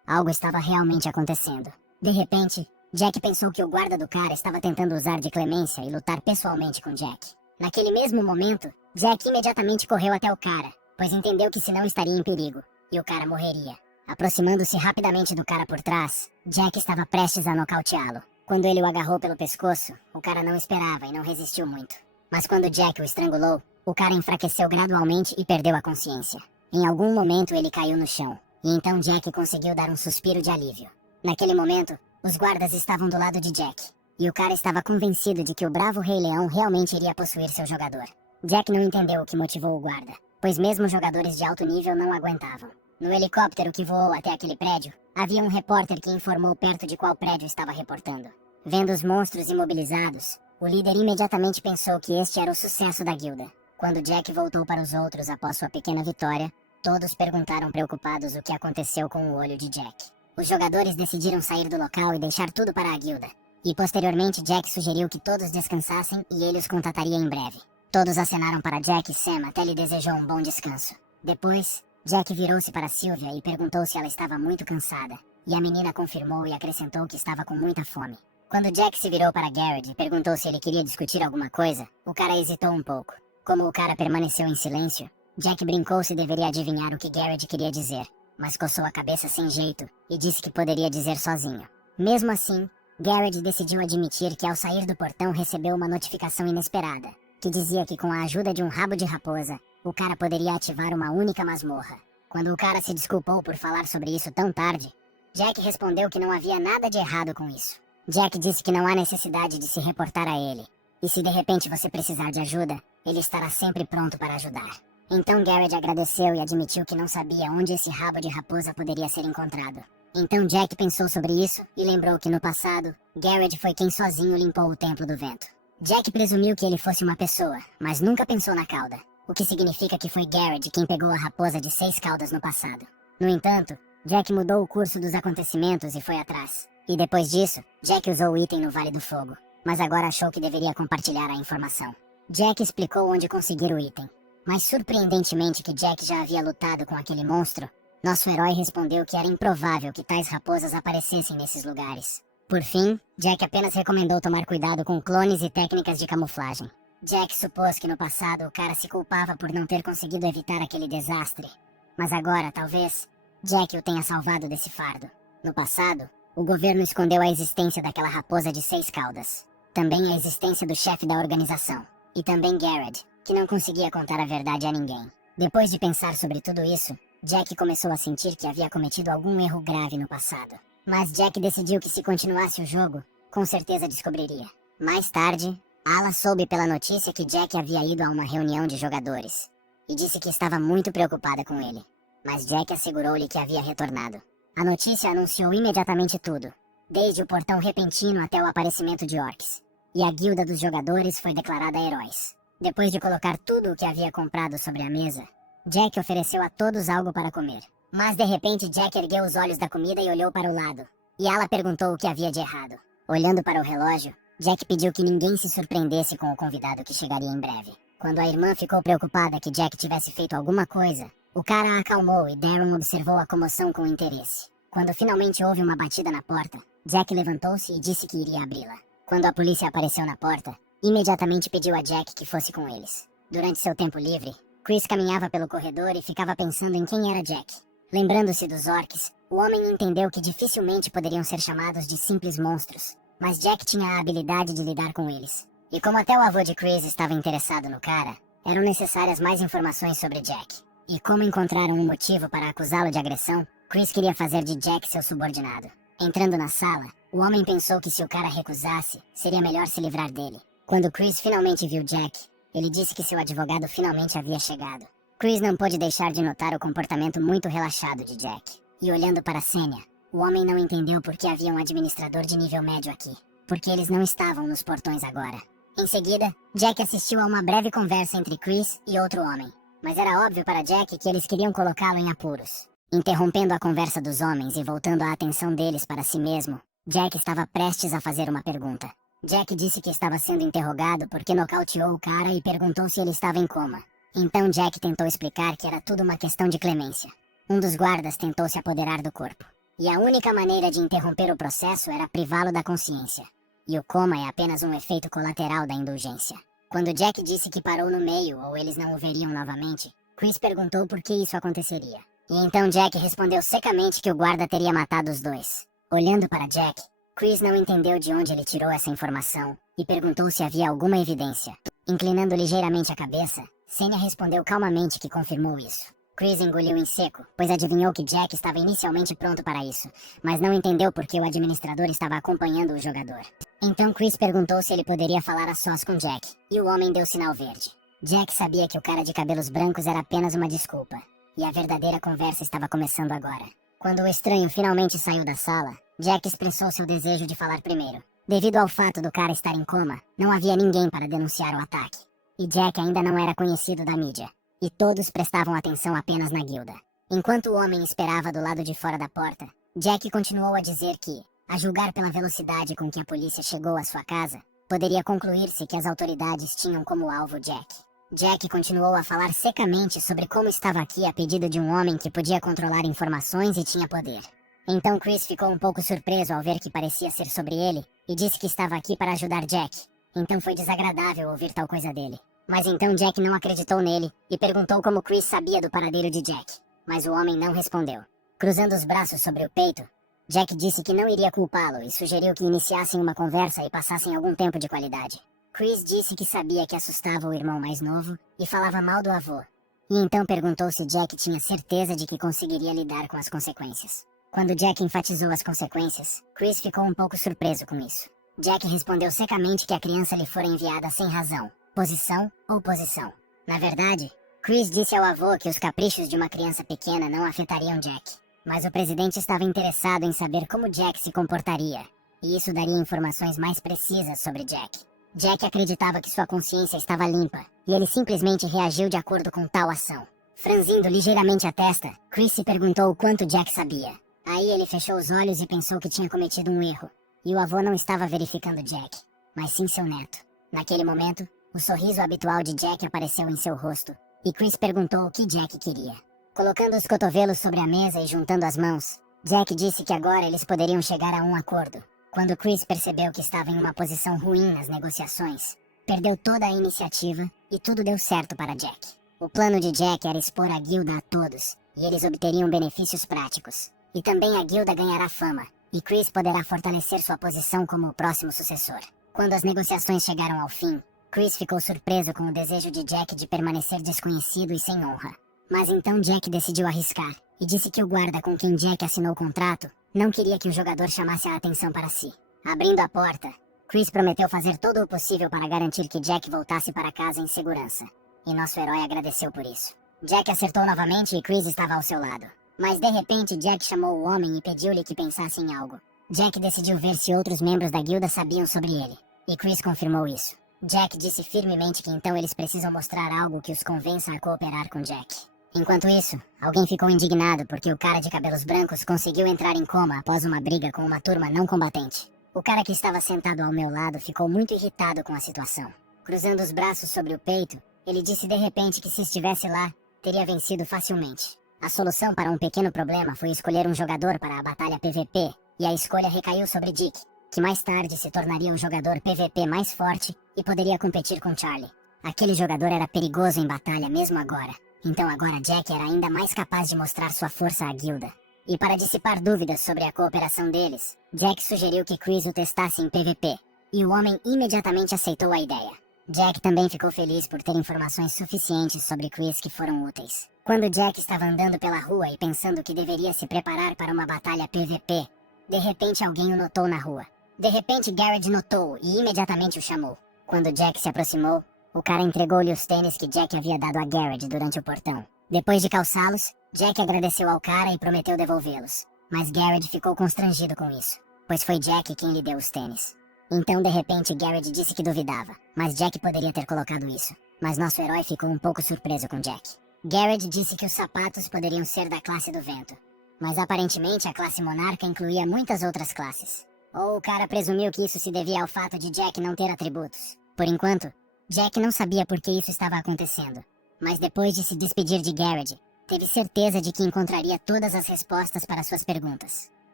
Algo estava realmente acontecendo. De repente, Jack pensou que o guarda do cara estava tentando usar de clemência e lutar pessoalmente com Jack. Naquele mesmo momento, Jack imediatamente correu até o cara, pois entendeu que senão estaria em perigo, e o cara morreria. Aproximando-se rapidamente do cara por trás, Jack estava prestes a nocauteá-lo. Quando ele o agarrou pelo pescoço, o cara não esperava e não resistiu muito. Mas quando Jack o estrangulou, o cara enfraqueceu gradualmente e perdeu a consciência. Em algum momento ele caiu no chão, e então Jack conseguiu dar um suspiro de alívio. Naquele momento, os guardas estavam do lado de Jack, e o cara estava convencido de que o bravo Rei Leão realmente iria possuir seu jogador. Jack não entendeu o que motivou o guarda, pois mesmo jogadores de alto nível não aguentavam. No helicóptero que voou até aquele prédio, havia um repórter que informou perto de qual prédio estava reportando. Vendo os monstros imobilizados, o líder imediatamente pensou que este era o sucesso da guilda. Quando Jack voltou para os outros após sua pequena vitória, todos perguntaram preocupados o que aconteceu com o olho de Jack. Os jogadores decidiram sair do local e deixar tudo para a guilda. E posteriormente Jack sugeriu que todos descansassem e ele os contataria em breve. Todos acenaram para Jack e Sam até lhe desejou um bom descanso. Depois, Jack virou-se para Sylvia e perguntou se ela estava muito cansada, e a menina confirmou e acrescentou que estava com muita fome. Quando Jack se virou para Garrett e perguntou se ele queria discutir alguma coisa, o cara hesitou um pouco. Como o cara permaneceu em silêncio, Jack brincou se deveria adivinhar o que Garrett queria dizer, mas coçou a cabeça sem jeito e disse que poderia dizer sozinho. Mesmo assim, Garrett decidiu admitir que ao sair do portão recebeu uma notificação inesperada, que dizia que com a ajuda de um rabo de raposa, o cara poderia ativar uma única masmorra. Quando o cara se desculpou por falar sobre isso tão tarde, Jack respondeu que não havia nada de errado com isso. Jack disse que não há necessidade de se reportar a ele, e se de repente você precisar de ajuda, ele estará sempre pronto para ajudar. Então Garrett agradeceu e admitiu que não sabia onde esse rabo de raposa poderia ser encontrado. Então Jack pensou sobre isso e lembrou que no passado, Garrett foi quem sozinho limpou o Templo do Vento. Jack presumiu que ele fosse uma pessoa, mas nunca pensou na cauda, o que significa que foi Garrett quem pegou a raposa de 6 caudas no passado. No entanto, Jack mudou o curso dos acontecimentos e foi atrás. E depois disso, Jack usou o item no Vale do Fogo, mas agora achou que deveria compartilhar a informação. Jack explicou onde conseguir o item, mas surpreendentemente que Jack já havia lutado com aquele monstro, nosso herói respondeu que era improvável que tais raposas aparecessem nesses lugares. Por fim, Jack apenas recomendou tomar cuidado com clones e técnicas de camuflagem. Jack supôs que no passado o cara se culpava por não ter conseguido evitar aquele desastre. Mas agora, talvez, Jack o tenha salvado desse fardo. No passado, o governo escondeu a existência daquela raposa de 6 caudas. Também a existência do chefe da organização. E também Garrett, que não conseguia contar a verdade a ninguém. Depois de pensar sobre tudo isso, Jack começou a sentir que havia cometido algum erro grave no passado. Mas Jack decidiu que se continuasse o jogo, com certeza descobriria. Mais tarde, Ala soube pela notícia que Jack havia ido a uma reunião de jogadores, e disse que estava muito preocupada com ele. Mas Jack assegurou-lhe que havia retornado. A notícia anunciou imediatamente tudo, desde o portão repentino até o aparecimento de orcs. E a guilda dos jogadores foi declarada heróis. Depois de colocar tudo o que havia comprado sobre a mesa, Jack ofereceu a todos algo para comer. Mas de repente Jack ergueu os olhos da comida e olhou para o lado. E Ala perguntou o que havia de errado. Olhando para o relógio, Jack pediu que ninguém se surpreendesse com o convidado que chegaria em breve. Quando a irmã ficou preocupada que Jack tivesse feito alguma coisa, o cara a acalmou e Darren observou a comoção com interesse. Quando finalmente houve uma batida na porta, Jack levantou-se e disse que iria abri-la. Quando a polícia apareceu na porta, imediatamente pediu a Jack que fosse com eles. Durante seu tempo livre, Chris caminhava pelo corredor e ficava pensando em quem era Jack. Lembrando-se dos orcs, o homem entendeu que dificilmente poderiam ser chamados de simples monstros, mas Jack tinha a habilidade de lidar com eles. E como até o avô de Chris estava interessado no cara, eram necessárias mais informações sobre Jack. E como encontraram um motivo para acusá-lo de agressão, Chris queria fazer de Jack seu subordinado. Entrando na sala, O homem pensou que se o cara recusasse, seria melhor se livrar dele. Quando Chris finalmente viu Jack, ele disse que seu advogado finalmente havia chegado. Chris não pôde deixar de notar o comportamento muito relaxado de Jack. E olhando para Senya, o homem não entendeu por que havia um administrador de nível médio aqui. Porque eles não estavam nos portões agora. Em seguida, Jack assistiu a uma breve conversa entre Chris e outro homem. Mas era óbvio para Jack que eles queriam colocá-lo em apuros. Interrompendo a conversa dos homens e voltando a atenção deles para si mesmo, Jack estava prestes a fazer uma pergunta. Jack disse que estava sendo interrogado porque nocauteou o cara e perguntou se ele estava em coma. Então Jack tentou explicar que era tudo uma questão de clemência. Um dos guardas tentou se apoderar do corpo. E a única maneira de interromper o processo era privá-lo da consciência. E o coma é apenas um efeito colateral da indulgência. Quando Jack disse que parou no meio ou eles não o veriam novamente, Chris perguntou por que isso aconteceria. E então Jack respondeu secamente que o guarda teria matado os dois. Olhando para Jack, Chris não entendeu de onde ele tirou essa informação e perguntou se havia alguma evidência. Inclinando ligeiramente a cabeça, Senya respondeu calmamente que confirmou isso. Chris engoliu em seco, pois adivinhou que Jack estava inicialmente pronto para isso, mas não entendeu por que o administrador estava acompanhando o jogador. Então Chris perguntou se ele poderia falar a sós com Jack, e o homem deu sinal verde. Jack sabia que o cara de cabelos brancos era apenas uma desculpa, e a verdadeira conversa estava começando agora. Quando o estranho finalmente saiu da sala, Jack expressou seu desejo de falar primeiro. Devido ao fato do cara estar em coma, não havia ninguém para denunciar o ataque. E Jack ainda não era conhecido da mídia. E todos prestavam atenção apenas na guilda. Enquanto o homem esperava do lado de fora da porta, Jack continuou a dizer que, a julgar pela velocidade com que a polícia chegou à sua casa, poderia concluir-se que as autoridades tinham como alvo Jack. Jack continuou a falar secamente sobre como estava aqui a pedido de um homem que podia controlar informações e tinha poder. Então Chris ficou um pouco surpreso ao ver que parecia ser sobre ele, e disse que estava aqui para ajudar Jack. Então foi desagradável ouvir tal coisa dele. Mas então Jack não acreditou nele e perguntou como Chris sabia do paradeiro de Jack. Mas o homem não respondeu. Cruzando os braços sobre o peito, Jack disse que não iria culpá-lo e sugeriu que iniciassem uma conversa e passassem algum tempo de qualidade. Chris disse que sabia que assustava o irmão mais novo e falava mal do avô. E então perguntou se Jack tinha certeza de que conseguiria lidar com as consequências. Quando Jack enfatizou as consequências, Chris ficou um pouco surpreso com isso. Jack respondeu secamente que a criança lhe fora enviada sem razão. Posição ou posição. Na verdade, Chris disse ao avô que os caprichos de uma criança pequena não afetariam Jack. Mas o presidente estava interessado em saber como Jack se comportaria, e isso daria informações mais precisas sobre Jack. Jack acreditava que sua consciência estava limpa, e ele simplesmente reagiu de acordo com tal ação. Franzindo ligeiramente a testa, Chris se perguntou o quanto Jack sabia. Aí ele fechou os olhos e pensou que tinha cometido um erro, e o avô não estava verificando Jack, mas sim seu neto. Naquele momento, o sorriso habitual de Jack apareceu em seu rosto, e Chris perguntou o que Jack queria. Colocando os cotovelos sobre a mesa e juntando as mãos, Jack disse que agora eles poderiam chegar a um acordo. Quando Chris percebeu que estava em uma posição ruim nas negociações, perdeu toda a iniciativa e tudo deu certo para Jack. O plano de Jack era expor a guilda a todos, e eles obteriam benefícios práticos. E também a guilda ganhará fama, e Chris poderá fortalecer sua posição como o próximo sucessor. Quando as negociações chegaram ao fim, Chris ficou surpreso com o desejo de Jack de permanecer desconhecido e sem honra. Mas então Jack decidiu arriscar, e disse que o guarda com quem Jack assinou o contrato não queria que o jogador chamasse a atenção para si. Abrindo a porta, Chris prometeu fazer todo o possível para garantir que Jack voltasse para casa em segurança. E nosso herói agradeceu por isso. Jack acertou novamente e Chris estava ao seu lado. Mas de repente Jack chamou o homem e pediu-lhe que pensasse em algo. Jack decidiu ver se outros membros da guilda sabiam sobre ele, e Chris confirmou isso. Jack disse firmemente que então eles precisam mostrar algo que os convença a cooperar com Jack. Enquanto isso, alguém ficou indignado porque o cara de cabelos brancos conseguiu entrar em coma após uma briga com uma turma não combatente. O cara que estava sentado ao meu lado ficou muito irritado com a situação. Cruzando os braços sobre o peito, ele disse de repente que se estivesse lá, teria vencido facilmente. A solução para um pequeno problema foi escolher um jogador para a batalha PVP, e a escolha recaiu sobre Dick, que mais tarde se tornaria o jogador PVP mais forte e poderia competir com Charlie. Aquele jogador era perigoso em batalha mesmo agora, então agora Jack era ainda mais capaz de mostrar sua força à guilda. E para dissipar dúvidas sobre a cooperação deles, Jack sugeriu que Chris o testasse em PVP, e o homem imediatamente aceitou a ideia. Jack também ficou feliz por ter informações suficientes sobre Chris que foram úteis. Quando Jack estava andando pela rua e pensando que deveria se preparar para uma batalha PVP, De repente alguém o notou na rua. De repente Garrett notou e imediatamente o chamou. Quando Jack se aproximou, o cara entregou-lhe os tênis que Jack havia dado a Garrett durante o portão. Depois de calçá-los, Jack agradeceu ao cara e prometeu devolvê-los. Mas Garrett ficou constrangido com isso, pois foi Jack quem lhe deu os tênis. Então, de repente, Garrett disse que duvidava, mas Jack poderia ter colocado isso. Mas nosso herói ficou um pouco surpreso com Jack. Garrett disse que os sapatos poderiam ser da classe do vento, mas aparentemente a classe monarca incluía muitas outras classes. Ou o cara presumiu que isso se devia ao fato de Jack não ter atributos. Por enquanto, Jack não sabia por que isso estava acontecendo, mas depois de se despedir de Garrett, teve certeza de que encontraria todas as respostas para suas perguntas.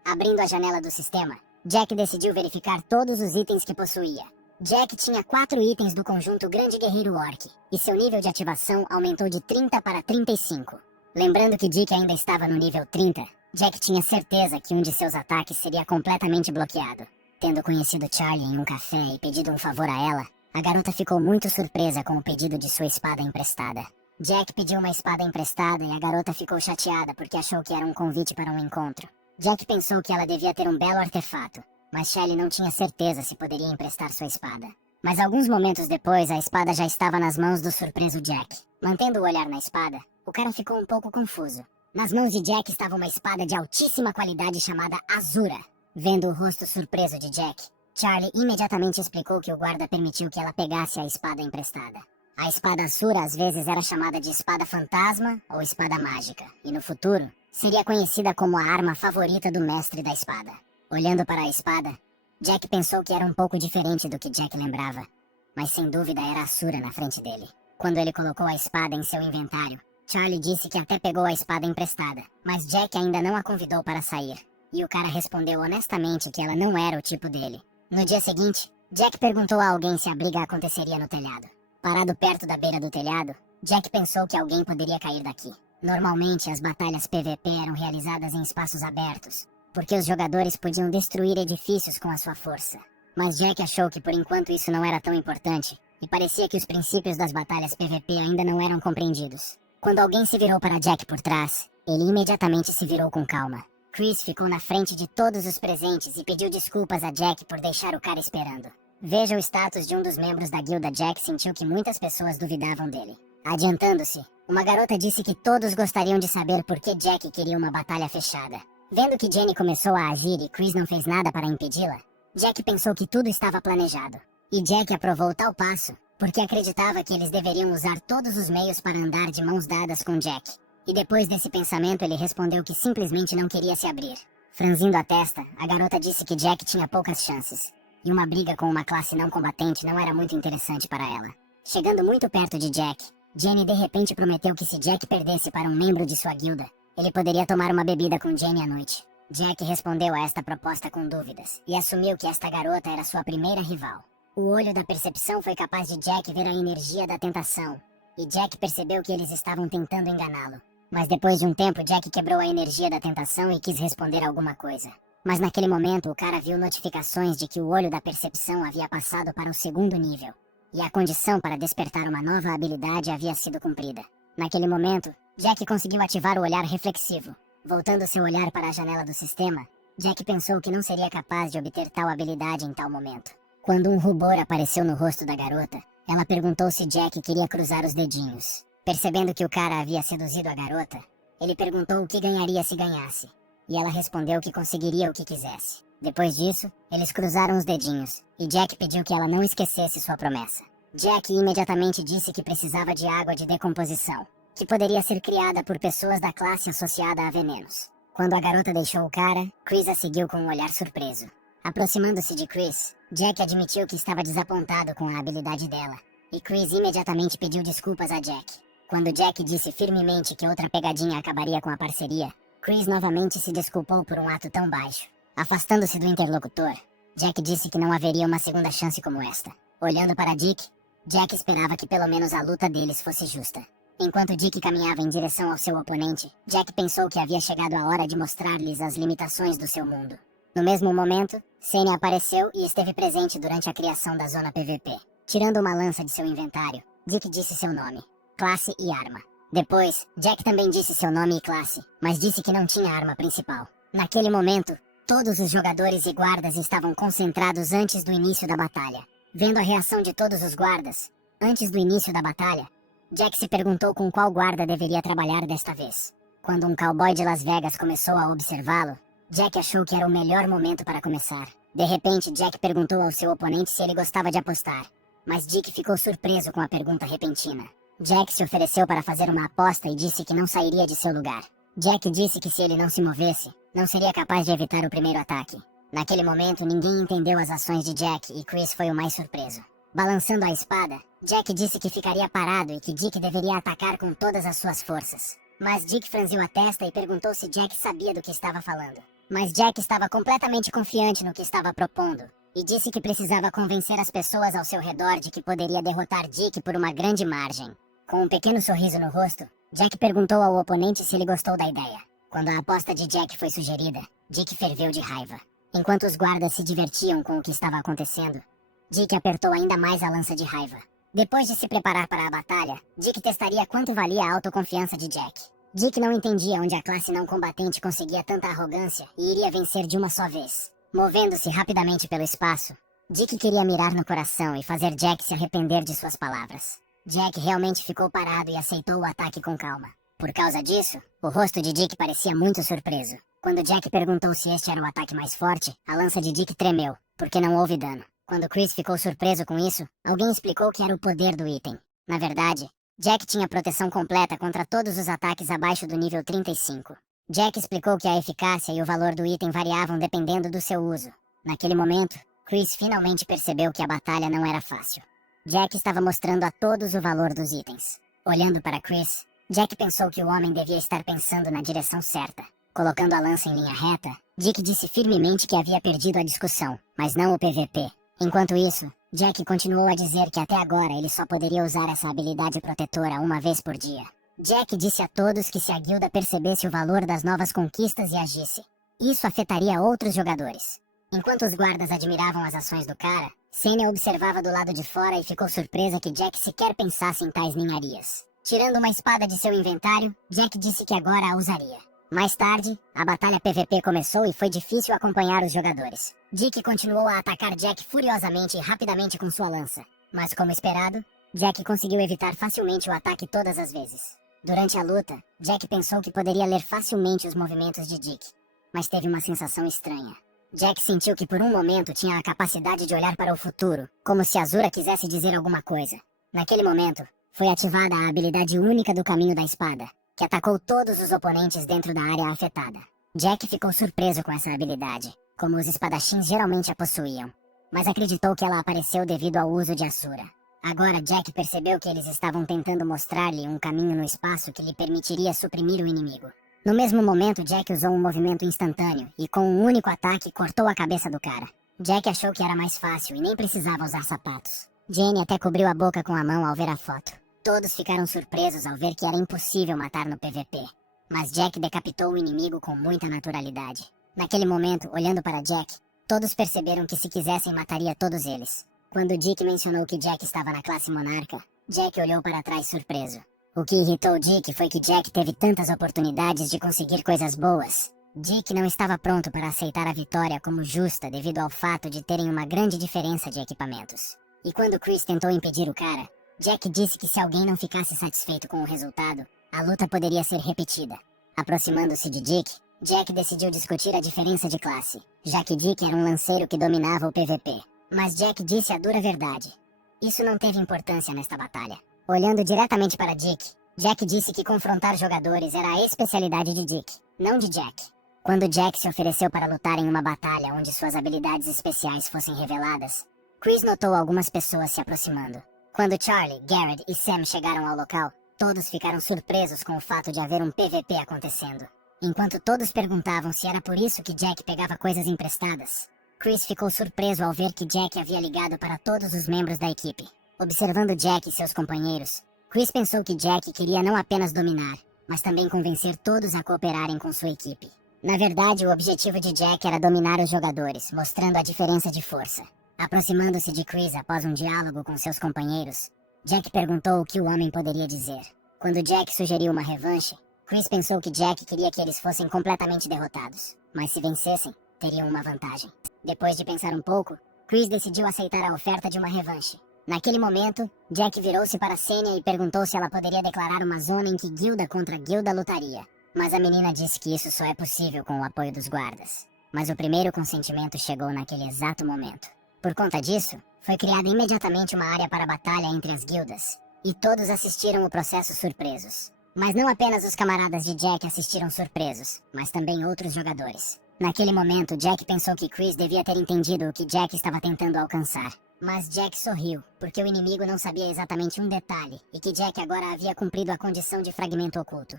Abrindo a janela do sistema, Jack decidiu verificar todos os itens que possuía. Jack tinha 4 itens do conjunto Grande Guerreiro Orc, e seu nível de ativação aumentou de 30 para 35. Lembrando que Dick ainda estava no nível 30, Jack tinha certeza que um de seus ataques seria completamente bloqueado. Tendo conhecido Charlie em um café e pedido um favor a ela, a garota ficou muito surpresa com o pedido de sua espada emprestada. Jack pediu uma espada emprestada e a garota ficou chateada porque achou que era um convite para um encontro. Jack pensou que ela devia ter um belo artefato, mas Shelly não tinha certeza se poderia emprestar sua espada. Mas alguns momentos depois, a espada já estava nas mãos do surpreso Jack. Mantendo o olhar na espada, o cara ficou um pouco confuso. Nas mãos de Jack estava uma espada de altíssima qualidade chamada Azura. Vendo o rosto surpreso de Jack, Charlie imediatamente explicou que o guarda permitiu que ela pegasse a espada emprestada. A espada Azura às vezes era chamada de espada fantasma ou espada mágica, e no futuro seria conhecida como a arma favorita do mestre da espada. Olhando para a espada, Jack pensou que era um pouco diferente do que Jack lembrava, mas sem dúvida era Azura na frente dele. Quando ele colocou a espada em seu inventário, Charlie disse que até pegou a espada emprestada, mas Jack ainda não a convidou para sair, e o cara respondeu honestamente que ela não era o tipo dele. No dia seguinte, Jack perguntou a alguém se a briga aconteceria no telhado. Parado perto da beira do telhado, Jack pensou que alguém poderia cair daqui. Normalmente, as batalhas PVP eram realizadas em espaços abertos, porque os jogadores podiam destruir edifícios com a sua força. Mas Jack achou que por enquanto isso não era tão importante, e parecia que os princípios das batalhas PVP ainda não eram compreendidos. Quando alguém se virou para Jack por trás, ele imediatamente se virou com calma. Chris ficou na frente de todos os presentes e pediu desculpas a Jack por deixar o cara esperando. Veja o status de um dos membros da guilda. Jack sentiu que muitas pessoas duvidavam dele. Adiantando-se, uma garota disse que todos gostariam de saber por que Jack queria uma batalha fechada. Vendo que Jenny começou a agir e Chris não fez nada para impedi-la, Jack pensou que tudo estava planejado. E Jack aprovou tal passo, porque acreditava que eles deveriam usar todos os meios para andar de mãos dadas com Jack. E depois desse pensamento ele respondeu que simplesmente não queria se abrir. Franzindo a testa, a garota disse que Jack tinha poucas chances, e uma briga com uma classe não combatente não era muito interessante para ela. Chegando muito perto de Jack, Jenny de repente prometeu que se Jack perdesse para um membro de sua guilda, ele poderia tomar uma bebida com Jenny à noite. Jack respondeu a esta proposta com dúvidas, e assumiu que esta garota era sua primeira rival. O olho da percepção foi capaz de Jack ver a energia da tentação, e Jack percebeu que eles estavam tentando enganá-lo. Mas depois de um tempo, Jack quebrou a energia da tentação e quis responder alguma coisa. Mas naquele momento, o cara viu notificações de que o olho da percepção havia passado para o 2º nível, e a condição para despertar uma nova habilidade havia sido cumprida. Naquele momento, Jack conseguiu ativar o olhar reflexivo. Voltando seu olhar para a janela do sistema, Jack pensou que não seria capaz de obter tal habilidade em tal momento. Quando um rubor apareceu no rosto da garota, ela perguntou se Jack queria cruzar os dedinhos. Percebendo que o cara havia seduzido a garota, ele perguntou o que ganharia se ganhasse, e ela respondeu que conseguiria o que quisesse. Depois disso, eles cruzaram os dedinhos, e Jack pediu que ela não esquecesse sua promessa. Jack imediatamente disse que precisava de água de decomposição, que poderia ser criada por pessoas da classe associada a venenos. Quando a garota deixou o cara, Chris a seguiu com um olhar surpreso. Aproximando-se de Chris, Jack admitiu que estava desapontado com a habilidade dela, e Chris imediatamente pediu desculpas a Jack. Quando Jack disse firmemente que outra pegadinha acabaria com a parceria, Chris novamente se desculpou por um ato tão baixo. Afastando-se do interlocutor, Jack disse que não haveria uma segunda chance como esta. Olhando para Dick, Jack esperava que pelo menos a luta deles fosse justa. Enquanto Dick caminhava em direção ao seu oponente, Jack pensou que havia chegado a hora de mostrar-lhes as limitações do seu mundo. No mesmo momento, Sene apareceu e esteve presente durante a criação da zona PVP. Tirando uma lança de seu inventário, Dick disse seu nome, classe e arma. Depois, Jack também disse seu nome e classe, mas disse que não tinha arma principal. Naquele momento, Todos os jogadores e guardas estavam concentrados antes do início da batalha. Vendo a reação de todos os guardas, antes do início da batalha, Jack se perguntou com qual guarda deveria trabalhar desta vez. Quando um cowboy de Las Vegas começou a observá-lo, Jack achou que era o melhor momento para começar. De repente, Jack perguntou ao seu oponente se ele gostava de apostar, mas Dick ficou surpreso com a pergunta repentina. Jack se ofereceu para fazer uma aposta e disse que não sairia de seu lugar. Jack disse que se ele não se movesse, não seria capaz de evitar o primeiro ataque. Naquele momento, ninguém entendeu as ações de Jack e Chris foi o mais surpreso. Balançando a espada, Jack disse que ficaria parado e que Dick deveria atacar com todas as suas forças. Mas Dick franziu a testa e perguntou se Jack sabia do que estava falando. Mas Jack estava completamente confiante no que estava propondo e disse que precisava convencer as pessoas ao seu redor de que poderia derrotar Dick por uma grande margem. Com um pequeno sorriso no rosto, Jack perguntou ao oponente se ele gostou da ideia. Quando a aposta de Jack foi sugerida, Dick ferveu de raiva. Enquanto os guardas se divertiam com o que estava acontecendo, Dick apertou ainda mais a lança de raiva. Depois de se preparar para a batalha, Dick testaria quanto valia a autoconfiança de Jack. Dick não entendia onde a classe não combatente conseguia tanta arrogância e iria vencer de uma só vez. Movendo-se rapidamente pelo espaço, Dick queria mirar no coração e fazer Jack se arrepender de suas palavras. Jack realmente ficou parado e aceitou o ataque com calma. Por causa disso, o rosto de Dick parecia muito surpreso. Quando Jack perguntou se este era o ataque mais forte, a lança de Dick tremeu, porque não houve dano. Quando Chris ficou surpreso com isso, alguém explicou que era o poder do item. Na verdade, Jack tinha proteção completa contra todos os ataques abaixo do nível 35. Jack explicou que a eficácia e o valor do item variavam dependendo do seu uso. Naquele momento, Chris finalmente percebeu que a batalha não era fácil. Jack estava mostrando a todos o valor dos itens. Olhando para Chris, Jack pensou que o homem devia estar pensando na direção certa. Colocando a lança em linha reta, Dick disse firmemente que havia perdido a discussão, mas não o PVP. Enquanto isso, Jack continuou a dizer que até agora ele só poderia usar essa habilidade protetora uma vez por dia. Jack disse a todos que se a guilda percebesse o valor das novas conquistas e agisse, isso afetaria outros jogadores. Enquanto os guardas admiravam as ações do cara, Senya observava do lado de fora e ficou surpresa que Jack sequer pensasse em tais ninharias. Tirando uma espada de seu inventário, Jack disse que agora a usaria. Mais tarde, a batalha PVP começou e foi difícil acompanhar os jogadores. Dick continuou a atacar Jack furiosamente e rapidamente com sua lança. Mas como esperado, Jack conseguiu evitar facilmente o ataque todas as vezes. Durante a luta, Jack pensou que poderia ler facilmente os movimentos de Dick, mas teve uma sensação estranha. Jack sentiu que por um momento tinha a capacidade de olhar para o futuro, como se Azura quisesse dizer alguma coisa. Naquele momento, foi ativada a habilidade única do caminho da espada, que atacou todos os oponentes dentro da área afetada. Jack ficou surpreso com essa habilidade, como os espadachins geralmente a possuíam, mas acreditou que ela apareceu devido ao uso de Asura. Agora Jack percebeu que eles estavam tentando mostrar-lhe um caminho no espaço que lhe permitiria suprimir o inimigo. No mesmo momento, Jack usou um movimento instantâneo e com um único ataque cortou a cabeça do cara. Jack achou que era mais fácil e nem precisava usar sapatos. Jane até cobriu a boca com a mão ao ver a foto. Todos ficaram surpresos ao ver que era impossível matar no PVP. Mas Jack decapitou o inimigo com muita naturalidade. Naquele momento, olhando para Jack, todos perceberam que se quisessem mataria todos eles. Quando Dick mencionou que Jack estava na classe monarca, Jack olhou para trás surpreso. O que irritou Dick foi que Jack teve tantas oportunidades de conseguir coisas boas. Dick não estava pronto para aceitar a vitória como justa devido ao fato de terem uma grande diferença de equipamentos. E quando Chris tentou impedir o cara, Jack disse que se alguém não ficasse satisfeito com o resultado, a luta poderia ser repetida. Aproximando-se de Dick, Jack decidiu discutir a diferença de classe, já que Dick era um lanceiro que dominava o PVP. Mas Jack disse a dura verdade. Isso não teve importância nesta batalha. Olhando diretamente para Dick, Jack disse que confrontar jogadores era a especialidade de Dick, não de Jack. Quando Jack se ofereceu para lutar em uma batalha onde suas habilidades especiais fossem reveladas, Chris notou algumas pessoas se aproximando. Quando Charlie, Garrett e Sam chegaram ao local, todos ficaram surpresos com o fato de haver um PVP acontecendo. Enquanto todos perguntavam se era por isso que Jack pegava coisas emprestadas, Chris ficou surpreso ao ver que Jack havia ligado para todos os membros da equipe. Observando Jack e seus companheiros, Chris pensou que Jack queria não apenas dominar, mas também convencer todos a cooperarem com sua equipe. Na verdade, o objetivo de Jack era dominar os jogadores, mostrando a diferença de força. Aproximando-se de Chris após um diálogo com seus companheiros, Jack perguntou o que o homem poderia dizer. Quando Jack sugeriu uma revanche, Chris pensou que Jack queria que eles fossem completamente derrotados. Mas se vencessem, teriam uma vantagem. Depois de pensar um pouco, Chris decidiu aceitar a oferta de uma revanche. Naquele momento, Jack virou-se para Senya e perguntou se ela poderia declarar uma zona em que guilda contra guilda lutaria. Mas a menina disse que isso só é possível com o apoio dos guardas. Mas o primeiro consentimento chegou naquele exato momento. Por conta disso, foi criada imediatamente uma área para batalha entre as guildas, e todos assistiram o processo surpresos. Mas não apenas os camaradas de Jack assistiram surpresos, mas também outros jogadores. Naquele momento, Jack pensou que Chris devia ter entendido o que Jack estava tentando alcançar. Mas Jack sorriu, porque o inimigo não sabia exatamente um detalhe, e que Jack agora havia cumprido a condição de fragmento oculto.